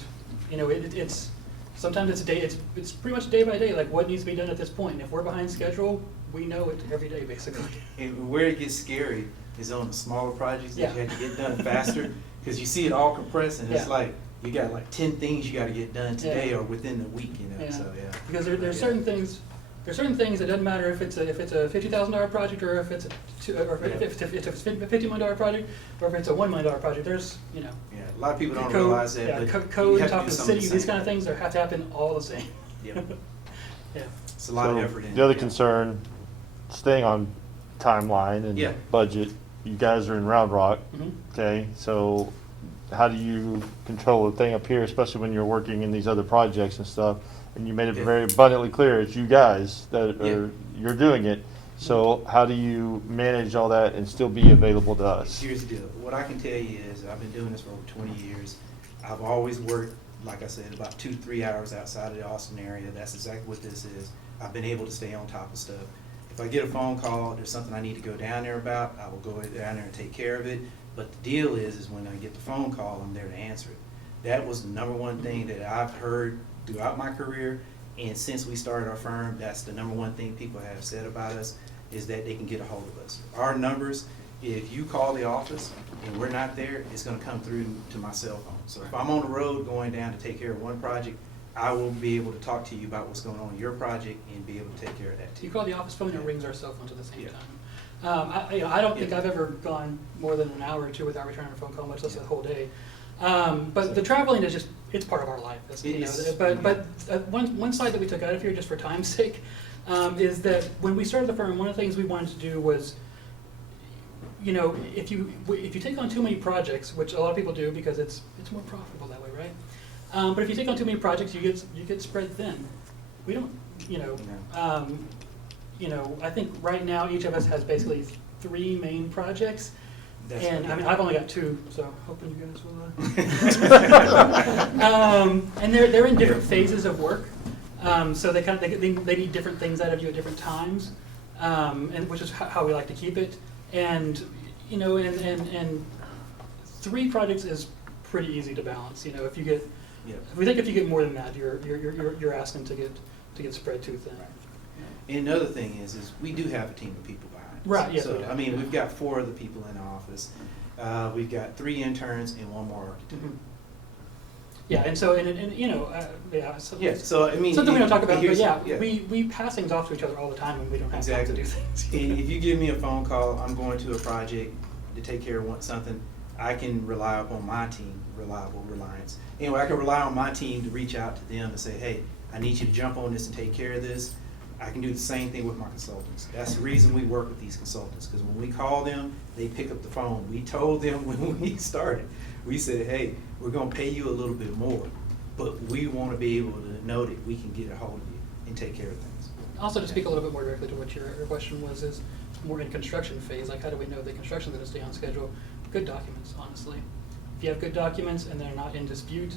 it's sometimes it's pretty much day by day, like what needs to be done at this point. And if we're behind schedule, we know it every day, basically. And where it gets scary is on the smaller projects that Yeah. you have to get done faster, because you see it all compressed, and it's Yeah. like, you got like 10 things you gotta get done today Yeah. or within the week, Yeah. so, yeah. Because there's certain things. There's certain things that doesn't matter if it's a $50,000 project or if it's if it's a $50 million project or if it's a $1 million project. There's Yeah, a lot of people don't code, realize that, yeah, but you code, have to talk do to the some of city, the these same. kind of things have to happen all the same. Yeah. Yeah. It's a lot of So, effort in the other it. concern, staying on timeline and Yeah. budget, you guys are in Round Rock, Mhm. okay? So how do you control the thing up here, especially when you're working in these other projects and stuff? And you made it Yeah. very abundantly clear, it's you guys that Yeah. are, you're doing it. So how do you manage all that and still be available to us? Here's the deal. What I can tell you is, I've been doing this for over 20 years. I've always worked, like I said, about 2 to 3 hours outside of the Austin area. That's exactly what this is. I've been able to stay on top of stuff. If I get a phone call, there's something I need to go down there about, I will go down there and take care of it. But the deal is when I get the phone call, I'm there to answer it. That was the number one thing that I've heard throughout my career, and since we started our firm, that's the number one thing people have said about us, is that they can get a hold of us. Our numbers, if you call the office and we're not there, it's gonna come through to my cell phone. So if I'm on the road going down to take care of one project, I will be able to talk to you about what's going on in your project and be able to take care of that too. You call the office phone and it rings our cell phones at the same time. I don't think I've ever gone more than an hour or two without returning a phone call, much less a whole day. But the traveling is just, it's part of our life. One slide that we took out of here just for time's sake is that when we started the firm, one of the things we wanted to do was, you know, if you take on too many projects, which a lot of people do because it's more profitable that way, right? But if you take on too many projects, you get spread thin. We don't, you know, I think right now each of us has basically 3 main projects. And I mean, I've only got 2, so hoping you guys will. And they're in different phases of work, so they need different things out of you at different times, and which is how we like to keep it. And you know, and 3 projects is pretty easy to balance. You know, if you get, we think if you get more than that, you're asking to get spread too thin. And another thing is we do have a team of people behind us. Right, yes, So, we do. I mean, we've got 4 other people in the office. We've got 3 interns and 1 more architect. Mm-hmm. Yeah, and so, and you know, so, so I mean, something we don't talk about, but here's- yeah, we pass things off to each other all the time and we don't have time to do things. And if you give me a phone call, I'm going to a project to take care of something, I can rely upon my team, Reliance. Anyway, I can rely on my team to reach out to them and say, hey, I need you to jump on this and take care of this. I can do the same thing with my consultants. That's the reason we work with these consultants, because when we call them, they pick up the phone. We told them when we started, we said, hey, we're gonna pay you a little bit more, but we wanna be able to know that we can get a hold of you and take care of things. Also, to speak a little bit more directly to what your question was, is more in construction phase, like how do we know the construction's gonna stay on schedule? Good documents, honestly. If you have good documents and they're not in dispute,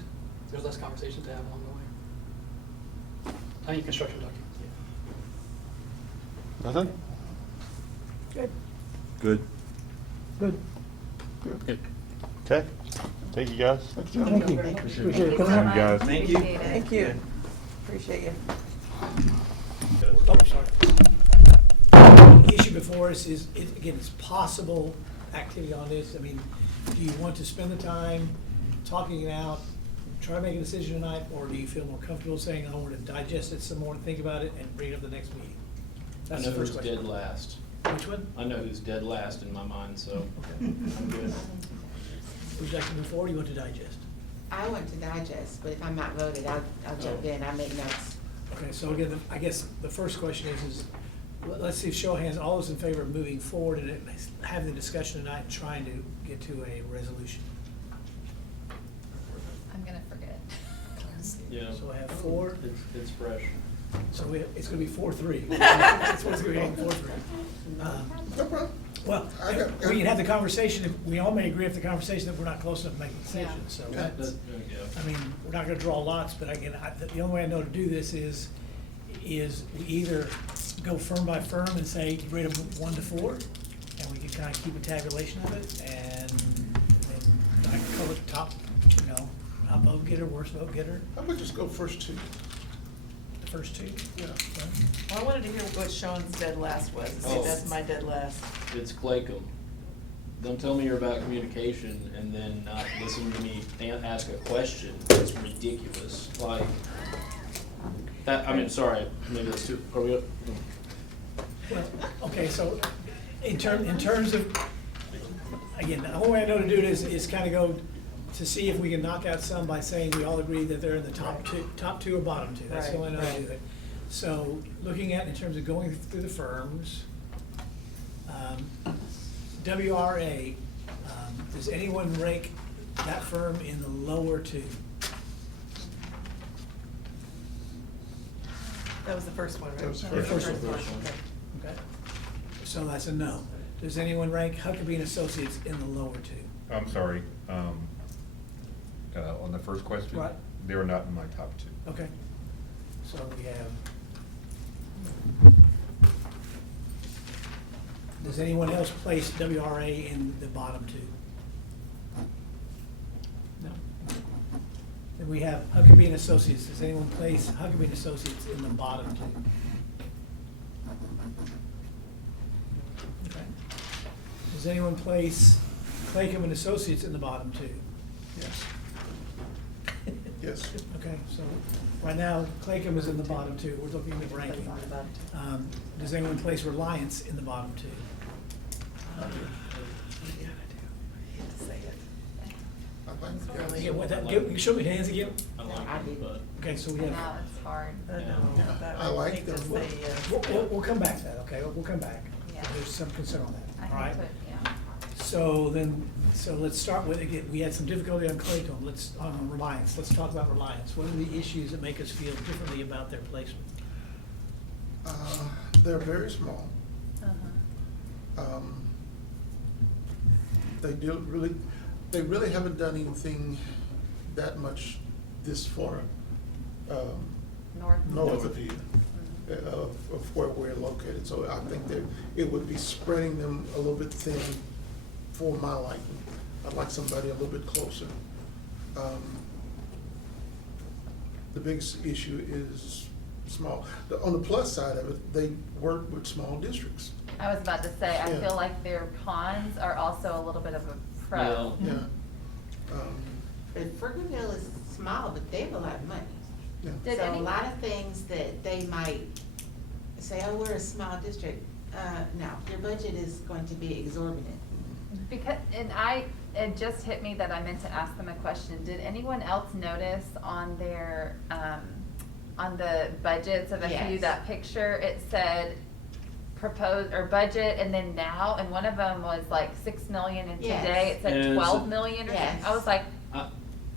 there's less conversations to have along the way. I mean, construction documents. Nothing? Good. Good. Good. Good. Okay. Thank you, guys. Thank you. Appreciate it. Thank you, guys. Thank you. Thank you. Appreciate you. Oh, sorry. The issue before us is, again, it's possible activity on this. I mean, do you want to spend the time talking it out, try to make a decision tonight, or do you feel more comfortable saying, I want to digest it some more and think about it and bring it up the next meeting? I That's know the first who's question. dead last. Which one? I know who's dead last in my mind, so Okay. I'm good. Would you like to move forward, or you want to digest? I want to digest, but if I'm not voted, I'll jump in, I make notes. Okay, so again, I guess the first question is let's see if show of hands, all those in favor of moving forward and having the discussion tonight and trying to get to a resolution. I'm gonna forget. Yeah. So I have 4. It's fresh. So it's gonna be 4-3. That's what it's gonna be, 4-3. No problem. Well, we can have the conversation, we all may agree with the conversation that we're not close enough to make a decision, so that's, I mean, we're not gonna draw lots, but again, the only way I know to do this is we either go firm by firm and say, rate them 1 to 4, and we can kind of keep a tabulation of it, and I can call it top, you know, top vote getter, worst vote getter. How about just go first 2? The first 2? Yeah. Well, I wanted to hear what Sean's dead last was. See, that's my dead last. It's Claycomb. Don't tell me you're about communication and then not listen to me and ask a question. That's ridiculous. Like, that, I mean, sorry, maybe that's too, are we up? Well, okay, so in terms of, again, the only way I know to do it is kind of go to see if we can knock out some by saying we all agree that they're in the top two or bottom 2. That's the only way I know to do it. So looking at, in terms of going through the firms, WRA, does anyone rank that firm in the lower 2? That was the first one, right? That was the first one. Okay. Okay. So that's a no. Does anyone rank Huckabee and Associates in the lower 2? I'm sorry, on the first question? Right. They were not in my top 2. Okay. So we have. Does anyone else place WRA in the bottom 2? No. Then we have Huckabee and Associates. Does anyone place Huckabee and Associates in the bottom 2? Okay. Does does anyone place Claycomb and Associates in the bottom two? Yes. Yes. Okay, so right now, Claycomb is in the bottom two. We're looking at the ranking. Does anyone place Reliance in the bottom two? Yeah, what that, show me hands again. Okay, so we have. Now it's hard. I like them. We'll come back to that, okay? We'll come back. Yeah. There's some concern on that, I all right? can put, yeah. So let's start with, again, we had some difficulty on Claycomb, on Reliance. Let's talk about Reliance. What are the issues that make us feel differently about their placement? They're very small. They really haven't done anything that much this far north of here, of where we're located. So I think that it would be spreading them a little bit thin for my liking. I'd like somebody a little bit closer. The biggest issue is small. On the plus side of it, they work with small districts. I was about to say, I Yeah. feel like their cons are also a little bit of a pro. Yeah. But Ferguson is small, but they have a lot of money. Yeah. Did So any- a lot of things that they might say, oh, we're a small district. No, your budget is going to be exorbitant. Because, it just hit me that I meant to ask them a question. Did anyone else notice on their, on the budgets of a few, Yes. that picture, it said proposed, or budget, and then now, and one of them was like 6 million, and Yes. today it said And 12 million or Yes. something. I was like,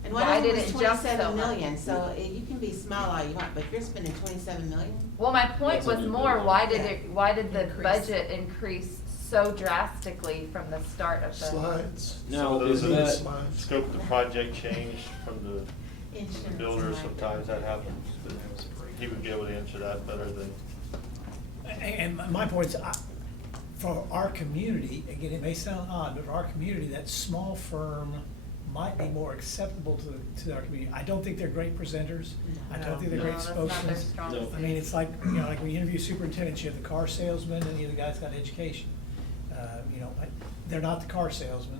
And one why of them did was it jump so 27 much? million, so you can be small all you want, but if you're spending 27 million, Well, my point That's a was new more, building. why did the Increase. budget increase so drastically from the start of the? Slides. Some of those Is that- slides. Scope of the project changed from the insurance. builder, and like sometimes that happens. But he would be able to answer that better than. And my point is, for our community, again, it may sound odd, but for our community, that small firm might be more acceptable to our community. I don't think they're great presenters. I don't think they're great No, that's not their spokesmen. strong No. I mean, it's like, like when you interview superintendents, you have the car salesman and the other guy's got education. They're not the car salesman.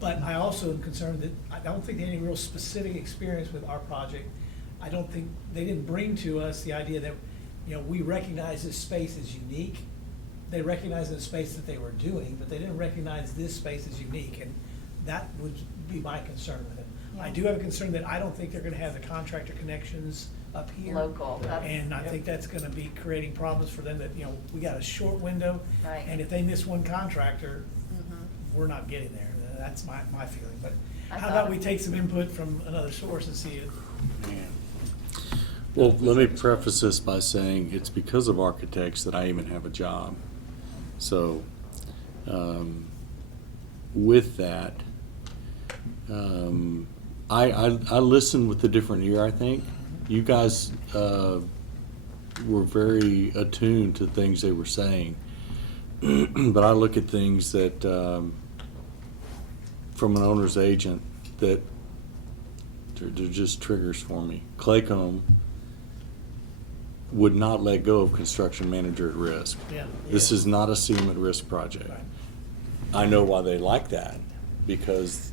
But I also am concerned that I don't think they had any real specific experience with our project. I don't think, they didn't bring to us the idea that, we recognize this space as unique. They recognized the space that they were doing, but they didn't recognize this space as unique, and that would be my concern with it. I Yeah. do have a concern that I don't think they're gonna have the contractor connections up here. Local, that's- And I think that's gonna be creating problems for them that, we got a short window. Right. And if they miss one contractor, Mhm. we're not getting there. That's my feeling, but I how thought about it- we take some input from another source and see it? Well, let me preface this by saying it's because of architects that I even have a job. So, with that, I listened with a different ear, I think. You guys were very attuned to things they were saying. But I look at things that, from an owner's agent, that they're just triggers for me. Claycomb would not let go of construction manager at risk. Yeah. This is not a CM at risk project. Right. I know why they like that, because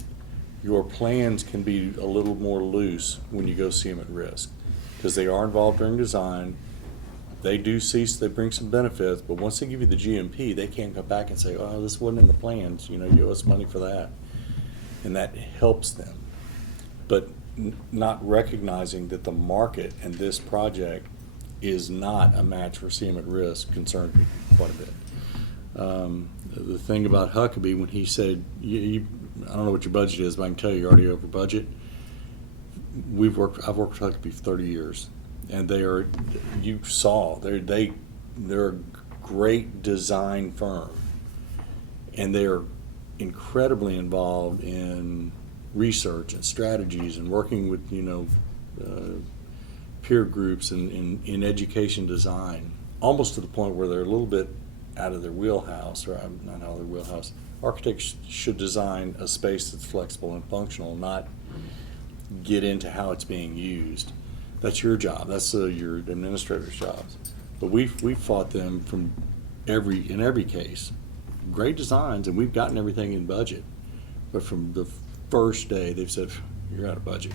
your plans can be a little more loose when you go CM at risk. Because they are involved during design, they do cease, they bring some benefits, but once they give you the GMP, they can't come back and say, oh, this wasn't in the plans, you owe us money for that. And that helps them. But not recognizing that the market and this project is not a match for CM at risk concerned me quite a bit. The thing about Huckabee, when he said, I don't know what your budget is, but I can tell you're already over budget. I've worked with Huckabee for 30 years, and they're a great design firm, and they're incredibly involved in research and strategies and working with peer groups and in education design, almost to the point where they're a little bit out of their wheelhouse, or not out of their wheelhouse. Architects should design a space that's flexible and functional, not get into how it's being used. That's your job. That's your administrator's job. But we fought them in every case, great designs, and we've gotten everything in budget. But from the first day, they've said, you're out of budget.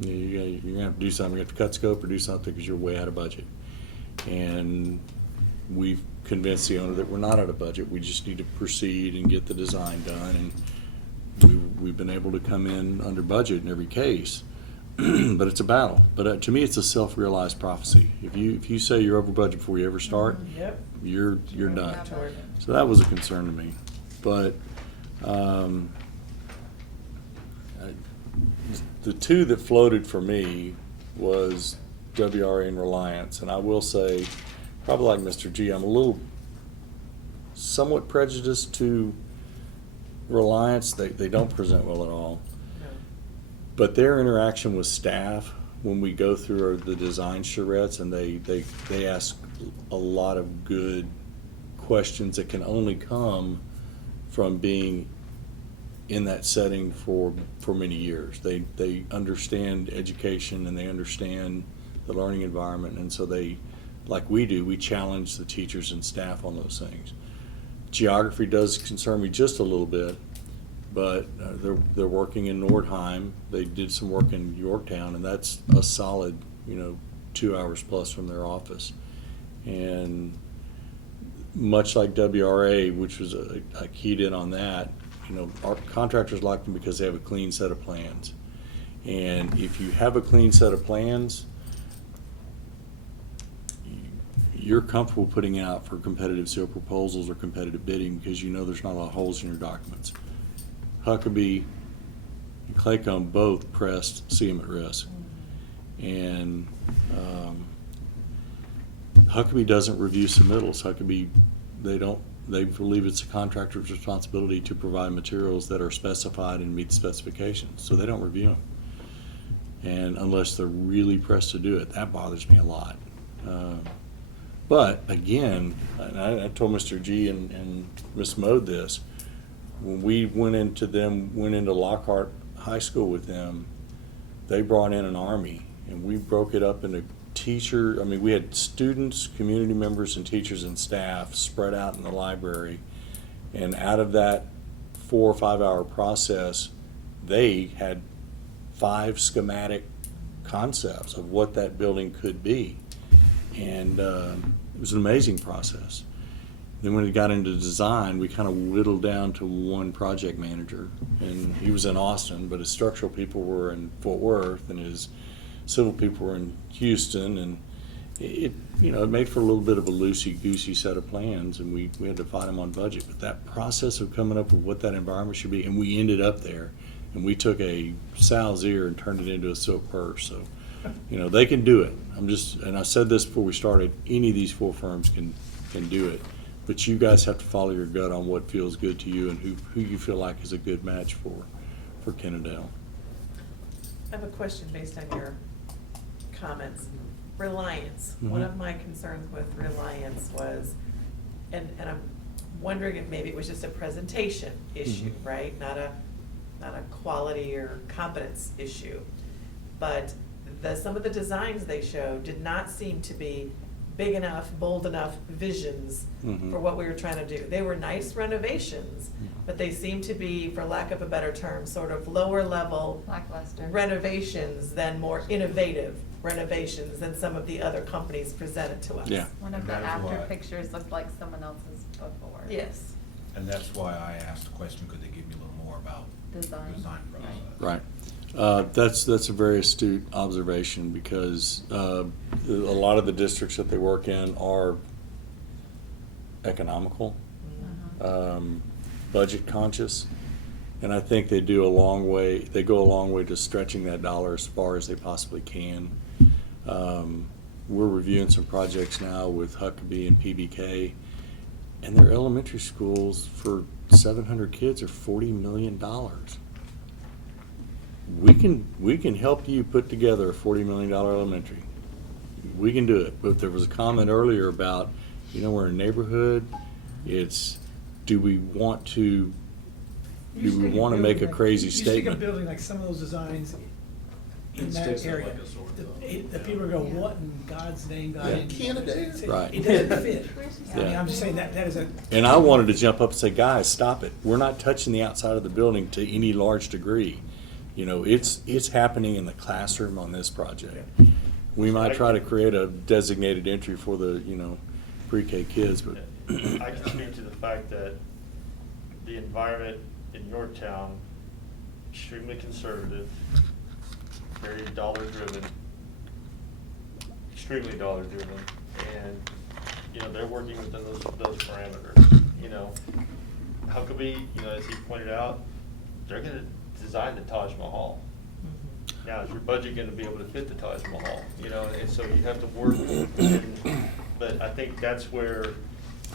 You're gonna have to do something. You have to cut scope or do something because you're way out of budget. And we've convinced the owner that we're not out of budget. We just need to proceed and get the design done. And we've been able to come in under budget in every case. But it's a battle. But to me, it's a self-realized prophecy. If you say you're over budget before you ever start, Yep. you're done. So that was a concern to me. But the two that floated for me was WRA and Reliance. And I will say, probably like Mr. G, I'm a little somewhat prejudiced to Reliance. They don't present well at all. But their interaction with staff, when we go through the design charrettes, and they ask a lot of good questions that can only come from being in that setting for many years. They understand education and they understand the learning environment, and so they, like we do, we challenge the teachers and staff on those things. Geography does concern me just a little bit, but they're working in Nordheim. They did some work in Yorktown, and that's a solid, 2 hours plus from their office. And much like WRA, which was I keyed in on that, our contractors like them because they have a clean set of plans. And if you have a clean set of plans, you're comfortable putting out for competitive seal proposals or competitive bidding because there's not a lot of holes in your documents. Huckabee and Claycomb both pressed CM at risk. And Huckabee doesn't review submittals. Huckabee, they believe it's a contractor's responsibility to provide materials that are specified and meet the specifications. So they don't review them. And unless they're really pressed to do it, that bothers me a lot. But again, and I told Mr. G and Ms. Mode this, when we went into Lockhart High School with them, they brought in an army, and we broke it up into we had students, community members, and teachers and staff spread out in the library. And out of that 4 or 5 hour process, they had 5 schematic concepts of what that building could be. And it was an amazing process. Then when it got into design, we kind of whittled down to one project manager, and he was in Austin, but his structural people were in Fort Worth, and his civil people were in Houston, and it made for a little bit of a loosey-goosey set of plans, and we had to fight them on budget. But that process of coming up with what that environment should be, and we ended up there, and we took a sow's ear and turned it into a silk purse. So, they can do it. And I said this before we started, any of these 4 firms can do it. But you guys have to follow your gut on what feels good to you and who you feel like is a good match for Kennedale. I have a question based on your comments. Reliance. One of my concerns with Reliance was, and I'm wondering if maybe it was just a presentation issue, right? Not a quality or competence issue. But some of the designs they showed did not seem to be big enough, bold enough visions for what we were trying to do. They were nice renovations, but they seemed to be, for lack of a better term, sort of lower level renovations than more innovative renovations than some of the other companies presented to us. Yeah. One of the after pictures looked like someone else's before. Yes. And that's why I asked the question, could they give me a little more about Design. process? Right. That's a very astute observation because a lot of the districts that they work in are economical, budget conscious, and I think they go a long way to stretching that dollar as far as they possibly can. We're reviewing some projects now with Huckabee and PBK, and their elementary schools for 700 kids are $40 million. We can help you put together a $40 million elementary. We can do it. But there was a comment earlier about, we're in a neighborhood. Do we want to make a crazy You think statement? of building like some of those designs in It that sticks out area, like a sore thumb. the people go, what in God's name, God? Yeah. in-" Kennedale. Right. It doesn't fit. I mean, Yeah. I'm just saying that is a. And I wanted to jump up and say, guys, stop it. We're not touching the outside of the building to any large degree. You know, it's happening in the classroom on this project. We might try to create a designated entry for the, pre-K kids, but. I can speak to the fact that the environment in your town, extremely conservative, very dollar-driven, extremely dollar-driven, and, they're working within those parameters. Huckabee, as he pointed out, they're gonna design the Taj Mahal. Now, is your budget gonna be able to fit the Taj Mahal? And so you have to work, but I think that's where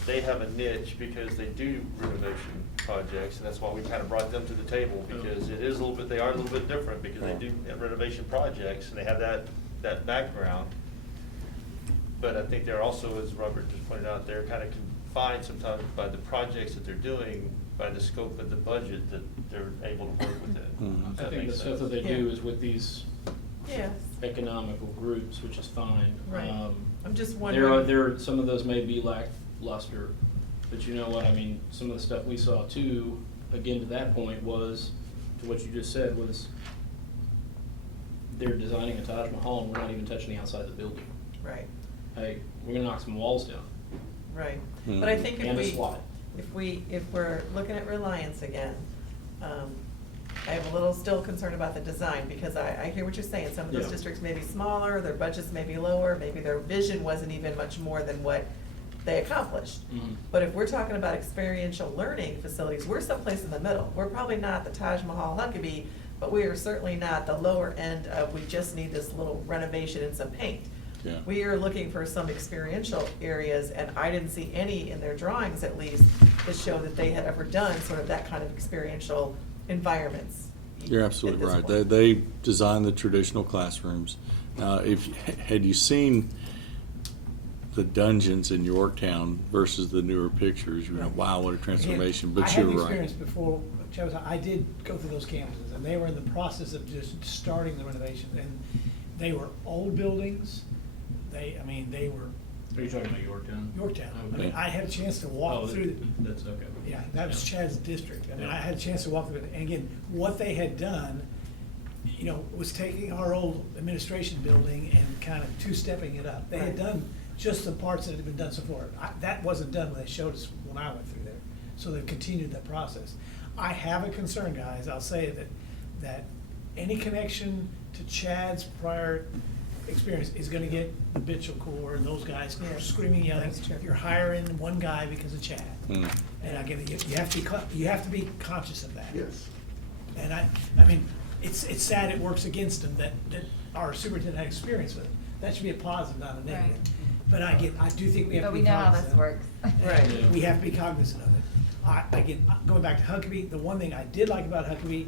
they have a niche because they do renovation projects, and that's why we kind of brought them to the table, because they are a little bit different, because they do renovation projects, and they have that background. But I think they're also, as Robert just pointed out, they're kind of confined sometimes by the projects that they're doing, by the scope of the budget that they're able to work within. I think the stuff that they do is with these Yes. economical groups, which is fine. Right. I'm just wondering. There, some of those may be lackluster, but you know what, I mean, some of the stuff we saw too, again, to that point was, to what you just said, was they're designing a Taj Mahal and we're not even touching the outside of the building. Right. Hey, we're gonna knock some walls down. Right, but I think And a slide. if we're looking at Reliance again, I have a little still concern about the design, because I hear what you're saying, some of those Yeah. districts may be smaller, their budgets may be lower, maybe their vision wasn't even much more than what they accomplished. Mhm. But if we're talking about experiential learning facilities, we're someplace in the middle. We're probably not the Taj Mahal Huckabee, but we are certainly not the lower end of, we just need this little renovation and some paint. Yeah. We are looking for some experiential areas, and I didn't see any in their drawings, at least, that show that they had ever done sort of that kind of experiential environments. You're absolutely at right. this point. They design the traditional classrooms. Now, had you seen the dungeons in Yorktown versus the newer pictures, you know, wow, what a transformation, Again, but I you're had the right. experience before, Travis, I did go through those campuses, and they were in the process of just starting the renovation, and they were old buildings. They were Are you talking about Yorktown? Yorktown. I Okay. mean, I had a chance to Oh, walk through. that's okay. Yeah, that was Chad's district. I mean, Yeah. I had a chance to walk through it. And again, what they had done, was taking our old administration building and kind of two-stepping it up. They had done just the parts that had been done so far. That wasn't done when they showed us when I went through there. So they've continued that process. I have a concern, guys, I'll say it, that any connection to Chad's prior experience is gonna get the Mitchell Corps and those guys screaming, yelling. That's true. You're hiring one guy because of Chad. Mm. And again, you have to be conscious of that. Yes. And I mean, it's sad it works against them that our superintendent had experience with it. That should be a positive, not a negative. But I do think we have But to we be know how cognizant. this works. Right. We have to be cognizant of it. Again, going back to Huckabee, the one thing I did like about Huckabee,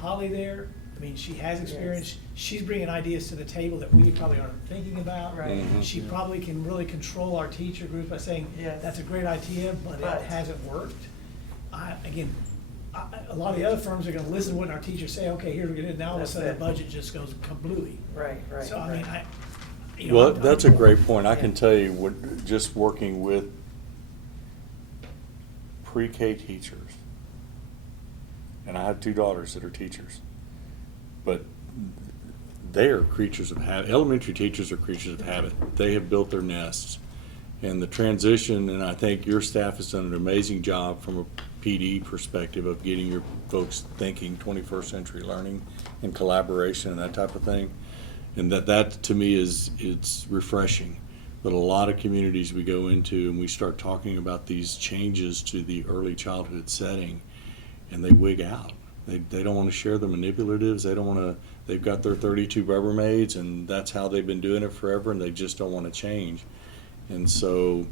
Holly there, I mean, she has experience. She's bringing ideas to the table that we probably aren't thinking about. Right. Mhm. She probably can really control our teacher group by saying, Yes. that's a great idea, but But- it hasn't worked. A lot of the other firms are gonna listen to what our teachers say, okay, here's what we're gonna do. Now all of a That's sudden, the it. budget just goes kablooey. Right, right. So, I mean, right. Well, that's a great point. I can tell you, just working with pre-K teachers, and I have two daughters that are teachers, but they are creatures of habit. Elementary teachers are creatures of habit. They have built their nests. And the transition, and I think your staff has done an amazing job from a PD perspective of getting your folks thinking 21st century learning and collaboration and that type of thing. And that to me it's refreshing. But a lot of communities we go into and we start talking about these changes to the early childhood setting, and they wig out. They don't want to share the manipulatives. They've got their 32 Rubbermaids, and that's how they've been doing it forever, and they just don't want to change. And so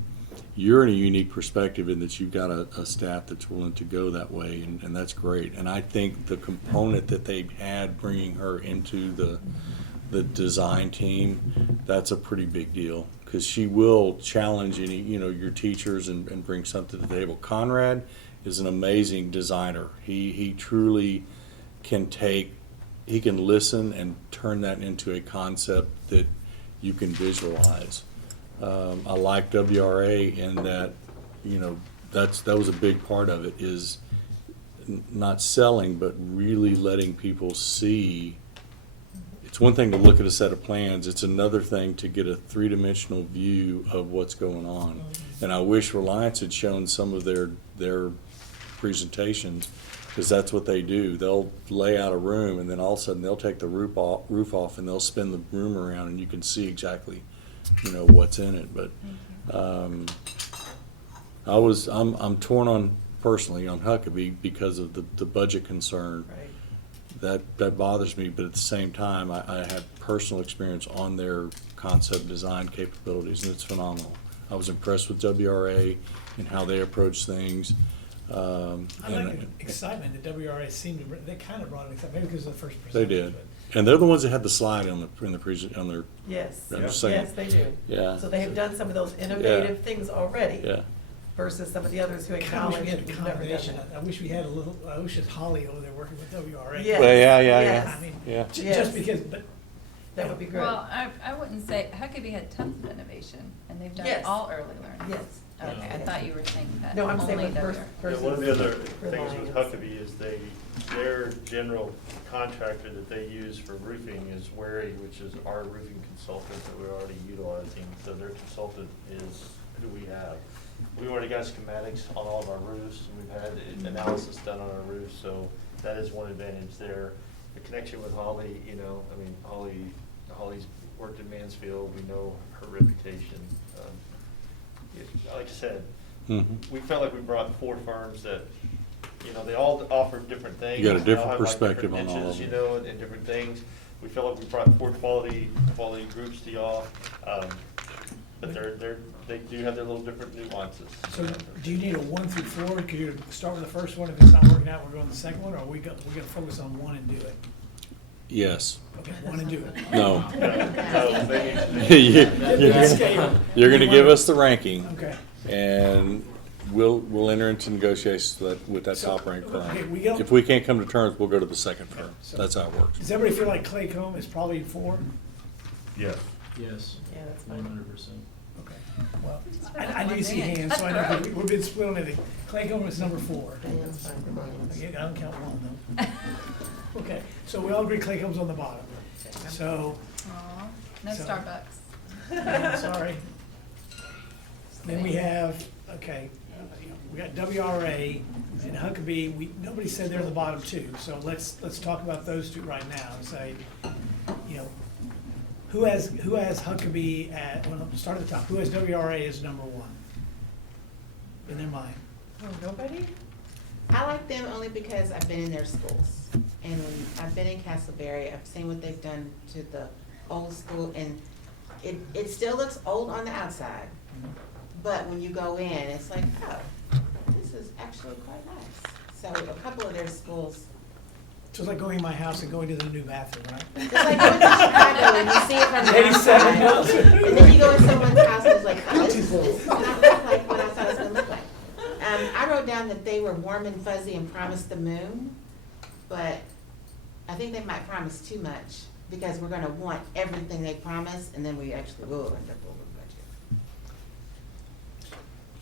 you're in a unique perspective in that you've got a staff that's willing to go that way, and that's great. And I think the component that they had bringing her into the design team, that's a pretty big deal, because she will challenge any, your teachers and bring something to the table. Conrad is an amazing designer. He truly can take he can listen and turn that into a concept that you can visualize. I like WRA in that, you know, that was a big part of it, is not selling, but really letting people see. It's one thing to look at a set of plans, it's another thing to get a three-dimensional view of what's going on. And I wish Reliance had shown some of their presentations, because that's what they do. They'll lay out a room, and then all of a sudden they'll take the roof off and they'll spin the room around, and you can see exactly, you know, what's in it. But I'm torn on, personally, on Huckabee because of the budget concern. Right. That bothers me, but at the same time, I have personal experience on their concept design capabilities, and it's phenomenal. I was impressed with WRA and how they approach things. I like the excitement that WRA seemed to, they kind of brought an excitement, maybe because of the first They percentage. did. And they're the ones that had the slide on their. Yes, I'm just saying. yes, they do. Yeah. So they have done some of those innovative things already. Yeah. Versus some of the others who Kind of acknowledge wish we had a we've never done combination. that. I wish we had a little, I wish it's Holly over there working with WRA. Yes, Well, yeah. yes. I mean, Yeah. just because, but. That would be great. Well, I wouldn't say, Huckabee had tons of innovation, and they've done Yes. all early learning. Yes. Okay, I thought you were saying that. No, I'm saying only with first WRA. Yeah, one of the other Reliance. things with Huckabee is their general contractor that they use for roofing is Wary, which is our roofing consultant that we're already utilizing. So their consultant is who we have. We already got schematics on all of our roofs, and we've had analysis done on our roofs, so that is one advantage there. The connection with Holly, you know, I mean, Holly's worked in Mansfield, we know her reputation. Like I said, we felt like we brought 4 firms that, you know, they all offer different things. You got a They all different have, like, perspective different on all niches, of you know, and different things. We felt like we brought 4 quality groups to y'all, but they do have their little different nuances. So do you need a 1 through 4? Could you start with the first one? If it's not working out, we're going to the second one, or we gonna focus on 1 and do it? Yes. Okay, 1 and do it. No. Scale. You're gonna give us the ranking. Okay. And we'll enter into negotiations with that So, top ranked okay, firm. we don't- If we can't come to terms, we'll go to the second firm. So- That's how it works. Does everybody feel like Claycomb is probably 4? Yes. Yes. Yeah, that's fine. 100%. Okay, well, I do see hands, so I know, we've been split on everything. Claycomb is number 4. That's fine. Okay, I don't count 1 though. Okay, so we all agree Claycomb's on the bottom. So, Aw, no So- Starbucks. sorry. Then we have, okay, we got WRA and Huckabee. Nobody said they're the bottom 2, so let's talk about those 2 right now and say, you know, who has Huckabee at, well, start at the top. Who has WRA as number 1 in their mind? Oh, nobody? I like them only because I've been in their schools. And when I've been in Castleberry, I've seen what they've done to the old school, and it still looks old on the outside. But when you go in, it's like, oh, this is actually quite nice. So a couple of their schools, So it's like going in my house and going to the new bathroom, right? it's like going to Chicago and you see it from the 87 outside. And then you go in someone's house and it's like, oh, this is not look like what I thought it was gonna look like. I wrote down that they were warm and fuzzy and promised the moon, but I think they might promise too much, because we're gonna want everything they promise, and then we actually will end up over budget.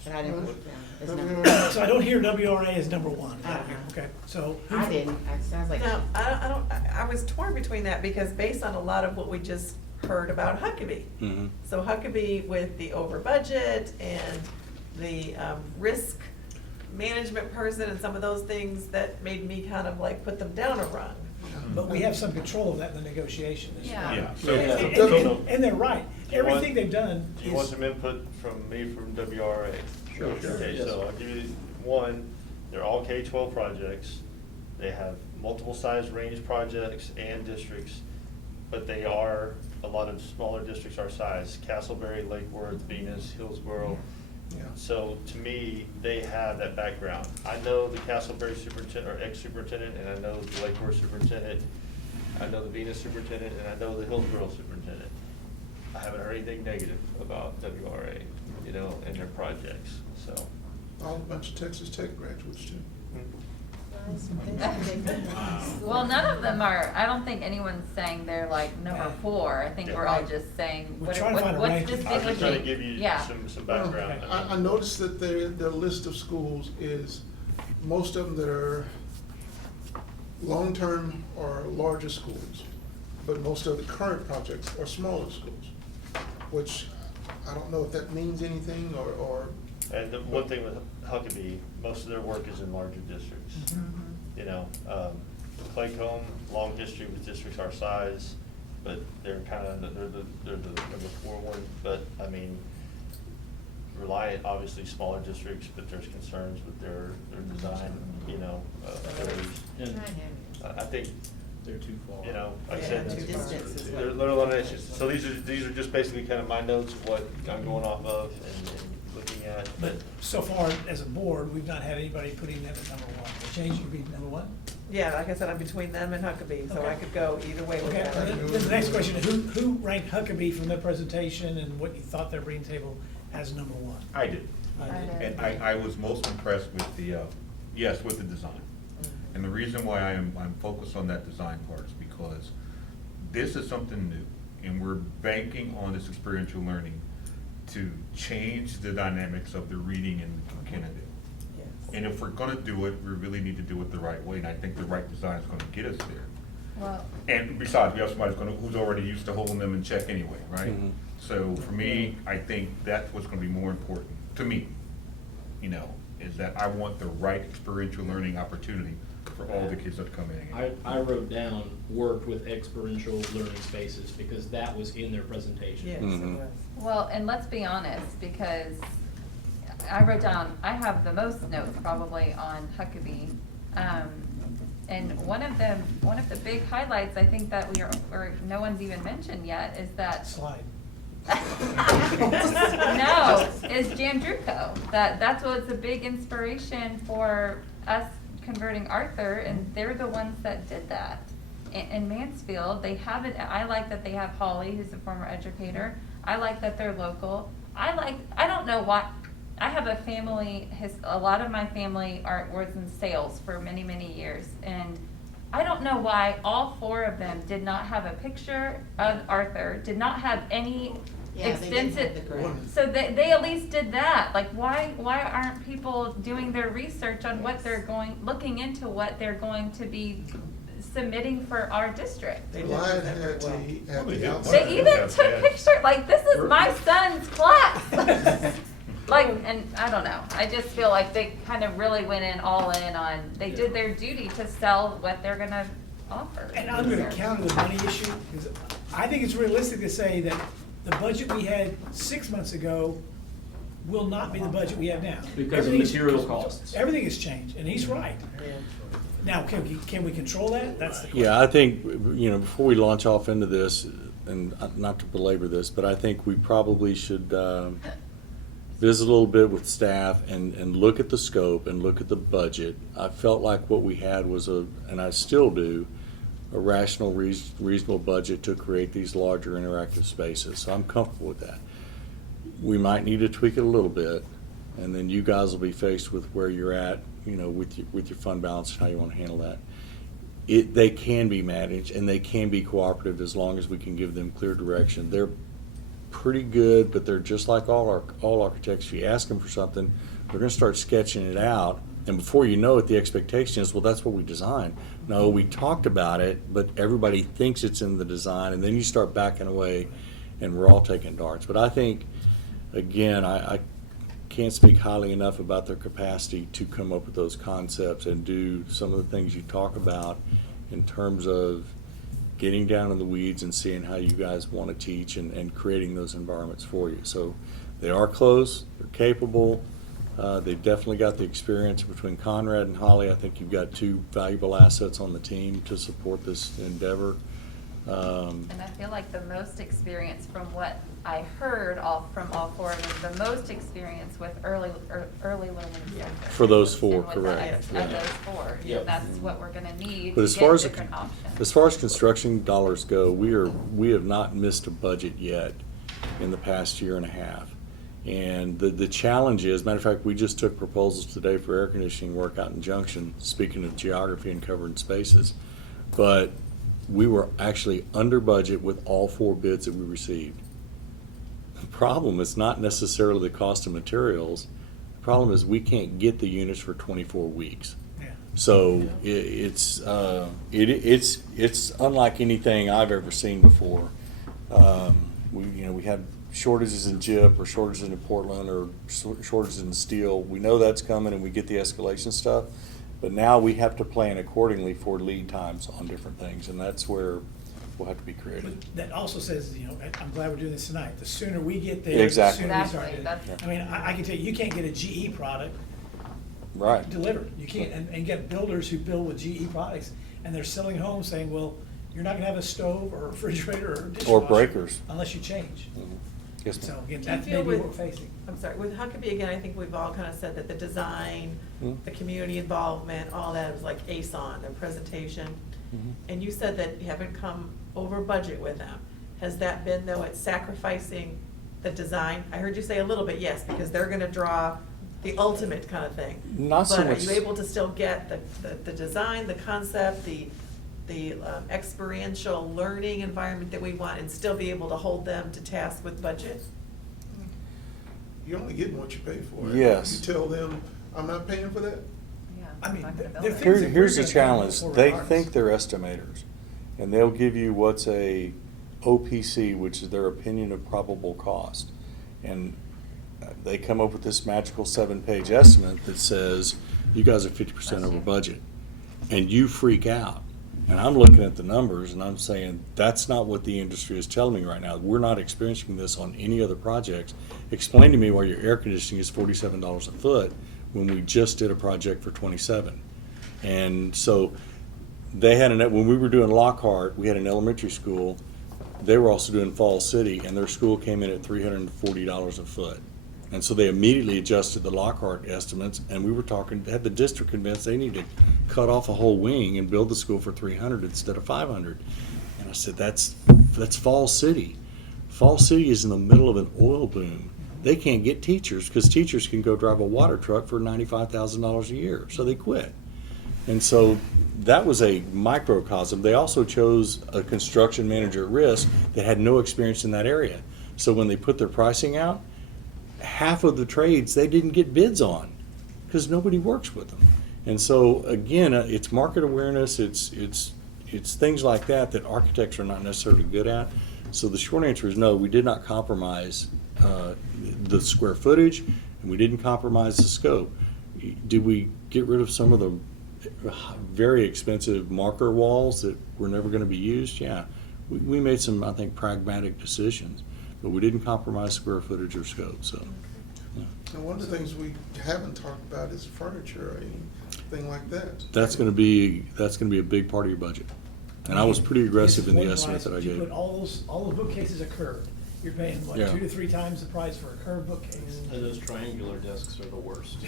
But I didn't put them as number 1. So I don't hear WRA as number 1. Uh-uh. Okay, so. I didn't, it sounds like. No, I was torn between that because based on a lot of what we just heard about Huckabee. Mm-hmm. So Huckabee with the over budget and the risk management person and some of those things that made me kind of like put them down a rung. But we have some control of that in the negotiation. Yeah. Yeah. And they're right. Do you want- Everything they've done Do you want is, some input from me from WRA? Sure. Okay, Yes. so I'll give you one, they're all K-12 projects. They have multiple size range projects and districts, but they are, a lot of smaller districts our size, Castleberry, Lake Worth, Venus, Hillsborough. Yeah. So to me, they have that background. I know the Castleberry superintendent, or ex-superintendent, and I know the Lake Worth superintendent. I know the Venus superintendent, and I know the Hillsborough superintendent. I haven't heard anything negative about WRA, you know, and their projects, so. All a bunch of Texas Tech graduates too. Well, none of them are, I don't think anyone's saying they're like number 4. I think we're all just saying, We're what, trying to find a what's ranking. distinguishing? I was just trying to give you Yeah. some background. I noticed that their list of schools is, most of them that are long-term or larger schools, but most of the current projects are smaller schools, which I don't know if that means anything or. And the one thing with Huckabee, most of their work is in larger districts. You know, Claycomb, long history with districts our size, but they're kind of, they're the number 4 one. But I mean, Reliant, obviously smaller districts, but there's concerns with their design, you know, abilities. I think They're too far. you know, like I Yeah, said, too distance is they're what- little on edges. So these are just basically kind of my notes of what I'm going off of and looking at. But so far, as a board, we've not had anybody putting them at number 1. Change, you be number 1? Yeah, like I said, I'm between them and Huckabee, so I Okay. could go either way with Okay, that. then the next question is, who ranked Huckabee from their presentation and what you thought their reading table as number 1? I did. I did. And I was most impressed with the, yes, with the design. And the reason why I'm focused on that design part is because this is something new, and we're banking on this experiential learning to change the dynamics of the reading in Kennedale. Yes. And if we're gonna do it, we really need to do it the right way, and I think the right design is gonna get us there. Well, And besides, we have somebody who's already used to holding them in check anyway, right? Mhm. So for me, I think that's what's gonna be more important, to me, you know, is that I want the right experiential learning opportunity for all the kids that come in. I wrote down worked with experiential learning spaces because that was in their presentation. Yes, it Mhm. was. well, and let's be honest, because I wrote down, I have the most notes probably on Huckabee. And one of the big highlights, I think that or no one's even mentioned yet, is that Slide. no, is Jandruco. That's what's a big inspiration for us converting Arthur, and they're the ones that did that. In Mansfield, they have it, I like that they have Holly, who's a former educator. I like that they're local. I don't know why, I have a family, a lot of my family was in sales for many, many years, and I don't know why all 4 of them did not have a picture of Arthur, did not have any Yeah, they didn't have extensive. the graph. So they at least did that. Like, why aren't people doing their research on what they're looking into what they're going to be submitting for our district? They did Reliant present had very the, well. had They the did. outside. They even took pictures, like, this is my son's class. Like, and I don't know, I just feel like they kind of really went all in on, they did their duty to sell what they're gonna offer. And I'm gonna counter the money issue, because I think it's realistic to say that the budget we had 6 months ago will not be the budget we have now. Because of Everything's- material costs. Everything has changed, and he's right. Now, can we control that? That's the question. Yeah, I think, you know, before we launch off into this, and not to belabor this, but I think we probably should visit a little bit with staff and look at the scope and look at the budget. I felt like what we had was and I still do, a rational, reasonable budget to create these larger interactive spaces. So I'm comfortable with that. We might need to tweak it a little bit, and then you guys will be faced with where you're at, you know, with your fund balance and how you want to handle that. They can be managed and they can be cooperative as long as we can give them clear direction. They're pretty good, but they're just like all architects. If you ask them for something, they're going to start sketching it out, and before you know it, the expectation is, well, that's what we designed. No, we talked about it, but everybody thinks it's in the design, and then you start backing away, and we're all taking darts. But I think, again, I can't speak highly enough about their capacity to come up with those concepts and do some of the things you talk about in terms of getting down in the weeds and seeing how you guys want to teach and creating those environments for you. So they are close, they're capable, they've definitely got the experience. Between Conrad and Holly, I think you've got 2 valuable assets on the team to support this endeavor. And I feel like the most experience from what I heard from all 4 of them, the most experience with early learning centers. For those 4, And with correct. Of those 4, Yep. That's what we're gonna need But to as far get as different options. as far as construction dollars go, we have not missed a budget yet in the past year and a half. And the challenge is, matter of fact, we just took proposals today for air conditioning work out in Junction, speaking of geography and covering spaces. But we were actually under budget with all 4 bids that we received. The problem is not necessarily the cost of materials. The problem is we can't get the units for 24 weeks. So it's unlike anything I've ever seen before. We had shortages in JIP or shortages in Portland or shortages in steel. We know that's coming and we get the escalation stuff, but now we have to plan accordingly for lead times on different things, and that's where we'll have to be creative. But that also says, I'm glad we're doing this tonight. The sooner we get there, Exactly. the sooner we Exactly. start. I mean, I can tell you can't get a GE product Right. delivered. You can't, and get builders who build with GE products, and they're selling homes saying, well, you're not gonna have a stove or a refrigerator or dishwasher. Or breakers. Unless you change. Yes, ma'am. So again, Do you that's feel maybe what with- we're facing. I'm sorry, with Huckabee, again, I think we've all kind of said that the design, Mhm. the community involvement, all that was like ace on, their presentation. And you said that you haven't come over budget with them. Has that been, though, it's sacrificing the design? I heard you say a little bit, yes, because they're gonna draw the ultimate kind of thing. Not so But much- are you able to still get the design, the concept, the experiential learning environment that we want, and still be able to hold them to task with budget? You're only getting what you pay for. Yes. You tell them, I'm not paying for that? I mean, Here's the challenge. They think they're estimators, and they'll give you what's a OPC, which is their opinion of probable cost. And they come up with this magical 7-page estimate that says, you guys are 50% over budget. And you freak out. And I'm looking at the numbers and I'm saying, that's not what the industry is telling me right now. We're not experiencing this on any other projects. Explain to me why your air conditioning is $47 a foot when we just did a project for 27. And so they had when we were doing Lockhart, we had an elementary school. They were also doing Falls City, and their school came in at $340 a foot. And so they immediately adjusted the Lockhart estimates, and we were talking, had the district convinced they need to cut off a whole wing and build the school for $300 instead of $500. And I said, that's Falls City. Falls City is in the middle of an oil boom. They can't get teachers because teachers can go drive a water truck for $95,000 a year, so they quit. And so that was a microcosm. They also chose a construction manager at risk that had no experience in that area. So when they put their pricing out, half of the trades they didn't get bids on because nobody works with them. And so again, it's market awareness, it's things like that that architects are not necessarily good at. So the short answer is no, we did not compromise the square footage, and we didn't compromise the scope. Did we get rid of some of the very expensive marker walls that were never going to be used? Yeah, we made some, I think, pragmatic decisions, but we didn't compromise square footage or scope. So, yeah. And one of the things we haven't talked about is furniture or anything like that. That's going to be a big part of your budget. And I was pretty aggressive in the estimate that I If you gave. put all those bookcases are curved, you're paying, what, Yeah. 2 to 3 times the price for a curved bookcase? And those triangular desks are the worst.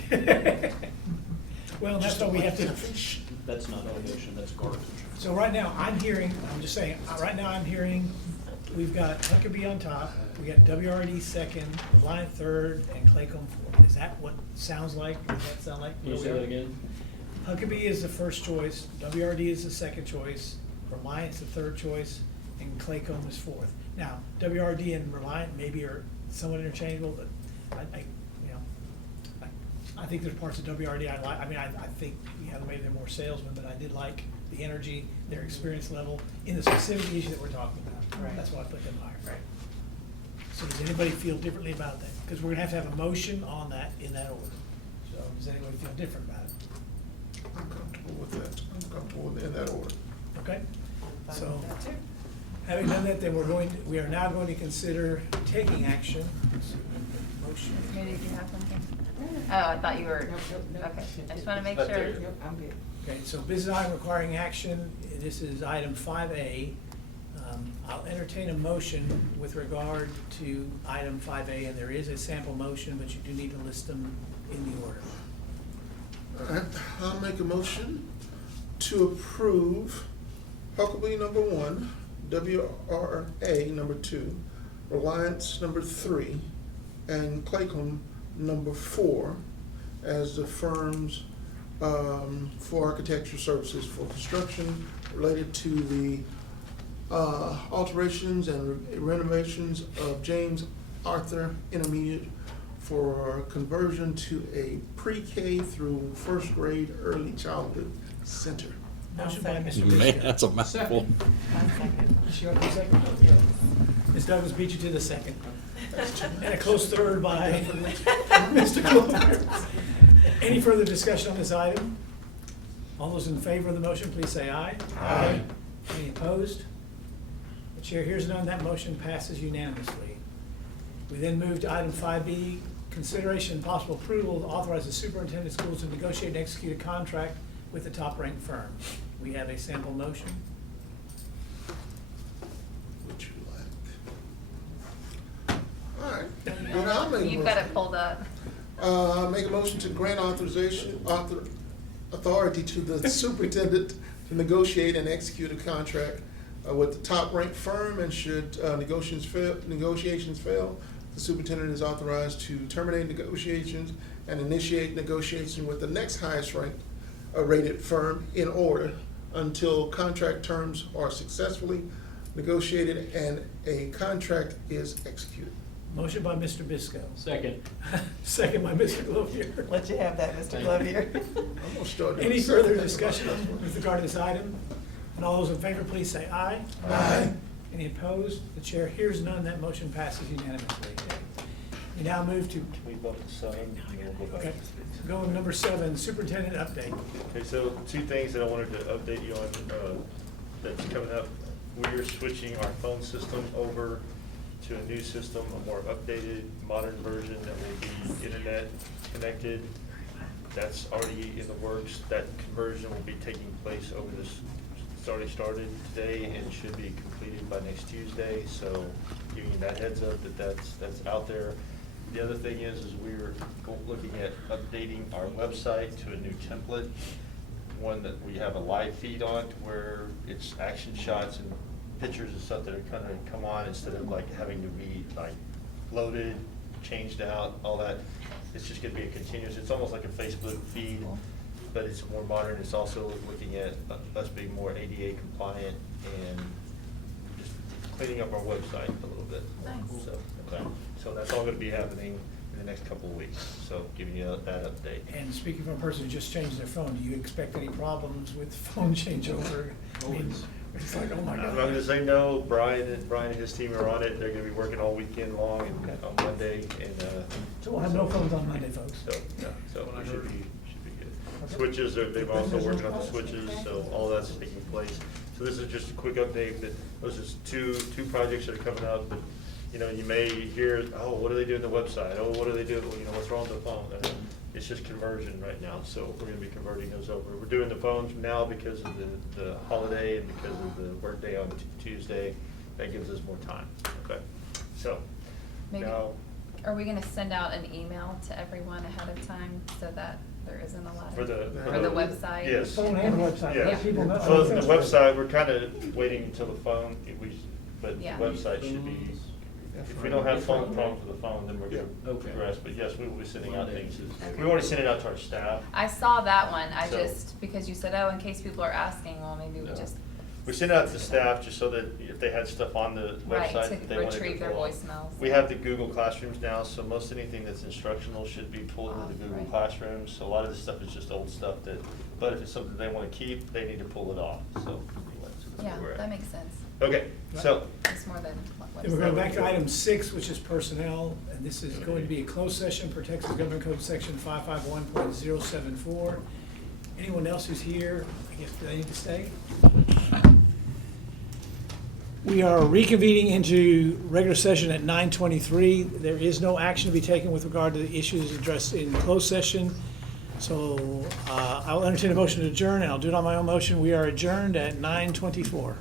Well, that's why we have to. That's not innovation, that's garbage. So right now, I'm hearing, right now I'm hearing, we've got Huckabee on top, we got WRD second, Reliant third, and Claycomb fourth. Is that what it sounds like? Does that sound like? Can you say that again? Huckabee is the first choice, WRD is the second choice, Reliant's the third choice, and Claycomb is fourth. Now, WRD and Reliant maybe are somewhat interchangeable, but I think there's parts of WRD I like. I mean, I think, maybe they're more salesmen, but I did like the energy, their experience level in the specific issue that we're talking about. Right. That's why I put them higher. Right. So does anybody feel differently about that? Because we're gonna have a motion on that in that order. So does anybody feel different about it? I'm comfortable with that. I'm comfortable in that order. Okay? Fine So, with that too. having done that, then we are now going to consider taking action. Motion. Maybe if you have something. Oh, I thought you were, okay, I just want to make sure. I'm good. Okay, so business item requiring action, this is item 5A. I'll entertain a motion with regard to item 5A, and there is a sample motion, but you do need to list them in the order. All right, I'll make a motion to approve Huckabee number 1, WRA number 2, Reliance number 3, and Claycomb number 4 as the firms for architecture services for construction related to the alterations and renovations of James Arthur Intermediate for conversion to a pre-K through first grade early childhood center. Motion by Mr. Man, Biscoe. that's a mouthful. She got the second? Ms. Douglas beat you to the second. And a close third by Mr. Clover. Any further discussion on this item? All those in favor of the motion, please say aye. Aye. Any opposed? The chair hears none, that motion passes unanimously. We then move to item 5B, consideration and possible approval to authorize the superintendent of schools to negotiate and execute a contract with the top-ranked firm. We have a sample motion. Would you like? All right, then I'll make a You've got motion. it pulled up. Make a motion to grant authority to the superintendent to negotiate and execute a contract with the top-ranked firm, and should negotiations fail, the superintendent is authorized to terminate negotiations and initiate negotiation with the next highest ranked rated firm in order until contract terms are successfully negotiated and a contract is executed. Motion by Mr. Biscoe. Second. Second by Mr. Glovier. Let you have that, Mr. Glovier. I'm gonna start doing Any the further second. discussion with regard to this item? And all those in favor, please say aye. Aye. Any opposed? The chair hears none, that motion passes unanimously. We now move to, Can we vote some, and then we'll go back? okay, go to number 7, superintendent update. Okay, so 2 things that I wanted to update you on, that's coming up. We're switching our phone system over to a new system, a more updated, modern version that will be internet connected. That's already in the works. That conversion will be taking place over this, it's already started today and should be completed by next Tuesday. So giving you that heads up that that's out there. The other thing is we're looking at updating our website to a new template, one that we have a live feed on, where it's action shots and pictures and stuff that are kind of come on instead of like having to be like loaded, changed out, all that. It's just gonna be a continuous, it's almost like a Facebook feed, but it's more modern. It's also looking at us being more ADA compliant and just cleaning up our website a little bit. Nice. So, okay. So that's all gonna be happening in the next couple of weeks. So giving you that update. And speaking from a person who just changed their phone, do you expect any problems with phone changeover? I mean, it's like, oh my I'm not God. gonna say no. Brian and his team are on it. They're gonna be working all weekend long and on Monday and, So we'll have no phones on Monday, folks. So we should be good. Switches, they've also working on the switches, so all that's taking place. So this is just a quick update that those are two projects that are coming up, but, you know, you may hear, oh, what do they do in the website? Oh, what do they do, you know, what's wrong with the phone? It's just conversion right now, so we're gonna be converting those over. We're doing the phones now because of the holiday and because of the workday on Tuesday. That gives us more time, okay? So, Maybe, now, are we gonna send out an email to everyone ahead of time so that there isn't a lot for of, the. for the website? Yes. Phone and website, Yeah. let people know. So the website, we're kind of waiting until the phone, but the Yeah. website should be, if we don't have phone problems with the phone, then we're going to Okay. progress. But yes, we will be sending out things. Okay. We already sent it out to our staff. I saw that one, I So- just, because you said, oh, in case people are asking, well, maybe we No. just, We sent it out to staff just so that if they had stuff on the Right, website to that they wanted to retrieve their pull off. voicemails. We have the Google Classrooms now, so most anything that's instructional should be pulled into the Google right. Classrooms. So a lot of this stuff is just old stuff but if it's something they want to keep, they need to pull it off. So anyway, so that's yeah, where we're at. that makes sense. Okay, so. It's more than what Then we're going back to Website. item 6, which is personnel, and this is going to be a closed session per Texas Government Code Section 551.074. Anyone else who's here, I guess, do they need to stay? We are reconvening into regular session at 9:23. There is no action to be taken with regard to the issues addressed in closed session. So I'll entertain a motion to adjourn, and I'll do it on my own motion. We are adjourned at 9:24.